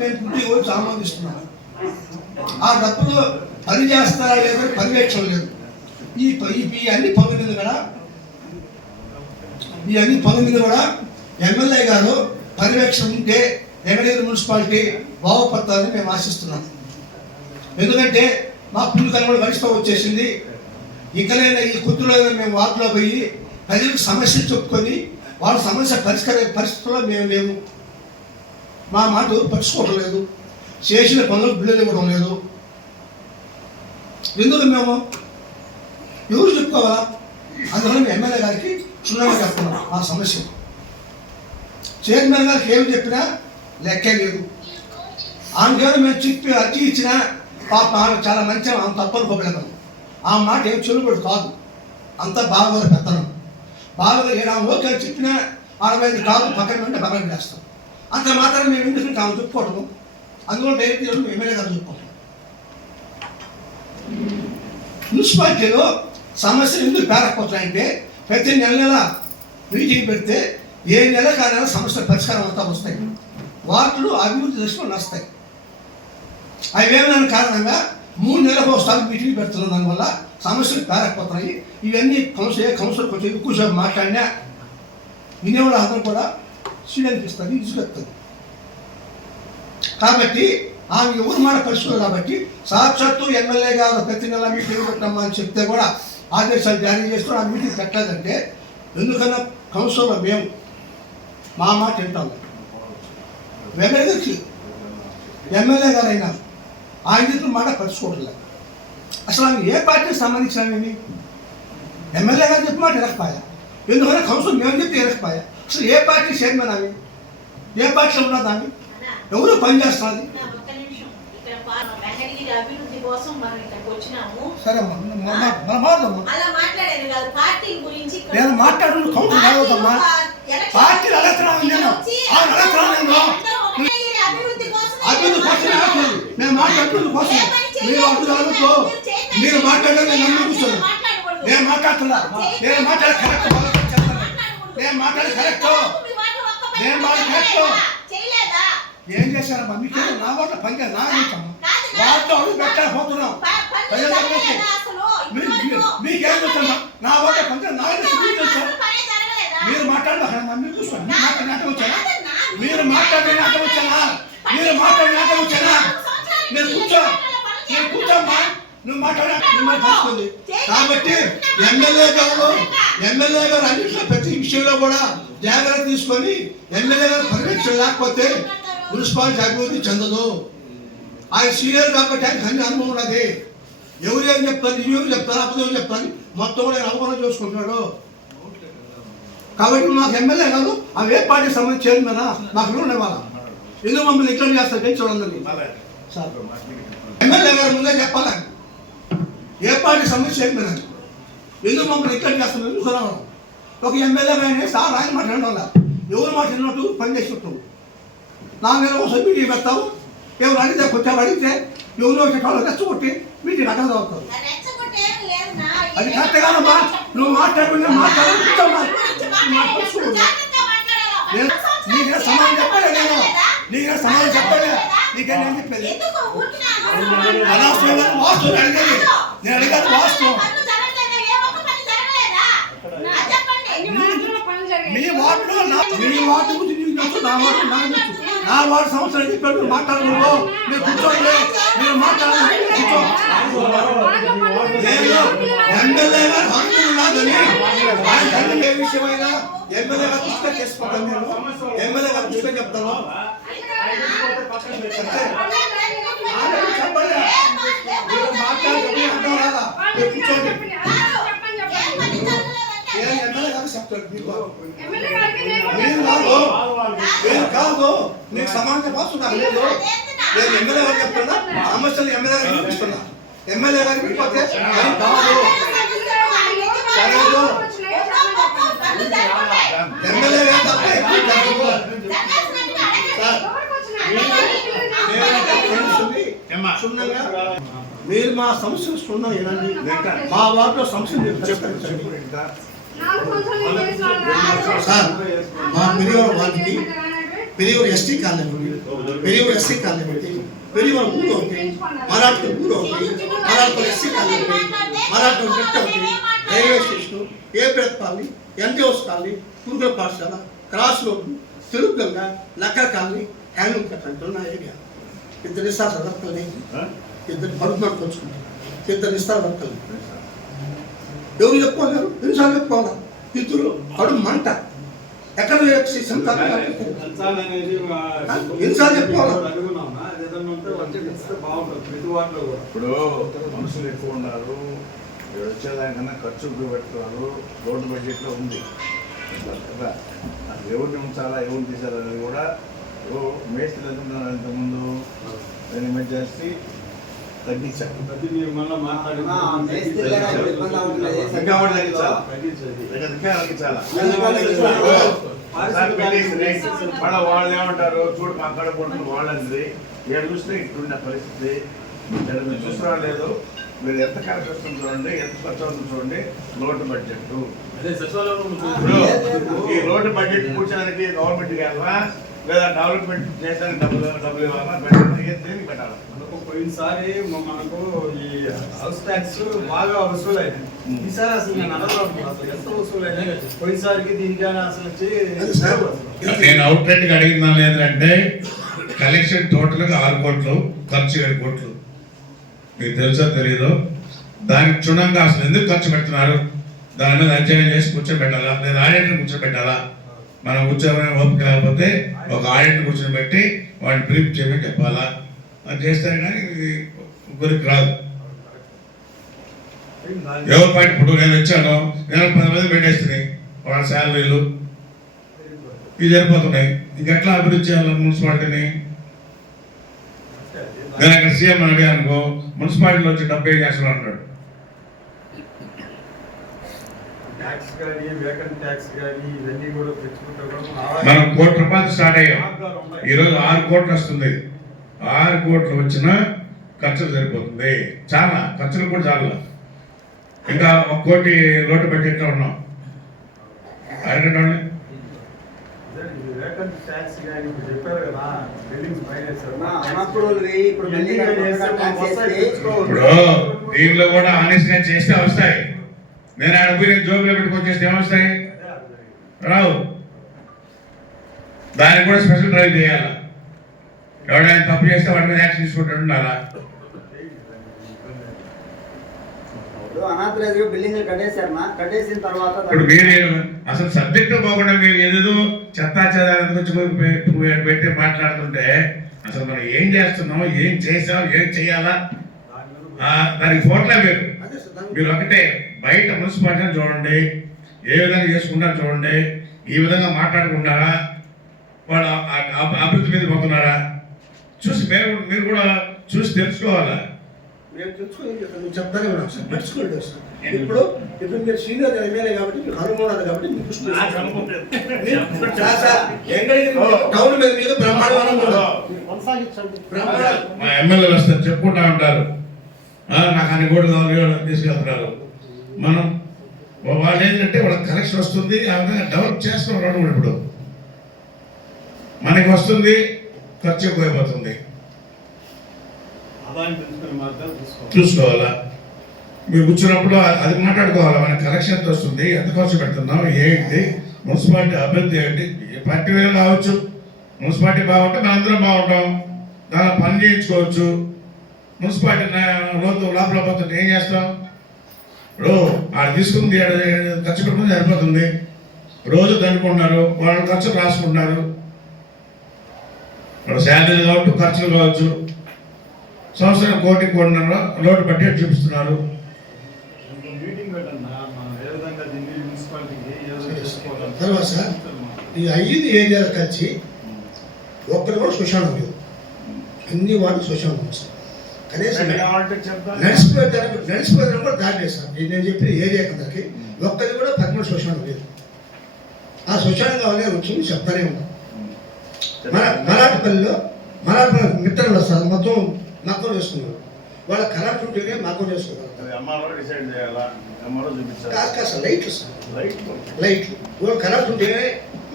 మేము పుట్టి వచ్చి ఆమోదిస్తున్నాము. ఆ డబ్బులు పని చేస్తారా లేదో పర్యవేక్షణ లేదు. ఈ అన్ని పనుల మీద కూడా ఎమ్మెల్యే గారు పర్యవేక్షణ ఉంటే వెంకటగిరి మున్సిపాలిటీ బాగుపడతారని మేము ఆశిస్తున్నాం. ఎందుకంటే మా పుల్లు కనుగోలు గడిస్తూ వచ్చేసింది. ఇకనైనా ఈ కుదురులో మేము వార్డులో పోయి ప్రజలకు సమస్యలు చెప్పుకొని వాళ్ళ సమస్య పరిష్కరే పరిస్థితుల్లో మేము లేము. మా మాట పరుచుకోవటం లేదు. చేసిన పనులకు బిల్లులు ఇవ్వడం లేదు. ఎందుకు మేము ఎవరు చెప్పుకోవాలా? అందువల్ల మేము ఎమ్మెల్యే గారికి క్షుణ్ణంగా చెప్తున్నాం ఆ సమస్య. చైర్మన్ గారికి ఏమి చెప్పినా లెక్కే లేదు. ఆమెకేదో మేము చెప్పి అర్జీ ఇచ్చినా పాప ఆమె చాలా మంచి ఆమె తప్పనుకోగలం. ఆ మాట ఏం చెల్లుబడి కాదు. అంతా బాగా పెత్తనం. బాగా ఆమె ఓకే చెప్పినా 65 కాదు పక్కన ఉంటే పక్కన చేస్తాం. అంత మాత్రం మేము ఎందుకు ఆమె చెప్పుకోవటము. అందులో డైరెక్ట్ ఎమ్మెల్యే గారు చెప్పుకోవటం. మున్సిపాలిటీలో సమస్యలు ఎందుకు పేరకపోతున్నాయంటే ప్రతి నెల మీటింగ్ పెడితే ఏ నెల కానైనా సమస్యల పరిష్కారం అంతా వస్తాయి. వార్డులు అభివృద్ధి దృష్టిలో నస్తాయి. అవేమైనా కారణంగా 3 నెలలకు ఒకసారి మీటింగ్ పెడుతున్నాం. దానివల్ల సమస్యలు పేరకపోతున్నాయి. ఇవన్నీ కౌన్సిలర్ కొంచెం ఎక్కువసేపు మాట్లాడినా వినేవాళ్ళు అందరూ కూడా సీడ్ అనిపిస్తుంది, ఇసుకెత్తుంది. కాబట్టి ఆమె ఎవరు మాట పరిస్థితులు కాబట్టి సాక్షాత్తు ఎమ్మెల్యే గారు ప్రతి నెల మీటింగ్ పెట్టమ్మా అని చెప్తే కూడా ఆదేశాలు జారీ చేస్తూ ఆ మీటింగ్ పెట్టలేదంటే ఎందుకన్నా కౌన్సిల్లో మేము మా మాట వింటాము. వెంకటేశ్వరి ఎమ్మెల్యే గారు అయినా ఆయన మాట పరుచుకోవట్లేదు. అసలు ఆమె ఏ పార్టీకి సంబంధించినవి ఎమ్మెల్యే గారు చెప్పి మాట వినకపోయా, ఎందుకన్నా కౌన్సిల్ మేము చెప్తే వినకపోయా. అసలు ఏ పార్టీ చైర్మన్ అవి, ఏ పార్టీలో ఉన్నది ఆమె, ఎవరు పనిచేస్తుంది? అభివృద్ధి కోసం మనం ఇక్కడికి వచ్చినాము. సరే మన మాట్లాడమ్మా. అలా మాట్లాడేది కాదు, పార్టీ గురించి నేను మాట్లాడుతున్న కౌన్సిల్ కావద్దమ్మా. పార్టీలు అడుగుతున్నాను నేను, అభివృద్ధి కోసం నేను మాట్లాడుతున్న కోసం మీరు అడుగుతూ మీరు మాట్లాడలేదు. నేను నన్ను కూర్చోను. నేను మాట్లాడుతున్నా, నేను మాట్లాడే కరెక్ట్, నేను మాట్లాడే కరెక్ట్, నేను మాట్లాడే కరెక్ట్. ఏం చేశారమ్మా? మీకు నా వాటిలో పనిచేయాలి, నా అడుగుతాము వాటిలో అడుగు పెట్టలేకపోతున్నాం. మీకేం తెలుసమ్మా? నా వాటిలో పనిచేయాలి, నా మీకు తెలుసా? మీరు మాట్లాడమ్మా, మీరు చూసుకోండి. మీరు మాట్లాడినాక వచ్చానా? మీరు మాట్లాడినాక వచ్చానా? మీరు మాట్లాడినాక వచ్చానా? మీరు కూర్చో, నేను కూర్చోమ్మా. నువ్వు మాట్లాడుతుంది కాబట్టి ఎమ్మెల్యే గారు అన్నింటిలో ప్రతి విషయంలో కూడా జాగ్రత్త తీసుకొని ఎమ్మెల్యే గారు పర్యవేక్షణ లేకపోతే మున్సిపాలిటీ అభివృద్ధి చెందదు. ఆయన సీనియర్ కాబట్టి ఆయనకు అన్ని అనుభవం ఉన్నది. ఎవరు ఏం చెప్తారు, ఇవి చెప్తారు, అప్పుడు చెప్తారు, మొత్తం కూడా అనుభవం చూసుకుంటున్నాడు. కాబట్టి మాకు ఎమ్మెల్యే గారు అవి ఏ పార్టీకి సంబంధించి చైర్మన్ మాకు ఉండేవాళ్ళ ఎందుకు మమ్మల్ని ఇట్లా చేస్తారు చూడండి. ఎమ్మెల్యే గారు ముందే చెప్పాలి ఏ పార్టీకి సంబంధించి చైర్మన్ అని, ఎందుకు మమ్మల్ని ఇట్లా చేస్తాం, ఎందుకు రావడం. ఒక ఎమ్మెల్యే కానీ సార్ ఆయన మాట్లాడడం వల్ల ఎవరు మాట విన్నట్టు పని చేసినట్టు నా మీద ఒకసారి మీటింగ్ పెడతావు. ఎవరు అడిగితే కొంచెం అడిగితే ఎవరు వాళ్ళు రెచ్చగొట్టి మీటింగ్ అడ్డం అవుతావు. అది కరెక్ట్గానమ్మా. నువ్వు మాట్లాడుకుంటే నీకే సమాధానం చెప్పలే, నేను నీకే సమాధానం చెప్పలే. నీకే నేను చెప్పేది వాస్తవం అడిగేది, నేను అడిగాను వాస్తవం. మీ వార్డులో మీ వార్డు గురించి నీకు తెలుసు, నా వార్డు నాకు తెలుసు. నా వార్డు సంవత్సరం చెప్పాడు మాట్లాడకూడదు. మీరు కూర్చోండి, మీరు మాట్లాడాలి. ఎమ్మెల్యే గారు అనుకున్నాదని ఆయన ఏ విషయమైనా ఎమ్మెల్యే గారు దృష్టిగా చేసుకుంటాను. నేను ఎమ్మెల్యే గారు దృష్టిగా చెప్తాను. చెప్పండి, మీరు మాట్లాడి అర్థం రాదా? మీరు కూర్చోండి. ఎమ్మెల్యే గారు చెప్తాడు. మీరు కాదు, మీకు సమాజ భాష నాకు లేదు. నేను ఎమ్మెల్యే గారు చెప్తున్నా, సమస్యలు ఎమ్మెల్యే గారు చూపిస్తున్నా. ఎమ్మెల్యే గారికి వెళ్ళిపోతే అది కాదు, ఎమ్మెల్యే గారు తప్ప మీరు మా సమస్యలు సున్నా వినండి. మా వార్డులో సమస్యలు మీరు పరిష్కరించండి. సార్ మా పెరియవరం వార్డుకి పెరియవరం ఎస్టీ కాలనీ, పెరియవరం ఎస్సీ కాలనీ, పెరియవరం ఊరు ఒకటి, మరాఠీ ఊరు ఒకటి, మరాఠీ ఎస్సీ కాలనీ, మరాఠీ గట్ట ఒకటి, railway station, APF colony, NTOs colony, గురుకుల పాఠశాల, క్రాస్ రోడ్డు, తిరుపతిగా, లక్కర కాలనీ, హ్యాండ్లూమ్ కట్ట ఉన్న ఏరియా. ఇద్దరు ఇస్తారు వర్కల్ని, ఇద్దరు పరుపు పట్టుకొచ్చుకుంటారు, ఇద్దరు ఇస్తారు వర్కల్ని. ఎవరు చెప్పుకోలేరు, ఎన్నిసార్లు చెప్పుకోవాలి. ఇద్దరు అడుగు మంట ఎక్కడ ఎన్నిసార్లు చెప్పుకోవాలి. ఇప్పుడు మనుషులు ఎక్కువ ఉన్నారు, వచ్చేదానికన్నా ఖర్చు పెట్టుకున్నారు. రోడ్డు బడ్జెట్లో ఉంది కదా, అది ఎవరిని ఉంచాలా ఎవరిని తీసారనేది కూడా మేస్త్రి వెళ్తున్నారు. ఇంతకుముందు దాన్ని మెచ్చేసి తగ్గించారు. మళ్ళీ వాళ్ళు ఏమంటారు, చూడు మా అక్కడ పడుతుంది వాళ్ళంది ఏడు చూస్తే ఇప్పుడున్న పరిస్థితి మీరు చూస్తున్నా లేదు. మీరు ఎంత కరెక్ట్ వస్తుంది చూడండి, ఎంత ఖర్చు అవుతుంది చూడండి. రోడ్డు బడ్జెట్ ఇప్పుడు ఈ రోడ్డు బడ్జెట్ కూర్చోడానికి గవర్నమెంట్ కావాలా లేదా డెవలప్మెంట్ చేయడానికి డబ్బులు ఇవ్వాలా, దేనికి పెట్టాలి? పోయినసారి మనకు ఈ హౌస్ ట్యాక్స్ బాగా వసూలు అయింది. ఈసారి అసలు నేను అనవసరం అసలు ఎంత వసూలు అయినా పోయినసారికి దీనికైనా అసలు వచ్చి నేను అవుట్ రైట్ అడిగినా లేదంటే కలెక్షన్ టోటల్గా 6 కోట్లు, ఖర్చు 7 కోట్లు. మీకు తెలుసా తెలీదు? దానికి క్షుణ్ణంగా అసలు ఎందుకు ఖర్చు పెడుతున్నారు, దాని మీద అధ్యయనం చేసి కూర్చోబెట్టాలా, లేదా ఆడిటర్ని కూర్చోబెట్టాలా. మనం కూర్చోమని ఓపిక లేకపోతే ఒక ఆడిటర్ని కూర్చొని పెట్టి వాడిని బ్రీఫ్ చేయమని చెప్పాలా. అది చేస్తే కానీ గురికి రాదు. ఎవరి పాయింట్ ఇప్పుడు నేను వచ్చాను, నేను 10 మంది పెట్టేస్తున్నాయి వాళ్ళ శాలరీలు ఇవి సరిపోతున్నాయి. ఇంకెట్లా అభివృద్ధి చేయాలి మున్సిపాలిటీని? నేను అక్కడ సీఎం అడిగా అనుకో, మున్సిపాలిటీలో వచ్చి 70 చేస్తున్నాడు అంటాడు. మనం ₹1 స్టార్ట్ అయ్యాం, ఈరోజు 6 కోట్లు వస్తుంది. 6 కోట్లు వచ్చినా ఖర్చులు సరిపోతుంది. చాలా ఖర్చులు కూడా చాలా, ఇంకా 1 కోటి లోటు పెట్టేట్టు ఉన్నాం. అడగండి ఇప్పుడు దీనిలో కూడా ఆనెస్ట్ గా చేస్తే వస్తాయి. నేను ఆడ పోయి జోబులో పెట్టుకొచ్చేస్తే ఏమొస్తాయి? రావు. దానికి కూడా స్పెషల్ డ్రైవ్ చేయాలి. ఎవరైనా తప్పు చేస్తే వాటి మీద యాక్షన్ తీసుకుంటూ ఉండాలా. ఇప్పుడు మీరు అసలు సబ్జెక్టు పోకుండా మీరు ఏదేదో చెత్తా పెట్టి మాట్లాడుతుంటే అసలు మనం ఏం చేస్తున్నాం, ఏం చేసాం, ఏం చేయాలా దానికి ఫోటోలే వేరు. మీరు ఒకటే బయట మున్సిపాలిటీని చూడండి, ఏ విధంగా చేసుకుంటారో చూడండి, ఈ విధంగా మాట్లాడుకుంటారా, వాళ్ళు అభివృద్ధి మీద పోతున్నారా చూసి మీరు కూడా చూసి తెలుసుకోవాలా. మేము తెలుసుకొని నువ్వు చెప్తానే ఉన్నాం సార్, నడుచుకోండి సార్. ఇప్పుడు మీరు సీనియర్ ఎమ్మెల్యే కాబట్టి మీకు అనుభవం ఉన్నది కాబట్టి మీకు టౌన్ మీద మీద మా ఎమ్మెల్యేలు వస్తారు చెప్పుకుంటా ఉంటారు, నాకు అన్ని కోట్లు కావాలి తీసుకెళ్తున్నారు. మనం వాళ్ళు ఏంటంటే వాళ్ళకి కలెక్షన్ వస్తుంది, ఆ విధంగా డెవలప్ చేస్తున్నాం. కూడా ఇప్పుడు మనకి వస్తుంది, ఖర్చు ఎక్కువైపోతుంది. చూసుకోవాలా. మీరు కూర్చున్నప్పుడు అది మాట్లాడుకోవాలా, మనకి కలెక్షన్ ఎంత వస్తుంది, ఎంత ఖర్చు పెడుతున్నాం, ఏంటి మున్సిపాలిటీ అభివృద్ధి ఏంటి. పార్టీ వేలు కావచ్చు, మున్సిపాలిటీ బాగుంటే మనందరం బాగుంటాం, దానిలో పని చేయించుకోవచ్చు. మున్సిపాలిటీ లోపల పోతుంటే ఏం చేస్తాం? ఇప్పుడు ఆడ తీసుకుంది ఖర్చు పెట్టుకుని సరిపోతుంది. రోజు దండుకుంటున్నారు, వాళ్ళ ఖర్చులు రాసుకుంటున్నారు. ఇప్పుడు శాలరీలు కావచ్చు, ఖర్చులు కావచ్చు, సంవత్సరం 1 కోటి లోటు బడ్జెట్ చూపిస్తున్నారు. తర్వాత సార్ ఈ 5 ఏరియాలకు వచ్చి ఒక్కరు కూడా శ్మశానం లేదు. అన్ని వాళ్ళు శ్మశానం ఉంది సార్. కనీసం నడిచిపోతాను కూడా దారి లేదు సార్. నేను చెప్పిన ఏరియా కిందకి ఒక్కరి కూడా 13 శ్మశానం లేదు. ఆ శ్మశానం కావాలని వచ్చి చెప్తానే ఉన్నాం. మరాఠపల్లిలో మిత్రులు సార్ మొత్తం నక్కలు చేసుకున్నారు. వాళ్ళ కరెంట్ ఉంటేనే నక్కలు చేసుకున్నారు. సార్ లైట్లు సార్, లైట్లు వాళ్ళు కరెంట్ ఉంటేనే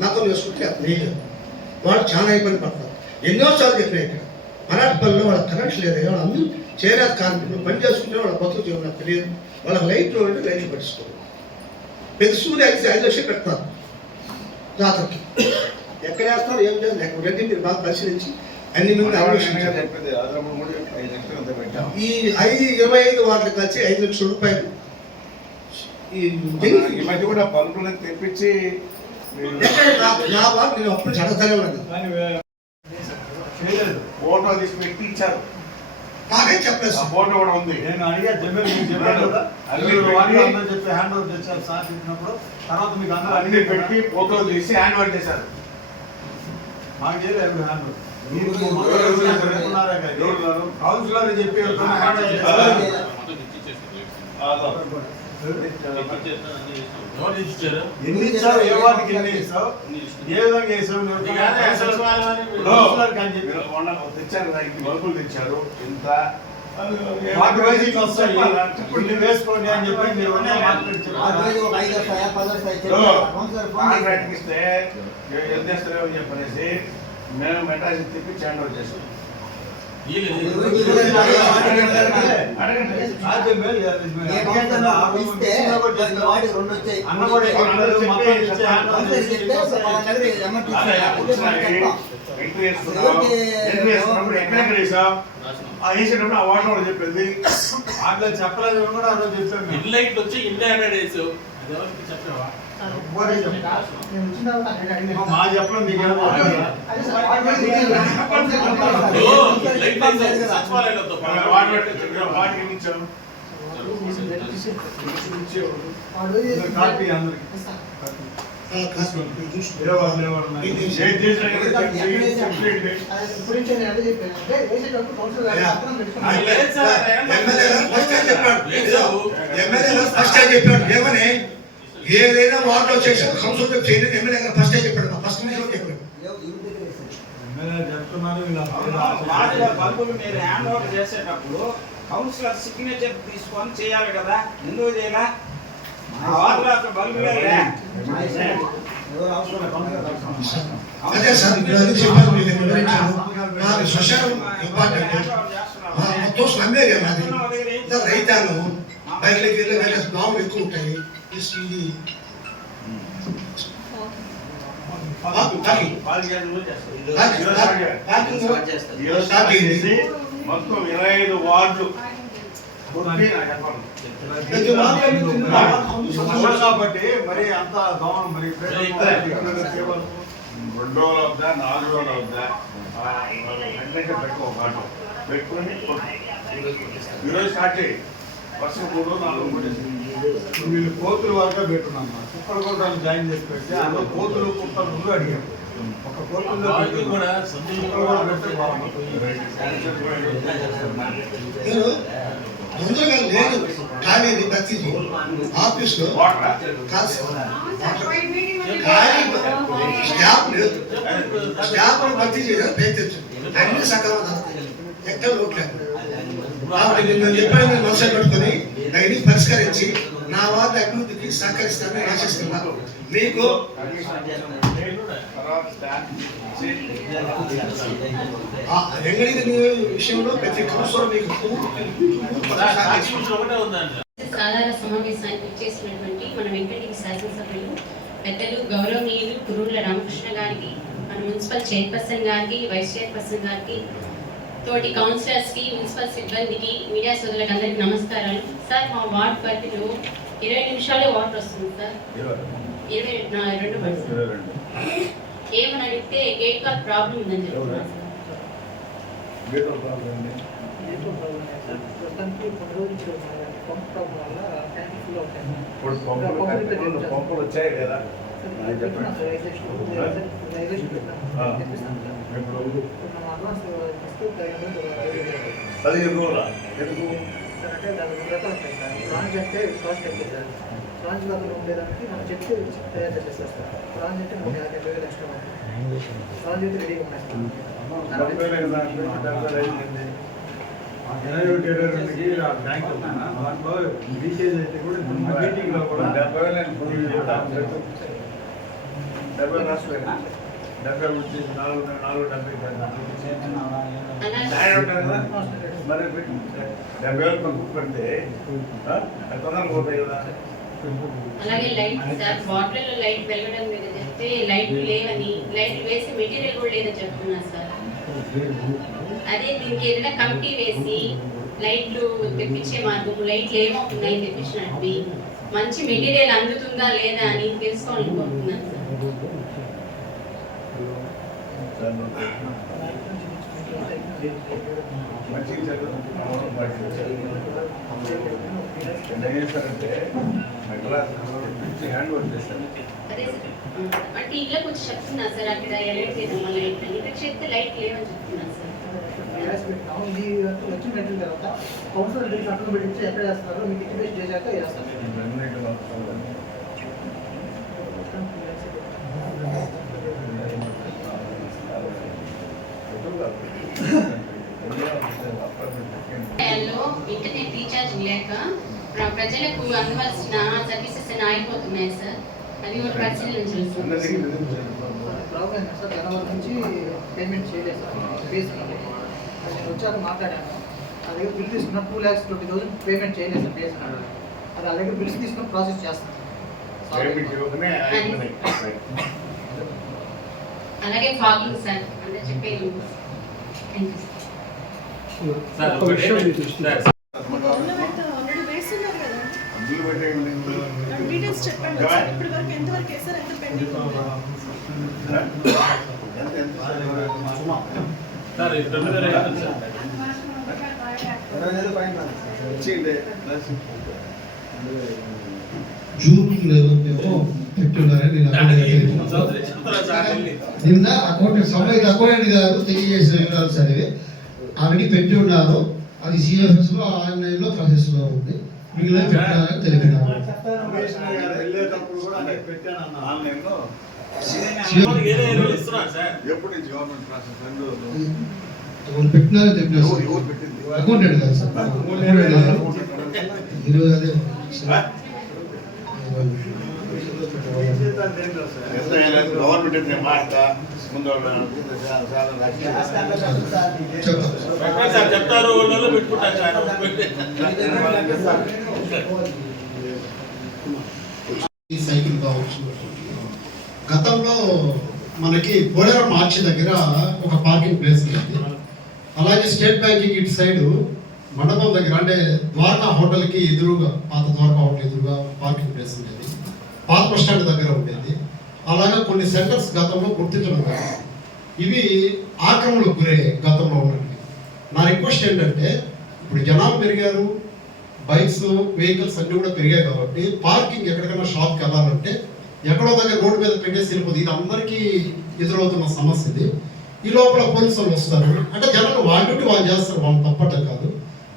నక్కలు చేసుకుంటే నీళ్ళు. వాళ్ళు చాలా ఇబ్బంది పడతారు. ఎన్నోసార్లు చెప్పినా ఇక్కడ మరాఠపల్లిలో వాళ్ళ కరెంట్ లేదు. వాళ్ళు అందరూ చేరాత కార్మికులు పని చేసుకుంటే వాళ్ళ బతుకు చేయడం నాకు తెలియదు. వాళ్ళకి లైట్లు అంటే లైట్లు పట్టించుకోవాలి. ప్రతి సూర్య 5 లక్షలు పెడతారు జాతరకి. ఎక్కడ వేస్తారు ఏం లేదు ఎక్కడ రెడ్డి మీరు బాగా పరిశీలించి అన్ని మంది ఆలోచించారు. ఈ 25 వాటికి వచ్చి 5 లక్షల రూపాయలు ఈ మధ్య కూడా పనులను తెప్పించి నా వాళ్ళు నేను అప్పుడు చదవతానే ఉన్నాను. ఫోటో తీసి పెట్టి ఇచ్చారు. నాకేం చెప్పలేదు. ఫోటో కూడా ఉంది. నేను అడిగా జమీన్ మీకు చెప్పాను కదా, అందరూ చెప్పి హ్యాండ్ ఓవర్ చేశారు సార్ చెప్పినప్పుడు. తర్వాత మీకు అందరూ అన్ని పెట్టి ఫోటో తీసి హ్యాండ్ ఓవర్ చేశారు. మాకు చేయలేదు హ్యాండ్ ఓవర్. కౌన్సిలర్ చెప్పి ఎన్ని ఇచ్చావు, ఏ వాటికి ఎన్ని ఇస్తావు, ఏ విధంగా వేసావు తెచ్చారు. బల్బులు తెచ్చారు. ఇంత చెప్పండి వేసుకోండి అని చెప్పి కాంట్రాక్ట్ ఇస్తే ఎంత ఇస్తారో చెప్పనేసి మేము మెటాసి తిప్పి హ్యాండ్ ఓవర్ చేసాం. వేసేటప్పుడు ఆ వాటర్ కూడా చెప్పింది అట్లా చెప్పలేదు కూడా ఆ రోజు చెప్పాను. ఇన్లైట్ వచ్చి ఇండైరెక్ట్ వేసావు, అది ఎవరికి చెప్పావా? మా చెప్పడం మీకు కాపీ అందరికి ఏమని ఏదైనా వార్డులో చేసిన కౌన్సిల్ చేయలేదు ఎమ్మెల్యే గారు ఫస్ట్ చెప్పాడు. ఫస్ట్ చెప్పాడు బల్బులు మీరు హ్యాండ్ ఓవర్ చేసేటప్పుడు కౌన్సిలర్ సిగ్నేచర్ తీసుకొని చేయాలి కదా, ఎందుకు చేయాల? బల్బులే అదే సార్ చెప్పాను నాకు సోషల్ ఇంపార్టెంట్ మొత్తం స్లమ్ ఏరియా నాది. రైతాను బయటకి వెళ్ళి దోమలు ఎక్కువ ఉంటాయి. మొత్తం 25 వార్డులు కాబట్టి మరి అంత దోమలు మరి 2 రోజులు అవుతా 4 రోజులు అవుతా పెట్టుకో మాట పెట్టుకుని ఈరోజు స్టార్ట్ చేయి. వర్షం 3 రోజులు 4 రోజులు వీళ్ళు కోతులు వరకు పెట్టున్నాం. కుక్కలు కూడా జాయిన్ చేసి పెడితే అందులో కోతులు కుక్కలు ముందు అడిగారు. ఒక కోతుల్లో కూడా ముందుగా లేదు కానీ ప్రతి ఆఫీస్లో స్టాఫ్ లేదు. స్టాఫ్ భర్తీ చేయడం ప్రయత్నించండి. అన్ని సకాలం ఎక్కడ ఓట్లేదు కాబట్టి నేను చెప్పాను. నేను మనసులో పెట్టుకొని అవన్నీ పరిష్కరించి నా వారి అభివృద్ధికి సహకరిస్తానని ఆశిస్తున్నాను. మీకు వెంగళగిరి విషయంలో ప్రతి కౌన్సిలర్ మీకు సాధారణ సమావేశానికి చేసినటువంటి మన వెంకటగిరి శాసనసభ్యులు పెద్దలు గౌరవనీయులు కురూళ్ళ రామకృష్ణ గారికి, మన మున్సిపల్ చైర్పర్సన్ గారికి, వైస్ చైర్పర్సన్ గారికి, తోటి కౌన్సిలర్స్కి, మున్సిపల్ సిబ్బందికి, మీడియా సోదరులకు అందరికీ నమస్కారాలు. సార్ మా వార్డ్ పరిధిలో 20 నిమిషాలే వాటర్ వస్తుంది సార్. 22 పడుతుంది. ఏమని అడిగితే గేట్ కాల్ ప్రాబ్లం ఉందని చెప్తున్నారు సార్. పంపులు వచ్చాయి కదా అంటే బ్రాంచ్ అంటే కాస్ట్ ఎక్కువ సార్. బ్రాంచ్ దగ్గర ఉండేదానికి మనం చెట్టు తయారు చేసేస్తారు సార్. బ్రాంచ్ అంటే మనకి 50,000 ఎక్స్ట్రా బ్రాంచ్ అయితే రెడీగా ఉన్నాయి సార్. బ్యాంక్ దాంట్లో లీకేజ్ అయితే కూడా మీటింగ్లో కూడా 70,000 రాష్ట్రాలు 70 వచ్చేసి 470 మరి 70,000 పంపు పెడితే తొందరగా పోతాయి కదా. అలాగే లైట్ సార్, వాటర్లో లైట్ వెలగడం మీద చెప్తే లైట్లు లేవని, లైట్ వేసి మెటీరియల్ కూడా లేదని చెప్తున్నారు సార్. అదే దీనికి ఏదైనా కమిటీ వేసి లైట్లు తెప్పించే మార్గం, లైట్లు ఏమవుతున్నాయి తెప్పించినట్టు మంచి మెటీరియల్ అందుతుందా లేదా అని తెలుసుకోవాలనుకుంటున్నాను సార్. అదే సార్, అంటే ఇళ్ళకి వచ్చి చెప్తున్నారు సార్ అక్కడ ఎలక్ట్ చేద్దామా లైట్ అని, ఇక్కడ చెప్తే లైట్ లేవని చెప్తున్నారు సార్. ఇది వచ్చిన తర్వాత కౌన్సిలర్ దగ్గర అక్కడ పెట్టించి ఎక్కడ చేస్తున్నారో మీకు ఇంటిమేషన్ చేశాక చేస్తారు. ఇంటర్నెట్ రీఛార్జ్ లేక ప్రజలకు అందవలసిన సర్వీసెస్ అయిపోతున్నాయి సార్. అది కూడా పరిశీలించాలి సార్. ప్రాబ్లం సార్ జనవరి నుంచి పేమెంట్ చేయలేదు సార్. ఫీజు అది నేను వచ్చాక మాట్లాడాను. నా దగ్గర బిల్ తీసుకున్న 2,20,000 పేమెంట్ చేయలేదు సార్ డేస్ అన్నాడు. అది వాళ్ళ దగ్గర బిల్స్ తీసుకుని ప్రాసెస్ చేస్తాను. అలాగే ఫాగింగ్ సార్ అంటే చెప్పేది. గవర్నమెంట్ ఆల్రెడీ వేస్తున్నారు కదా, డీటెయిల్స్ చెప్పండి సార్. ఇప్పటి వరకు ఎంతవరకు వేసారు, ఎంత పెండింగ్ ఉంది? జూన్ పెట్టున్నారని నిన్న అకౌంట్ సమయ అకౌంట్ గారు తెలియజేసిన వివరాలు సరే ఆల్రెడీ పెట్టి ఉన్నారు. అది సిఎఫ్ఎస్ లో ఆన్లైన్ లో ప్రాసెస్ లో ఉంది. మిగిలిన పెట్టాలని తెలిపినారు. పెట్టినారని చెప్పినారు. అకౌంటెంట్ కాదు సార్, ఈరోజు అదే గవర్నమెంట్ మాట ముందు చెప్తారు పెట్టుకుంటారు. సైకిల్ కావచ్చు. గతంలో మనకి పోలేరం మార్చి దగ్గర ఒక పార్కింగ్ ప్లేస్ ఉంది. అలాగే స్టేట్ బ్యాంకింగ్ ఇటు సైడ్ మండపం దగ్గర అంటే ద్వారకా హోటల్కి ఎదురుగా, పాత ద్వారకా హోటల్ ఎదురుగా పార్కింగ్ ప్లేస్ ఉండేది. పాత బస్ స్టాండ్ దగ్గర ఉండేది. అలాగే కొన్ని సెంటర్స్ గతంలో గుర్తించడం కాదు, ఇవి ఆక్రమణకు గురే గతంలో ఉన్నవి. నా రిక్వెస్ట్ ఏంటంటే ఇప్పుడు జనాలు పెరిగారు, బైక్స్ వెహికల్స్ అన్నీ కూడా పెరిగాయి కాబట్టి పార్కింగ్ ఎక్కడికైనా షాప్కి వెళ్ళాలంటే ఎక్కడో దగ్గర రోడ్డు మీద పెట్టేసి వెళ్ళిపోతుంది. ఇది అందరికీ ఎదురవుతున్న సమస్య ఇది. ఈ లోపల పోలీసులు వస్తారు అంటే జనాలు వాళ్ళ డ్యూటీ వాళ్ళు చేస్తారు, వాళ్ళు తప్పటం కాదు.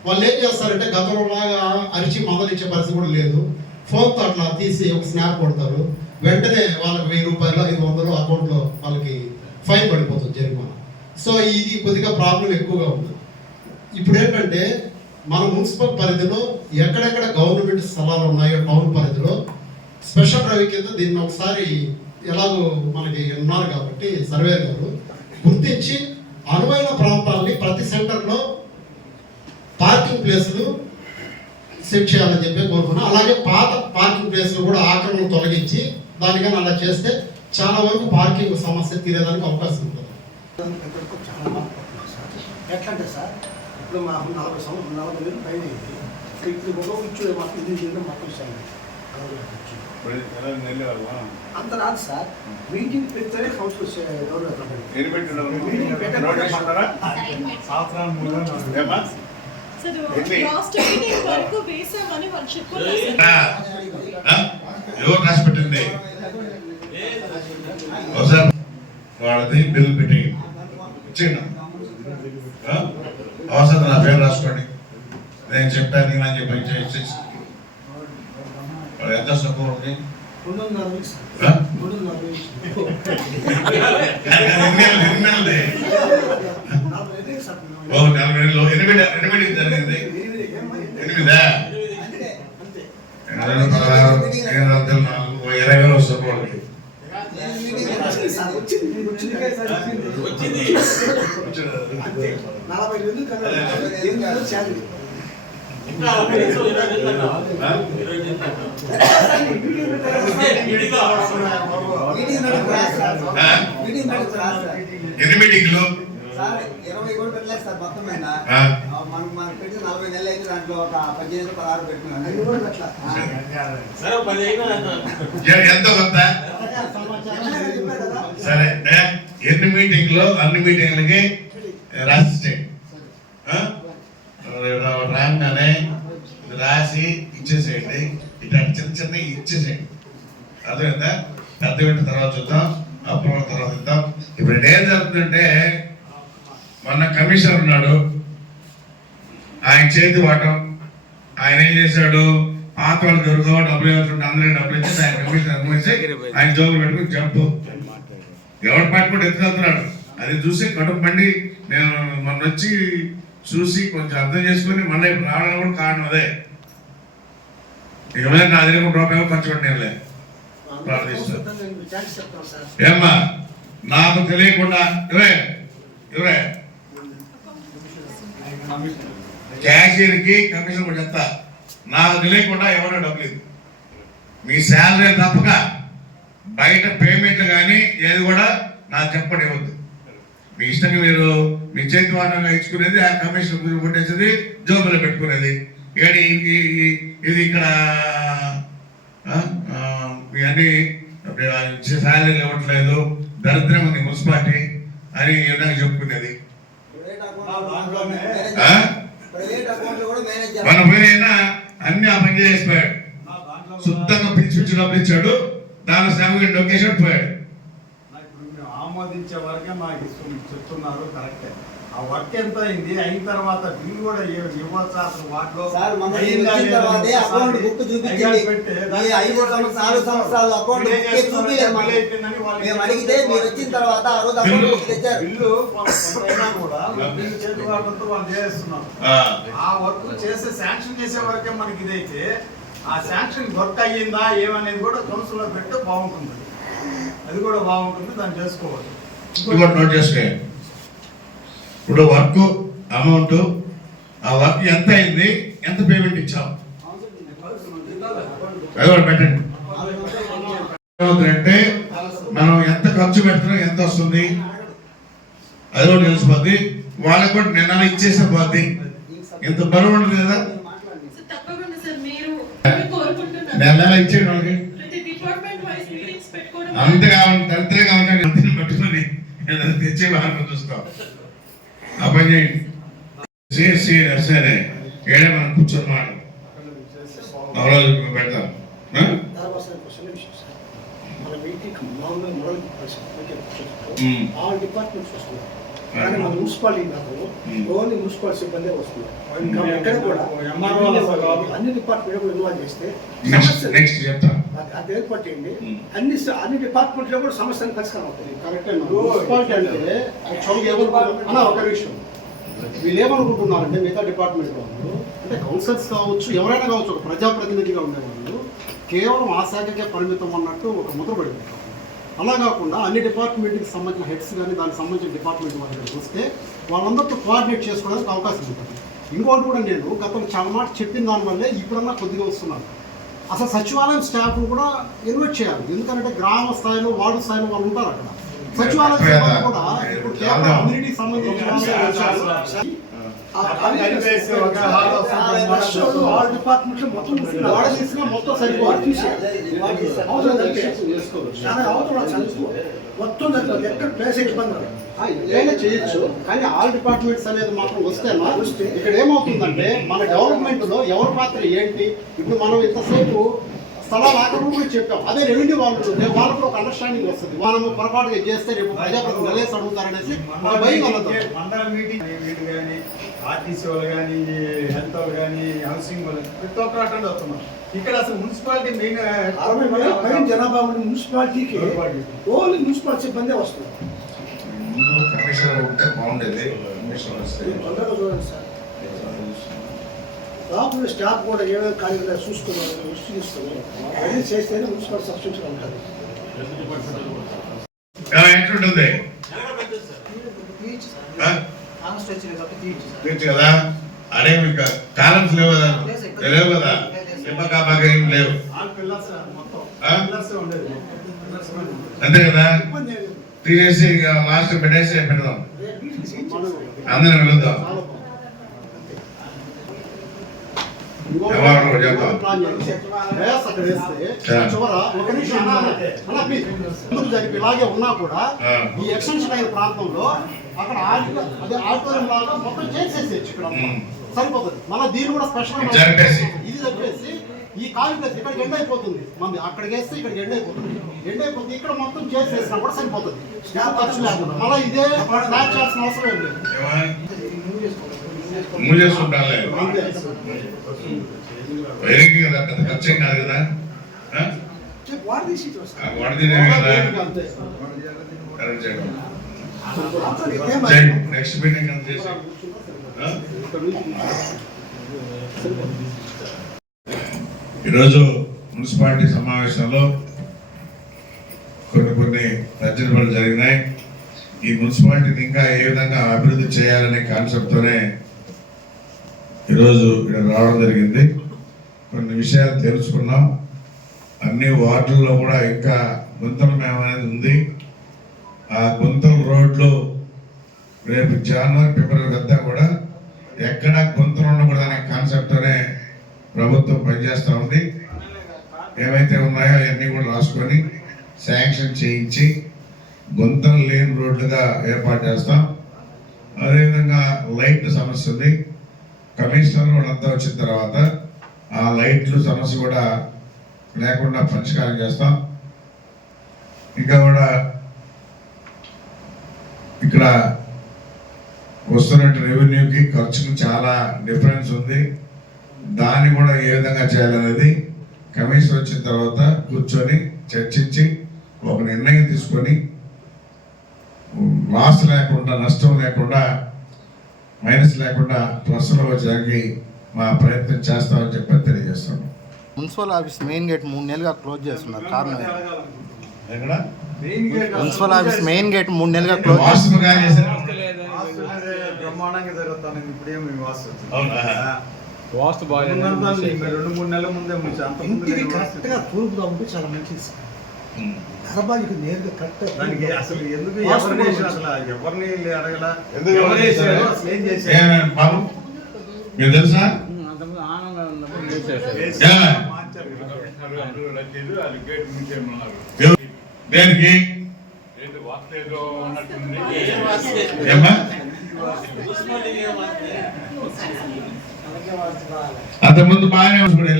వాళ్ళు ఏం చేస్తారంటే గతంలో లాగా అరిచి మందలిచ్చే పరిస్థితి కూడా లేదు. ఫోన్తో అట్లా తీసి ఒక స్నాప్ కొడతారు, వెంటనే వాళ్ళకి 1,000 రూపాయలు 500 అకౌంట్లో వాళ్ళకి ఫైన్ పడిపోతుంది, జరిమానా. సో ఇది కొద్దిగా ప్రాబ్లం ఎక్కువగా ఉంది. ఇప్పుడు ఏంటంటే మన మున్సిపల్ పరిధిలో ఎక్కడెక్కడ గవర్నమెంట్ స్థలాలు ఉన్నాయో టౌన్ పరిధిలో స్పెషల్ డ్రైవ్ కింద దీన్ని ఒకసారి ఎలాగో మనకి ఉన్నారు కాబట్టి సర్వేర్ గారు గుర్తించి అనువైన ప్రాంతాలని ప్రతి సెంటర్లో పార్కింగ్ ప్లేసులు సెట్ చేయాలని చెప్పి కోరుకున్నాం. అలాగే పాత పార్కింగ్ ప్లేస్లు కూడా ఆక్రమణ తొలగించి దానికన్నా అలా చేస్తే చాలా వరకు పార్కింగ్ సమస్య తీరేదానికి అవకాశం ఉంటుంది. ఎట్లా అంటే సార్ ఇప్పుడు మాకు 40,000 పైన ఇప్పుడు ఒక కూర్చో మాకు ఇది చేయడం మాకు అంత రాదు సార్. మీటింగ్ పెడితేనే కౌన్సిల్ ఎవరు రాసి పెట్టింది వాళ్ళది బిల్ పెట్టింగ్ ఇచ్చిండ అవసరం నా పేరు రాసుకోండి. నేను చెప్పాను అని చెప్పి ఎంత సపోర్ట్ ఉంది. 8 జరిగింది. 20,000 సపోర్ట్ మీటింగ్లు 20 కూడా పెట్టలేదు సార్. మొత్తం మీద మనకు పెట్టి 40 నెలలు అయితే దాంట్లో ఒక 15-16 పెట్టుకున్నాను. ఎంతో కొంత సరే. ఎన్ని మీటింగ్లు అన్ని మీటింగ్లకి రాసిస్తే రాగానే రాసి ఇచ్చేసేయండి. ఇట్లా చిన్న చిన్న ఇచ్చేసేయండి. అర్థమైందా? పెద్ద పెట్టిన తర్వాత చూద్దాం, అప్పుడు తర్వాత ఇద్దాం. ఇప్పుడు ఏం జరుగుతుందంటే మొన్న కమిషనర్ ఉన్నాడు, ఆయన చేతి వాటం. ఆయన ఏం చేశాడు, పాత వాళ్ళు దొరుకుతా డబ్బులు ఇవ్వాల్సి అందరికీ డబ్బులు ఇచ్చేసి ఆయన కమిషనర్ అనుమతి ఆయన జోబులు పెట్టుకుని జంపు ఎవరు పట్టుకుంటూ ఎత్తుకెళ్తున్నాడు. అది చూసి కడుపు పండి నేను మొన్న వచ్చి చూసి కొంచెం అర్థం చేసుకుని మళ్ళీ ఇప్పుడు రావడానికి కూడా కారణం అదే. ఇక మీద నా దగ్గర రూపాయలు ఖర్చు పెట్టినలే ఏమ్మా నాకు తెలియకుండా ఇవే క్యాషియర్కి కమిషన్ కూడా చెప్తా, నాకు తెలియకుండా ఎవరో డబ్బులు లేదు. మీ శాలరీ తప్పక బయట పేమెంట్లు కానీ ఏది కూడా నాకు చెప్పండి ఇవ్వద్దు. మీ ఇష్టంగా మీరు మీ చేతి వాహనంగా ఇచ్చుకునేది, ఆ కమిషన్ కొట్టేసేది, జోబులో పెట్టుకునేది. ఇది ఇక్కడ ఇవన్నీ శాలరీలు ఇవ్వట్లేదు, దరిద్రం ఉంది మున్సిపాలిటీ అని ఈ విధంగా చెప్పుకునేది. మన పోయినా అన్ని ఆ పని చేసిపోయాడు, శుద్ధంగా పిలిచి డబ్బులు ఇచ్చాడు, దాని శ్రమకి డొకేషన్ పోయాడు. ఆమోదించే వరకే మాకు చెప్తున్నారు, కరెక్టే. ఆ వర్క్ ఎంత అయింది, అయిన తర్వాత బిల్ కూడా ఇవ్వచ్చు. అసలు వాటిలో బిల్లు కూడా చేతి వాటితో వాళ్ళు చేస్తున్నారు. ఆ వర్క్ చేసే శాంక్షన్ చేసే వరకే మనకి ఇదైతే, ఆ శాంక్షన్ వర్క్ అయ్యిందా ఏమనేది కూడా కౌన్సిల్ లో పెడితే బాగుంటుంది. అది కూడా బాగుంటుంది, దాన్ని చేసుకోవాలి. నోట్ చేసుకో. ఇప్పుడు వర్క్ అమౌంట్, ఆ వర్క్ ఎంత అయింది, ఎంత పేమెంట్ ఇచ్చాం అది కూడా పెట్టండి. అంటే మనం ఎంత ఖర్చు పెడుతున్నాం, ఎంత వస్తుంది అది కూడా తెలిసిపోద్ది. వాళ్ళకి కూడా నెల ఇచ్చేసే పోద్ది, ఇంత బరువు ఉండదు కదా. నెల ఇచ్చేయండి వాళ్ళకి. అంతేగా దరిద్రంగా ఉంటాయి, అంతే పట్టుకుని తెచ్చే వాహనం చూస్తాం. ఆ పని చేయండి. సరే ఏడే మనం కూర్చొని మాట పెడతాం. కానీ మన మున్సిపాలిటీ కాదు, ఓన్లీ మున్సిపల్ సిబ్బంది వస్తున్నారు. ఎక్కడ కూడా అన్ని డిపార్ట్మెంట్ ఇన్వాల్వ్ చేస్తే అది ఏర్పట్టండి. అన్ని డిపార్ట్మెంట్ లో కూడా సమస్యను పరిష్కారం అవుతుంది. కరెక్ట్. మున్సిపాలిటీ అంటే ఒక విషయం, వీళ్ళు ఏమనుకుంటున్నారంటే మిగతా డిపార్ట్మెంట్ వాళ్ళు అంటే కౌన్సిలర్స్ కావచ్చు, ఎవరైనా కావచ్చు, ఒక ప్రజాప్రతినిధిగా ఉండేవాళ్ళు కేవలం ఆ శాఖకే పరిమితం అన్నట్టు ఒక ముద్ర పడిపోతారు. అలా కాకుండా అన్ని డిపార్ట్మెంట్కి సంబంధించిన హెడ్స్ కానీ దానికి సంబంధించిన డిపార్ట్మెంట్ వాళ్ళకి వస్తే వాళ్ళందరితో కోఆర్డినేట్ చేసుకోవడానికి అవకాశం ఉంటుంది. ఇంకోటి కూడా నేను గతంలో చాలా మాట చెప్పిన దానివల్లే ఇప్పుడన్నా కొద్దిగా వస్తున్నాను. అసలు సచివాలయం స్టాఫ్ కూడా ఇన్వైట్ చేయాలి. ఎందుకంటే గ్రామ స్థాయిలో, వార్డు స్థాయిలో వాళ్ళు ఉంటారు అక్కడ. సచివాలయం కూడా ఇప్పుడు కేవలం కమ్యూనిటీకి సంబంధించిన ఏదైనా చేయొచ్చు, కానీ ఆల్ డిపార్ట్మెంట్స్ అనేది మాత్రం వస్తే ఇక్కడ ఏమవుతుందంటే మన డెవలప్మెంట్ లో ఎవరి పాత్ర ఏంటి. ఇప్పుడు మనం ఇంతసేపు స్థలాలు ఆక్రమణ కూడా చెప్పాం, అదే రెవెన్యూ వాళ్ళు వాళ్ళకు ఒక అండర్స్టాండింగ్ వస్తుంది. మనము పొరపాటుగా చేస్తే రేపు ప్రజాప్రతినిధులు నిలేసి అడుగుతారనేసి భయం కలుగుతుంది. మండల మీటింగ్ కానీ ఆర్టీసీ వాళ్ళు కానీ హెల్త్ వాళ్ళు కానీ హౌసింగ్ వాళ్ళు ప్రతి ఒక్కరు అటెండ్ అవుతున్నారు. ఇక్కడ అసలు మున్సిపాలిటీ మెయిన్ జనాభా ఉండే మున్సిపాలిటీకి ఓన్లీ మున్సిపల్ సిబ్బంది వస్తుంది. కమిషనర్ ఉంటే బాగుండేది. చూడండి సార్, లోపల స్టాఫ్ కూడా ఏమేమి కార్యక్రమాలు చూసుకున్నారు, దృష్టి తీసుకున్నారు, అది చేస్తేనే మున్సిపల్ సబ్స్టిట్యూషన్ ఉంటుంది. ఎట్లుంటుంది కదా, అదే మీకు కాలమ్స్ లేవు కదా, లేవు కదా, బాగా ఏం లేవు అంతే కదా. తీసేసి లాస్ట్ పెట్టేసి పెడదాం, అందరం వెళ్దాం. ఇలాగే ఉన్నా కూడా ఈ ఎక్స్టెన్షన్ అయిన ప్రాంతంలో అక్కడ అదే ఆడిటోరియం లాగా మొత్తం చేసేసేచ్చు. ఇక్కడ సరిపోతుంది. మళ్ళీ దీన్ని కూడా స్పెషల్ ఇది చెప్పేసి ఈ ఖాళీ ప్లేస్ ఇక్కడికి ఎండ్ అయిపోతుంది. మంది అక్కడికి వేస్తే ఇక్కడికి ఎండ్ అయిపోతుంది. ఇక్కడ మొత్తం చేసేసినా కూడా సరిపోతుంది. ఖర్చు లేకుండా మళ్ళీ ఇదే స్టార్ట్ చేయాల్సిన అవసరం ఏం లేదు. ఖర్చు కాదు కదా, నెక్స్ట్ మీటింగ్ అంత చేసి ఈరోజు మున్సిపాలిటీ సమావేశంలో కొన్ని రచనలు జరిగినాయి. ఈ మున్సిపాలిటీని ఇంకా ఏ విధంగా అభివృద్ధి చేయాలనే కాన్సెప్ట్తోనే ఈరోజు ఇక్కడ రావడం జరిగింది. కొన్ని విషయాలు తెలుసుకున్నాం. అన్ని వార్డుల్లో కూడా ఇంకా గుంతలమయం అనేది ఉంది. ఆ గుంతల రోడ్లు రేపు జనవరి ఫిబ్రవరి అంతా కూడా ఎక్కడ గుంతలు ఉండకూడదు అనే కాన్సెప్ట్తోనే ప్రభుత్వం పనిచేస్తూ ఉంది. ఏవైతే ఉన్నాయో అవన్నీ కూడా రాసుకొని శాంక్షన్ చేయించి గుంతలు లేని రోడ్లుగా ఏర్పాటు చేస్తాం. అదేవిధంగా లైట్ సమస్య ఉంది. కమిషనర్ వాళ్ళంతా వచ్చిన తర్వాత ఆ లైట్లు సమస్య కూడా లేకుండా పరిష్కారం చేస్తాం. ఇంకా కూడా ఇక్కడ వస్తున్న రెవెన్యూకి ఖర్చుకు చాలా డిఫరెన్స్ ఉంది. దాన్ని కూడా ఏ విధంగా చేయాలనేది కమిషన్ వచ్చిన తర్వాత కూర్చొని చర్చించి ఒక నిర్ణయం తీసుకొని లాస్ లేకుండా, నష్టం లేకుండా, మైనస్ లేకుండా ప్లస్లో వచ్చేదానికి మా ప్రయత్నం చేస్తామని చెప్పి తెలియజేస్తాము. మున్సిపల్ ఆఫీస్ మెయిన్ గేట్ 3 నెలలుగా క్లోజ్ చేస్తున్నారు. కారణం ఎక్కడ? మున్సిపల్ ఆఫీస్ మెయిన్ గేట్ 3 నెలలుగా క్లోజ్ బ్రహ్మాండంగా జరుగుతాను. ఇప్పుడేమి వాస్తు బాగా 2-3 నెలల ముందే ఇంటికి కరెక్ట్గా తూర్పుగా ఉంటే చాలా మంచిది. గర్భానికి నేరుగా కరెక్ట్. దానికి అసలు ఎందుకు ఎవరిని అడగల ఏం బాబు మీరు తెలుసా? దేనికి అంతకుముందు బాగానే ఉంటుంది.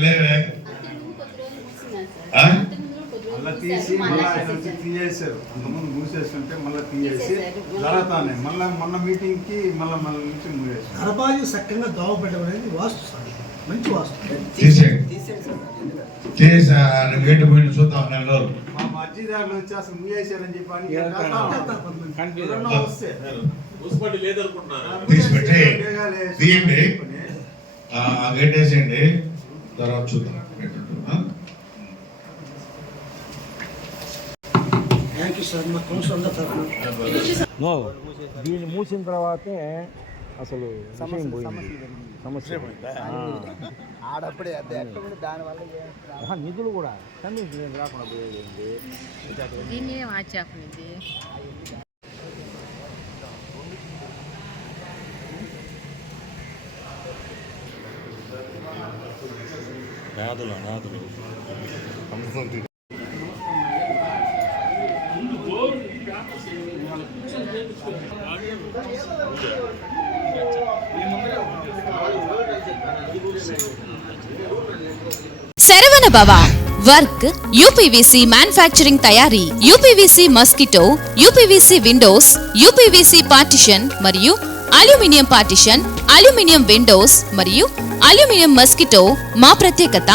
మళ్ళీ తీసి తీసేసారు. అంతకుముందు మూసేస్తుంటే మళ్ళీ తీసేసి జరుగుతానే మళ్ళీ మొన్న మీటింగ్కి మళ్ళీ నుంచి మూసేసారు. గర్భాయు సక్రంగా దోవపడడం అనేది వాస్తు, మంచి వాస్తు. గేట్ పోయిన చూద్దాం 4 రోజులు. మా మధ్యదారులు వచ్చి అసలు మూసేసారని చెప్పి తీసిపెట్టి తీయండి, గేట్ వేసేయండి, తర్వాత చూద్దాం. దీన్ని మూసిన తర్వాతే అసలు విషయం పోయింది. సమస్య ఆడప్పుడే దానివల్ల నిధులు కూడా కమిషన్ రాకుండా పోయేది. నాదులు శరవణ భవ వర్క్ యూపీవీసీ మ్యానుఫ్యాక్చరింగ్ తయారీ, UPVC mosquito, UPVC Windows, UPVC partition మరియు అల్యూమినియం పార్టిషన్, అల్యూమినియం విండోస్ మరియు అల్యూమినియం మస్కిటో. మా ప్రత్యేకత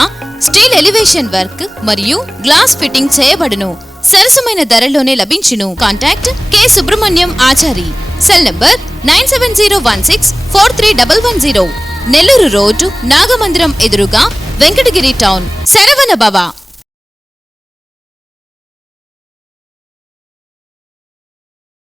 స్టీల్ ఎలివేషన్ వర్క్ మరియు గ్లాస్ ఫిట్టింగ్ చేయబడును. సరసమైన ధరలోనే లభించును. Contact K Subrahmanyam Achari. Cell number 9706431110. Nellore road, Nagamandiram ఎదురుగా, వెంకటగిరి టౌన్. శరవణ భవ.